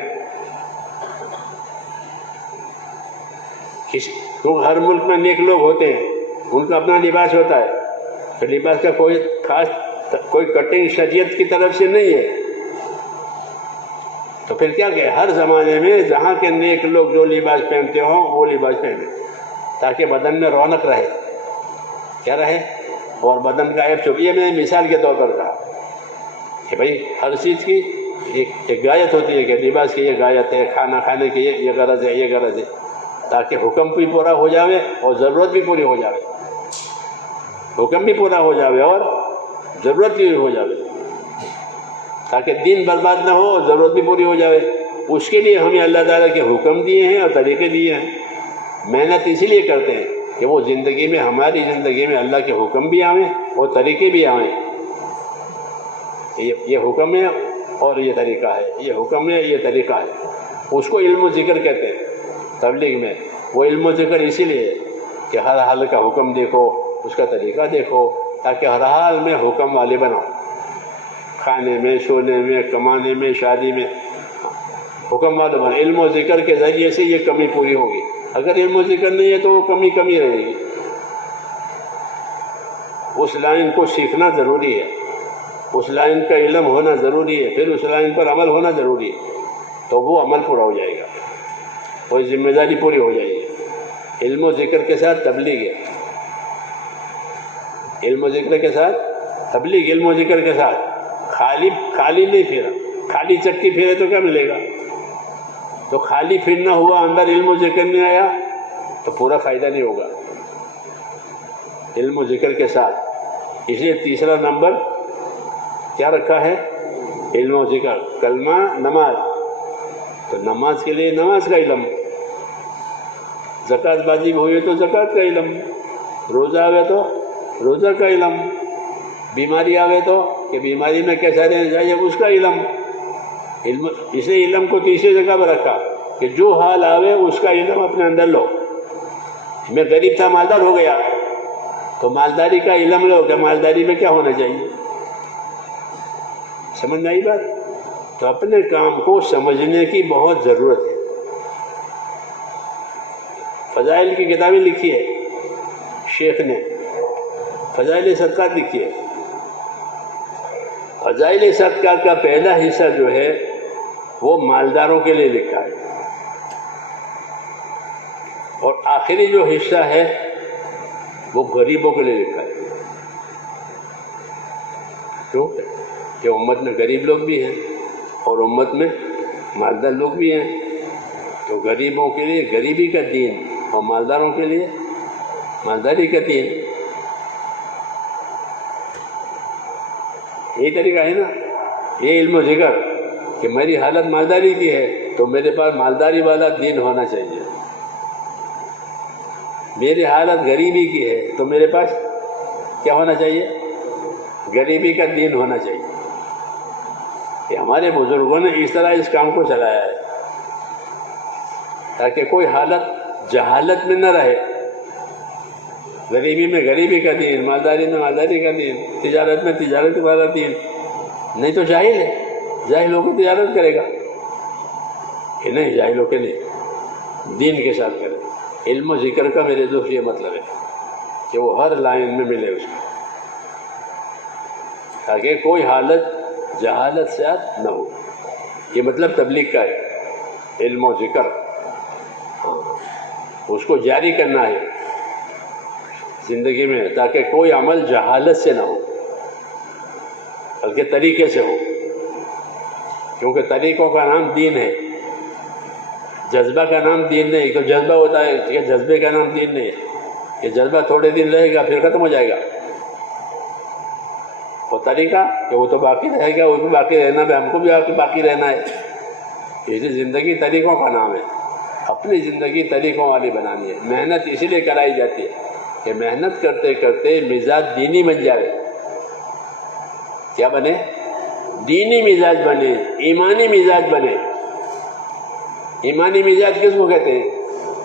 کیونکہ ہر ملک میں نیک لوگ ہوتے ہیں، ان کا اپنا لباس ہوتا ہے. تو لباس کا کوئی خاص کوئی کٹنگ شریعت کی طرف سے نہیں ہے. تو پھر کیا کہ ہر زمانے میں جہاں کے نیک لوگ جو لباس پہنتے ہوں وہ لباس پہنے، تاکہ بدن میں رونق رہے. کیا رہے؟ اور بدن کا عیب چھپے. یہ میں نے مثال کے طور پر کہا کہ بھائی ہر چیز کی ایک غایت ہوتی ہے، کہ لباس کی یہ غایت ہے، کھانا کھانے کی یہ غرض ہے، یہ غرض ہے، تاکہ حکم بھی پورا ہو جاوے اور ضرورت بھی پوری ہو جاوے. حکم بھی پورا ہو جاوے اور ضرورت بھی ہو جاوے، تاکہ دین برباد نہ ہو اور ضرورت بھی پوری ہو جاوے. اس کے لیے ہمیں اللہ تعالیٰ کے حکم دیے ہیں اور طریقے دیے ہیں. محنت اسی لیے کرتے ہیں کہ وہ زندگی میں، ہماری زندگی میں اللہ کے حکم بھی آئیں اور طریقے بھی آئیں. یہ حکم ہے اور یہ طریقہ ہے، یہ حکم ہے، یہ طریقہ ہے. اس کو علم و ذکر کہتے ہیں تبلیغ میں. وہ علم و ذکر اسی لیے کہ ہر حال کا حکم دیکھو، اس کا طریقہ دیکھو، تاکہ ہر حال میں حکم والے بنو. کھانے میں، سونے میں، کمانے میں، شادی میں حکم والے بنو. علم و ذکر کے ذریعے سے یہ کمی پوری ہوگی. اگر علم و ذکر نہیں ہے تو وہ کمی رہے گی. اس لائن کو سیکھنا ضروری ہے، اس لائن کا علم ہونا ضروری ہے، پھر اس لائن پر عمل ہونا ضروری ہے. تو وہ عمل پورا ہو جائے گا، وہ ذمہ داری پوری ہو جائے گی. علم و ذکر کے ساتھ تبلیغ ہے. علم و ذکر کے ساتھ تبلیغ، علم و ذکر کے ساتھ. خالی نہیں پھیرا. خالی چکی پھیرے تو کیا ملے گا؟ تو خالی پھرنا ہوا، اندر علم و ذکر نہیں آیا تو پورا فائدہ نہیں ہوگا. علم و ذکر کے ساتھ. اس لیے تیسرا نمبر کیا رکھا ہے؟ علم و ذکر. کلمہ، نماز. تو نماز کے لیے نماز کا علم، زکوٰۃ واجب ہوئی تو زکوٰۃ کا علم، روزہ آوے تو روزہ کا علم، بیماری آوے تو کہ بیماری میں کیسا رہنا چاہیے اس کا علم. اسے علم کو تیسری جگہ پر رکھا کہ جو حال آوے اس کا علم اپنے اندر لو. میں غریب تھا، مالدار ہو گیا تو مالداری کا علم لو کہ مالداری میں کیا ہونا چاہیے. سمجھ میں آئی بات؟ تو اپنے کام کو سمجھنے کی بہت ضرورت ہے. فضائل کی کتابیں لکھی ہے شیخ نے، فضائل صدقات لکھی ہے. فضائل صدقات کا پہلا حصہ جو ہے وہ مالداروں کے لیے لکھا ہے، اور آخری جو حصہ ہے وہ غریبوں کے لیے لکھا ہے. کیوں کہ امت میں غریب لوگ بھی ہیں اور امت میں مالدار لوگ بھی ہیں. تو غریبوں کے لیے غریبی کا دین اور مالداروں کے لیے مالداری کا دین. یہی طریقہ ہے نا. یہ علم و ذکر کہ میری حالت مالداری کی ہے تو میرے پاس مالداری والا دین ہونا چاہیے. میری حالت غریبی کی ہے تو میرے پاس کیا ہونا چاہیے؟ غریبی کا دین ہونا چاہیے کہ ہمارے بزرگوں نے اس طرح اس کام کو چلایا ہے تاکہ کوئی حالت جہالت میں نہ رہے. غریبی میں غریبی کا دین، مالداری میں مالداری کا دین، تجارت میں تجارت والا دین. نہیں تو جاہل ہے، جاہل ہو کے تجارت کرے گا کہ نہیں، جاہل ہو کے نہیں، دین کے ساتھ کرے. علم و ذکر کا میرے دوست یہ مطلب ہے کہ وہ ہر لائن میں ملے اس کو، تاکہ کوئی حالت جہالت سے نہ ہو. یہ مطلب تبلیغ کا ہے، علم و ذکر اس کو جاری کرنا ہے زندگی میں، تاکہ کوئی عمل جہالت سے نہ ہو بلکہ طریقے سے ہو. کیونکہ طریقوں کا نام دین ہے، جذبہ کا نام دین نہیں. تو جذبہ ہوتا ہے کہ جذبے کا نام دین نہیں ہے، کہ جذبہ تھوڑے دن رہے گا پھر ختم ہو جائے گا. وہ طریقہ کہ وہ تو باقی رہے گا، اس میں باقی رہنا بھی، ہم کو بھی باقی رہنا ہے. اس لیے زندگی طریقوں کا نام ہے. اپنی زندگی طریقوں والی بنانی ہے. محنت اسی لیے کرائی جاتی ہے کہ محنت کرتے کرتے مزاج دینی بن جائے. کیا بنے؟ دینی مزاج بنے، ایمانی مزاج بنے. ایمانی مزاج کس کو کہتے ہیں؟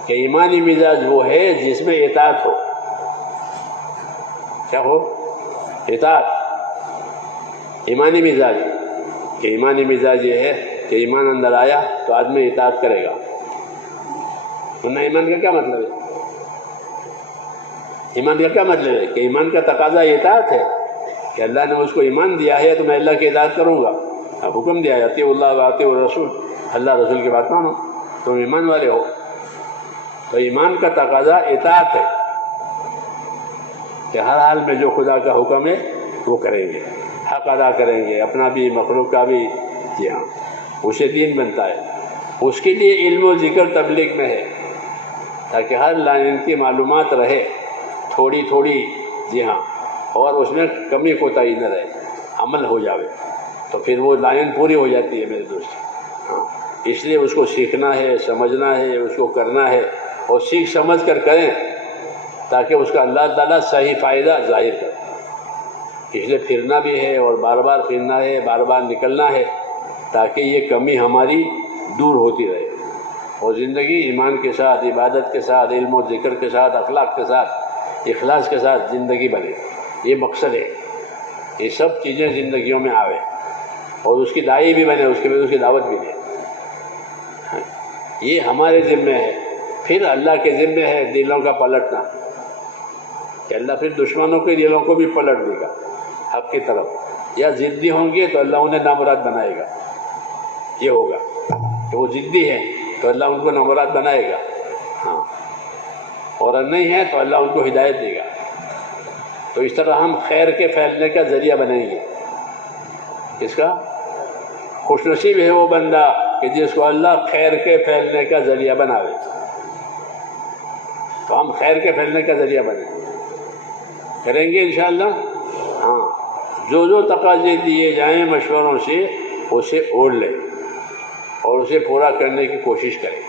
کہ ایمانی مزاج وہ ہے جس میں اطاعت ہو. کیا ہو؟ اطاعت. ایمانی مزاج، کہ ایمانی مزاج یہ ہے کہ ایمان اندر آیا تو آدمی اطاعت کرے گا. ورنہ ایمان کا کیا مطلب ہے؟ ایمان کا کیا مطلب ہے؟ کہ ایمان کا تقاضا اطاعت ہے کہ اللہ نے اس کو ایمان دیا ہے تو میں اللہ کی اطاعت کروں گا. اب حکم دیا ہے اطیعوا اللہ واطیعوا الرسول، اللہ رسول کی بات مانو، تم ایمان والے ہو. تو ایمان کا تقاضا اطاعت ہے کہ ہر حال میں جو خدا کا حکم ہے وہ کریں گے، حق ادا کریں گے، اپنا بھی مخلوق کا بھی. جی ہاں، اسے دین بنتا ہے. اس کے لیے علم و ذکر تبلیغ میں ہے تاکہ ہر لائن کی معلومات رہے تھوڑی تھوڑی. جی ہاں، اور اس میں کمی کوتاہی نہ رہے، عمل ہو جاوے تو پھر وہ لائن پوری ہو جاتی ہے میرے دوست. ہاں، اس لیے اس کو سیکھنا ہے، سمجھنا ہے، اس کو کرنا ہے، اور سیکھ سمجھ کر کریں تاکہ اس کا اللہ تعالیٰ صحیح فائدہ ظاہر کرے. اس لیے پھرنا بھی ہے اور بار بار پھرنا ہے، بار بار نکلنا ہے تاکہ یہ کمی ہماری دور ہوتی رہے اور زندگی ایمان کے ساتھ، عبادت کے ساتھ، علم و ذکر کے ساتھ، اخلاق کے ساتھ، اخلاص کے ساتھ زندگی بنے. یہ مقصد ہے. یہ سب چیزیں زندگیوں میں آوے اور اس کی داعی بھی بنے، اس کے بعد اس کی دعوت بھی دے. یہ ہمارے ذمے ہے. پھر اللہ کے ذمے ہے دلوں کا پلٹنا، کہ اللہ پھر دشمنوں کے دلوں کو بھی پلٹ دے گا حق کی طرف. یا ضدی ہوں گے تو اللہ انہیں نامراد بنائے گا. یہ ہوگا کہ وہ ضدی ہیں تو اللہ ان کو نامراد بنائے گا. ہاں، اور نہیں ہے تو اللہ ان کو ہدایت دے گا. تو اس طرح ہم خیر کے پھیلنے کا ذریعہ بنیں گے. اس کا خوش نصیب ہے وہ بندہ کہ جس کو اللہ خیر کے پھیلنے کا ذریعہ بناوے. تو ہم خیر کے پھیلنے کا ذریعہ بنیں، کریں گے انشاءاللہ. ہاں، جو جو تقاضے دیے جائیں مشوروں سے اسے اوڑھ لیں اور اسے پورا کرنے کی کوشش کریں،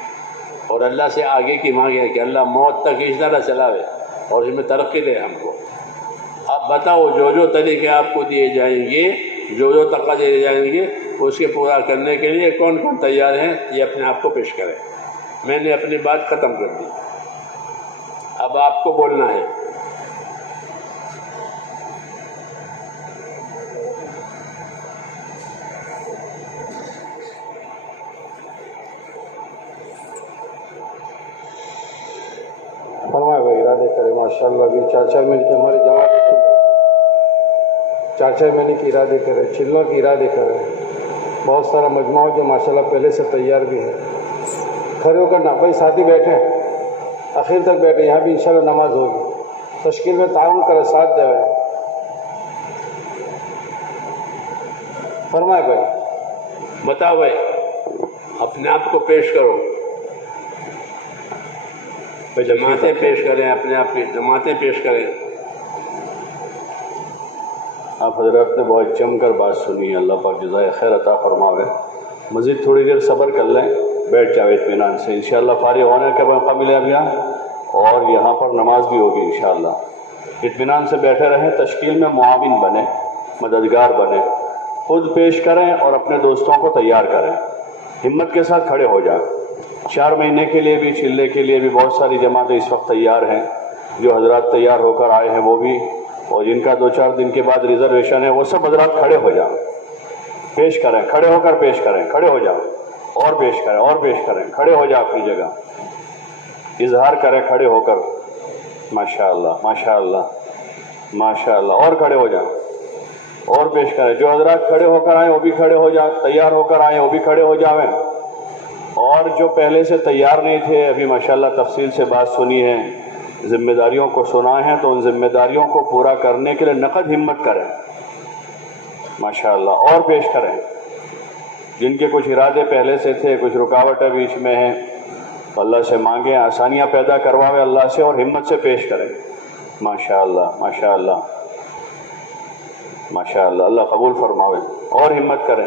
اور اللہ سے آگے کی مانگیں کہ اللہ موت تک اس طرح چلاوے اور اس میں ترقی دے ہم کو. اب بتاؤ، جو جو طریقے آپ کو دیے جائیں گے، جو جو تقاضے دیے جائیں گے، اس کے پورا کرنے کے لیے کون کون تیار ہیں؟ یہ اپنے آپ کو پیش کریں. میں نے اپنی بات ختم کر دی، اب آپ کو بولنا ہے. فرمائے بھائی، ارادے کرے. ماشاء اللہ ابھی 4 مہینے کی ہماری جماعت 4 مہینے کی ارادے کرے، چلوں کی ارادے کرے. بہت سارا مجموعہ جو ماشاء اللہ پہلے سے تیار بھی ہے. کھڑے ہو کر بھائی ساتھی بیٹھیں، آخر تک بیٹھیں. یہاں بھی انشاءاللہ نماز ہوگی. تشکیل میں تعاون کرے، ساتھ دے. فرمائے بھائی. بتاؤ بھائی، اپنے آپ کو پیش کرو. جماعتیں پیش کریں، اپنے آپ کی جماعتیں پیش کریں. آپ حضرات نے بہت جم کر بات سنی، اللہ پاک جزائے خیر عطا فرماوے. مزید تھوڑی دیر صبر کر لیں، بیٹھ جاؤ اطمینان سے. انشاءاللہ فارغ ہونے کے موقع ملے اب یہاں، اور یہاں پر نماز بھی ہوگی انشاءاللہ. اطمینان سے بیٹھے رہیں، تشکیل میں معاون بنے. مددگار بنے، خود پیش کریں اور اپنے دوستوں کو تیار کریں، ہمت کے ساتھ کھڑے ہو جائیں۔ 4 مہینے کے لیے بھی، چلے کے لیے بھی بہت ساری جماعتیں اس وقت تیار ہیں، جو حضرات تیار ہو کر آئے ہیں وہ بھی، اور جن کا 2-4 دن کے بعد ریزرویشن ہے وہ سب حضرات کھڑے ہو جائیں، پیش کریں، کھڑے ہو کر پیش کریں، کھڑے ہو جائیں اور پیش کریں اور پیش کریں، کھڑے ہو جائیں اپنی جگہ، اظہار کریں کھڑے ہو کر۔ ماشاءاللہ ماشاءاللہ ماشاءاللہ، اور کھڑے ہو جائیں اور پیش کریں۔ جو حضرات کھڑے ہو کر آئیں وہ بھی کھڑے ہو جائیں، تیار ہو کر آئیں وہ بھی کھڑے ہو جاویں، اور جو پہلے سے تیار نہیں تھے، ابھی ماشاءاللہ تفصیل سے بات سنی ہے، ذمہ داریوں کو سنا ہے، تو ان ذمہ داریوں کو پورا کرنے کے لیے نقد ہمت کریں ماشاءاللہ، اور پیش کریں۔ جن کے کچھ ارادے پہلے سے تھے، کچھ رکاوٹیں بیچ میں ہیں، اللہ سے مانگیں، آسانیاں پیدا کرواویں اللہ سے، اور ہمت سے پیش کریں۔ ماشاءاللہ ماشاءاللہ ماشاءاللہ، اللہ قبول فرماوے، اور ہمت کریں،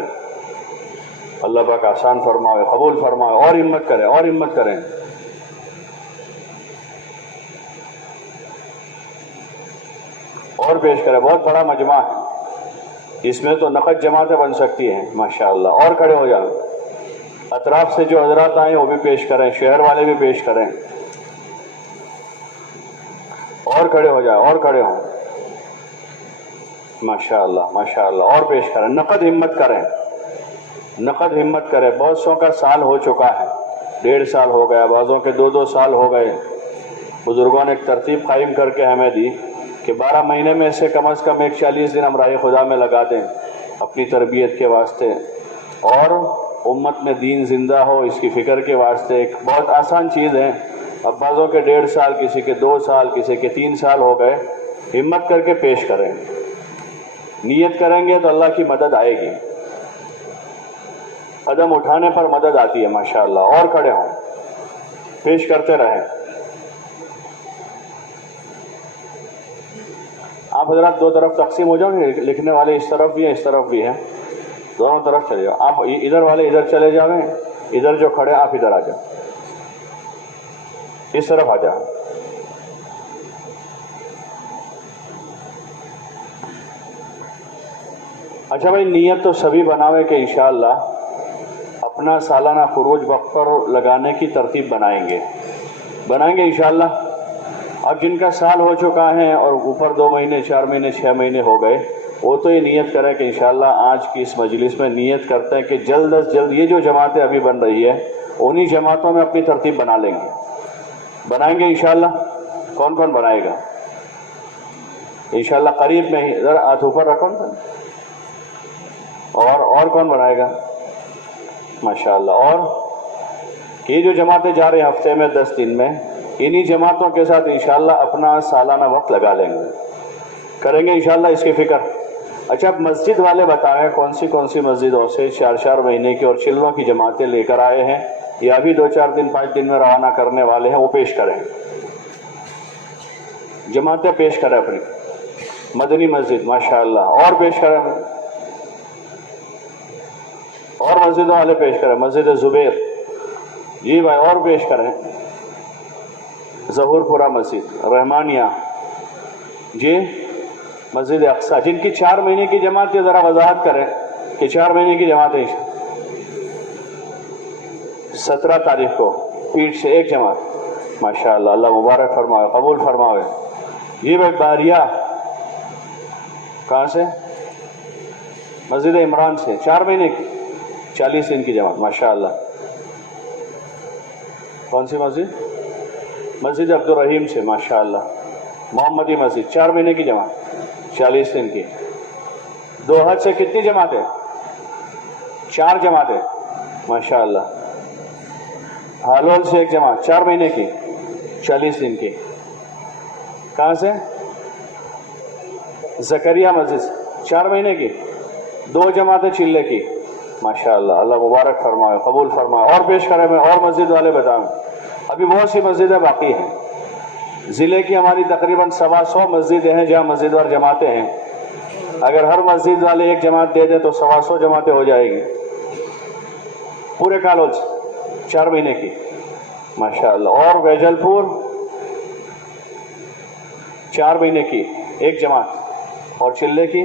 اللہ پاک آسان فرماوے، قبول فرماوے، اور ہمت کریں اور ہمت کریں۔ اور پیش کریں، بہت بڑا مجمع ہے، اس میں تو نقد جماعتیں بن سکتی ہیں ماشاءاللہ، اور کھڑے ہو جائیں۔ اطراف سے جو حضرات آئیں وہ بھی پیش کریں، شہر والے بھی پیش کریں، اور کھڑے ہو جائیں اور کھڑے ہوں ماشاءاللہ ماشاءاللہ، اور پیش کریں، نقد ہمت کریں، نقد ہمت کریں۔ بہت سو کا سال ہو چکا ہے، 1.5 سال ہو گیا، بعضوں کے 2 سال ہو گئے۔ بزرگوں نے ایک ترتیب قائم کر کے ہمیں دی کہ 12 مہینے میں سے کم از کم 40 دن ہم راہ خدا میں لگا دیں اپنی تربیت کے واسطے، اور امت میں دین زندہ ہو اس کی فکر کے واسطے۔ ایک بہت آسان چیز ہے، اب بعضوں کے 1.5 سال، کسی کے 2 سال، کسی کے 3 سال ہو گئے، ہمت کر کے پیش کریں، نیت کریں گے تو اللہ کی مدد آئے گی، قدم اٹھانے پر مدد آتی ہے ماشاءاللہ، اور کھڑے ہوں، پیش کرتے رہیں۔ آپ حضرات 2 طرف تقسیم ہو جاؤ، لکھنے والے اس طرف بھی ہیں اس طرف بھی ہیں، دونوں طرف چلے جاؤ، آپ ادھر والے ادھر چلے جاویں، ادھر جو کھڑے آپ ادھر آ جاؤ، اس طرف آ جاؤ۔ اچھا بھائی، نیت تو سبھی بناوے کہ انشاءاللہ اپنا سالانہ خروج وقت پر لگانے کی ترتیب بنائیں گے انشاءاللہ۔ اب جن کا سال ہو چکا ہے اور اوپر 2 مہینے 4 مہینے 6 مہینے ہو گئے، وہ تو یہ نیت کریں کہ انشاءاللہ آج کی اس مجلس میں نیت کرتے ہیں کہ جلد از جلد یہ جو جماعتیں ابھی بن رہی ہے انہی جماعتوں میں اپنی ترتیب بنا لیں گے، بنائیں گے انشاءاللہ۔ کون کون بنائے گا انشاءاللہ قریب میں ہی؟ ذرا ہاتھ اوپر رکھو نا۔ اور کون بنائے گا ماشاءاللہ؟ اور یہ جو جماعتیں جا رہے ہیں ہفتے میں 10 دن میں، انہی جماعتوں کے ساتھ انشاءاللہ اپنا سالانہ وقت لگا لیں گے، کریں گے انشاءاللہ اس کی فکر۔ اچھا، اب مسجد والے بتائیں کون سی مسجدوں سے 4 مہینے کی اور چلوں کی جماعتیں لے کر آئے ہیں، یا بھی 2-4 دن 5 دن میں روانہ کرنے والے ہیں، وہ پیش کریں، جماعتیں پیش کریں اپنی۔ مدنی مسجد ماشاءاللہ، اور پیش کریں، اور مسجدوں والے پیش کریں، مسجد زبیر جی بھائی، اور پیش کریں، ظہور پورہ مسجد، رحمانیہ جی، مسجد اقصی، جن کی 4 مہینے کی جماعت ہے ذرا وضاحت کریں کہ 4 مہینے کی جماعت ہے۔ 17 تاریخ کو پیٹ سے ایک جماعت ماشاءاللہ، اللہ مبارک فرمائے، قبول فرمائے جی بھائی۔ باریہ کہاں سے؟ مسجد عمران سے، 4 مہینے کی 40 دن کی جماعت ماشاءاللہ۔ کون سی مسجد؟ مسجد عبدالرحیم سے ماشاءاللہ، محمدی مسجد، 4 مہینے کی جماعت 40 دن کی۔ دوحد سے کتنی جماعتیں؟ 4 جماعتیں ماشاءاللہ۔ ہالول سے ایک جماعت 4 مہینے کی 40 دن کی۔ کہاں سے؟ زکریہ مسجد سے 4 مہینے کی 2 جماعتیں چلے کی ماشاءاللہ، اللہ مبارک فرمائے، قبول فرمائے، اور پیش کرے میں، اور مسجد والے بتائیں۔ ابھی بہت سی مسجدیں باقی ہیں، ضلع کی ہماری تقریباً 125 مسجدیں ہیں جہاں مسجد وار جماعتیں ہیں۔ اگر ہر مسجد والے ایک جماعت دے دیں تو 125 جماعتیں ہو جائے گی پورے کالج 4 مہینے کی ماشاءاللہ۔ اور ویجل پور 4 مہینے کی ایک جماعت، اور چلے کی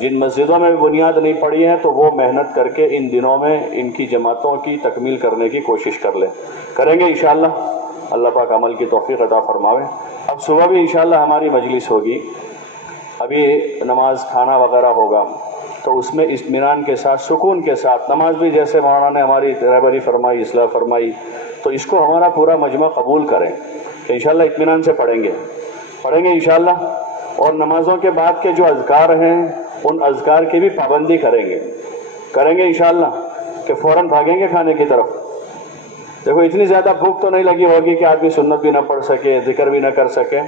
جن مسجدوں میں بھی بنیاد نہیں پڑی ہے تو وہ محنت کر کے ان دنوں میں ان کی جماعتوں کی تکمیل کرنے کی کوشش کریں گے انشاءاللہ. اللہ پاک عمل کی توفیق عطا فرماوے. اب صبح بھی انشاءاللہ ہماری مجلس ہوگی. ابھی نماز کھانا وغیرہ ہوگا تو اس میں اطمینان کے ساتھ سکون کے ساتھ نماز بھی جیسے مولانا نے ہماری رہبری فرمائی اصلاح فرمائی تو اس کو ہمارا پورا مجمع قبول کریں کہ انشاءاللہ اطمینان سے پڑھیں گے انشاءاللہ. اور نمازوں کے بعد کے جو اذکار ہیں ان اذکار کی بھی پابندی کریں گے انشاءاللہ کہ فوراً بھاگیں گے کھانے کی طرف. دیکھو اتنی زیادہ بھوک تو نہیں لگی ہوگی کہ آدمی سنت بھی نہ پڑھ سکے ذکر بھی نہ کر سکے.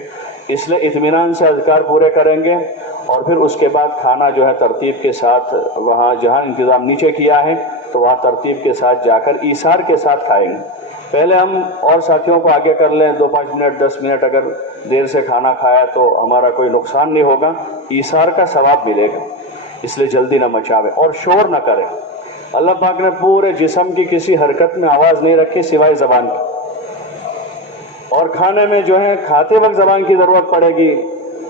اس لیے اطمینان سے اذکار پورے کریں گے اور پھر اس کے بعد کھانا جو ہے ترتیب کے ساتھ وہاں جہاں انتظام نیچے کیا ہے تو وہاں ترتیب کے ساتھ جا کر ایثار کے ساتھ کھائیں گے. پہلے ہم اور ساتھیوں کو آگے کر لیں 2-5 منٹ 10 منٹ اگر دیر سے کھانا کھایا تو ہمارا کوئی نقصان نہیں ہوگا. ایثار کا ثواب ملے گا. اس لیے جلدی نہ مچاوے اور شور نہ کرے. اللہ پاک نے پورے جسم کی کسی حرکت میں آواز نہیں رکھی سوائے زبان کی. اور کھانے میں جو ہے کھاتے وقت زبان کی ضرورت پڑے گی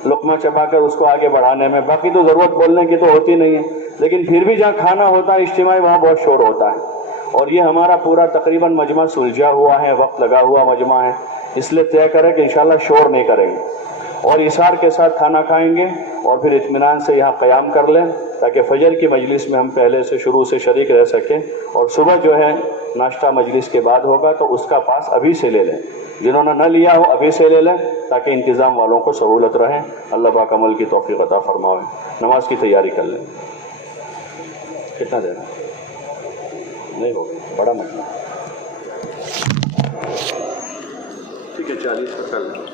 لقمہ چبا کر اس کو آگے بڑھانے میں. باقی تو ضرورت بولنے کی تو ہوتی نہیں ہے لیکن پھر بھی جہاں کھانا ہوتا ہے اجتماعی وہاں بہت شور ہوتا ہے. اور یہ ہمارا پورا تقریباً مجمع سلجھا ہوا ہے وقت لگا ہوا مجمع ہے. اس لیے طے کریں کہ انشاءاللہ شور نہیں کریں گے اور ایثار کے ساتھ کھانا کھائیں گے اور پھر اطمینان سے یہاں قیام کر لیں تاکہ فجر کی مجلس میں ہم پہلے سے شروع سے شریک رہ سکیں. اور صبح جو ہے ناشتہ مجلس کے بعد ہوگا تو اس کا پاس ابھی سے لے لیں. جنہوں نے نہ لیا ہو ابھی سے لے لیں تاکہ انتظام والوں کو سہولت رہے. اللہ پاک عمل کی توفیق عطا فرمائے. نماز کی تیاری کر لیں. کتنا دینا نہیں ہوگا بڑا مجمع ٹھیک ہے 40 کا کر لیں.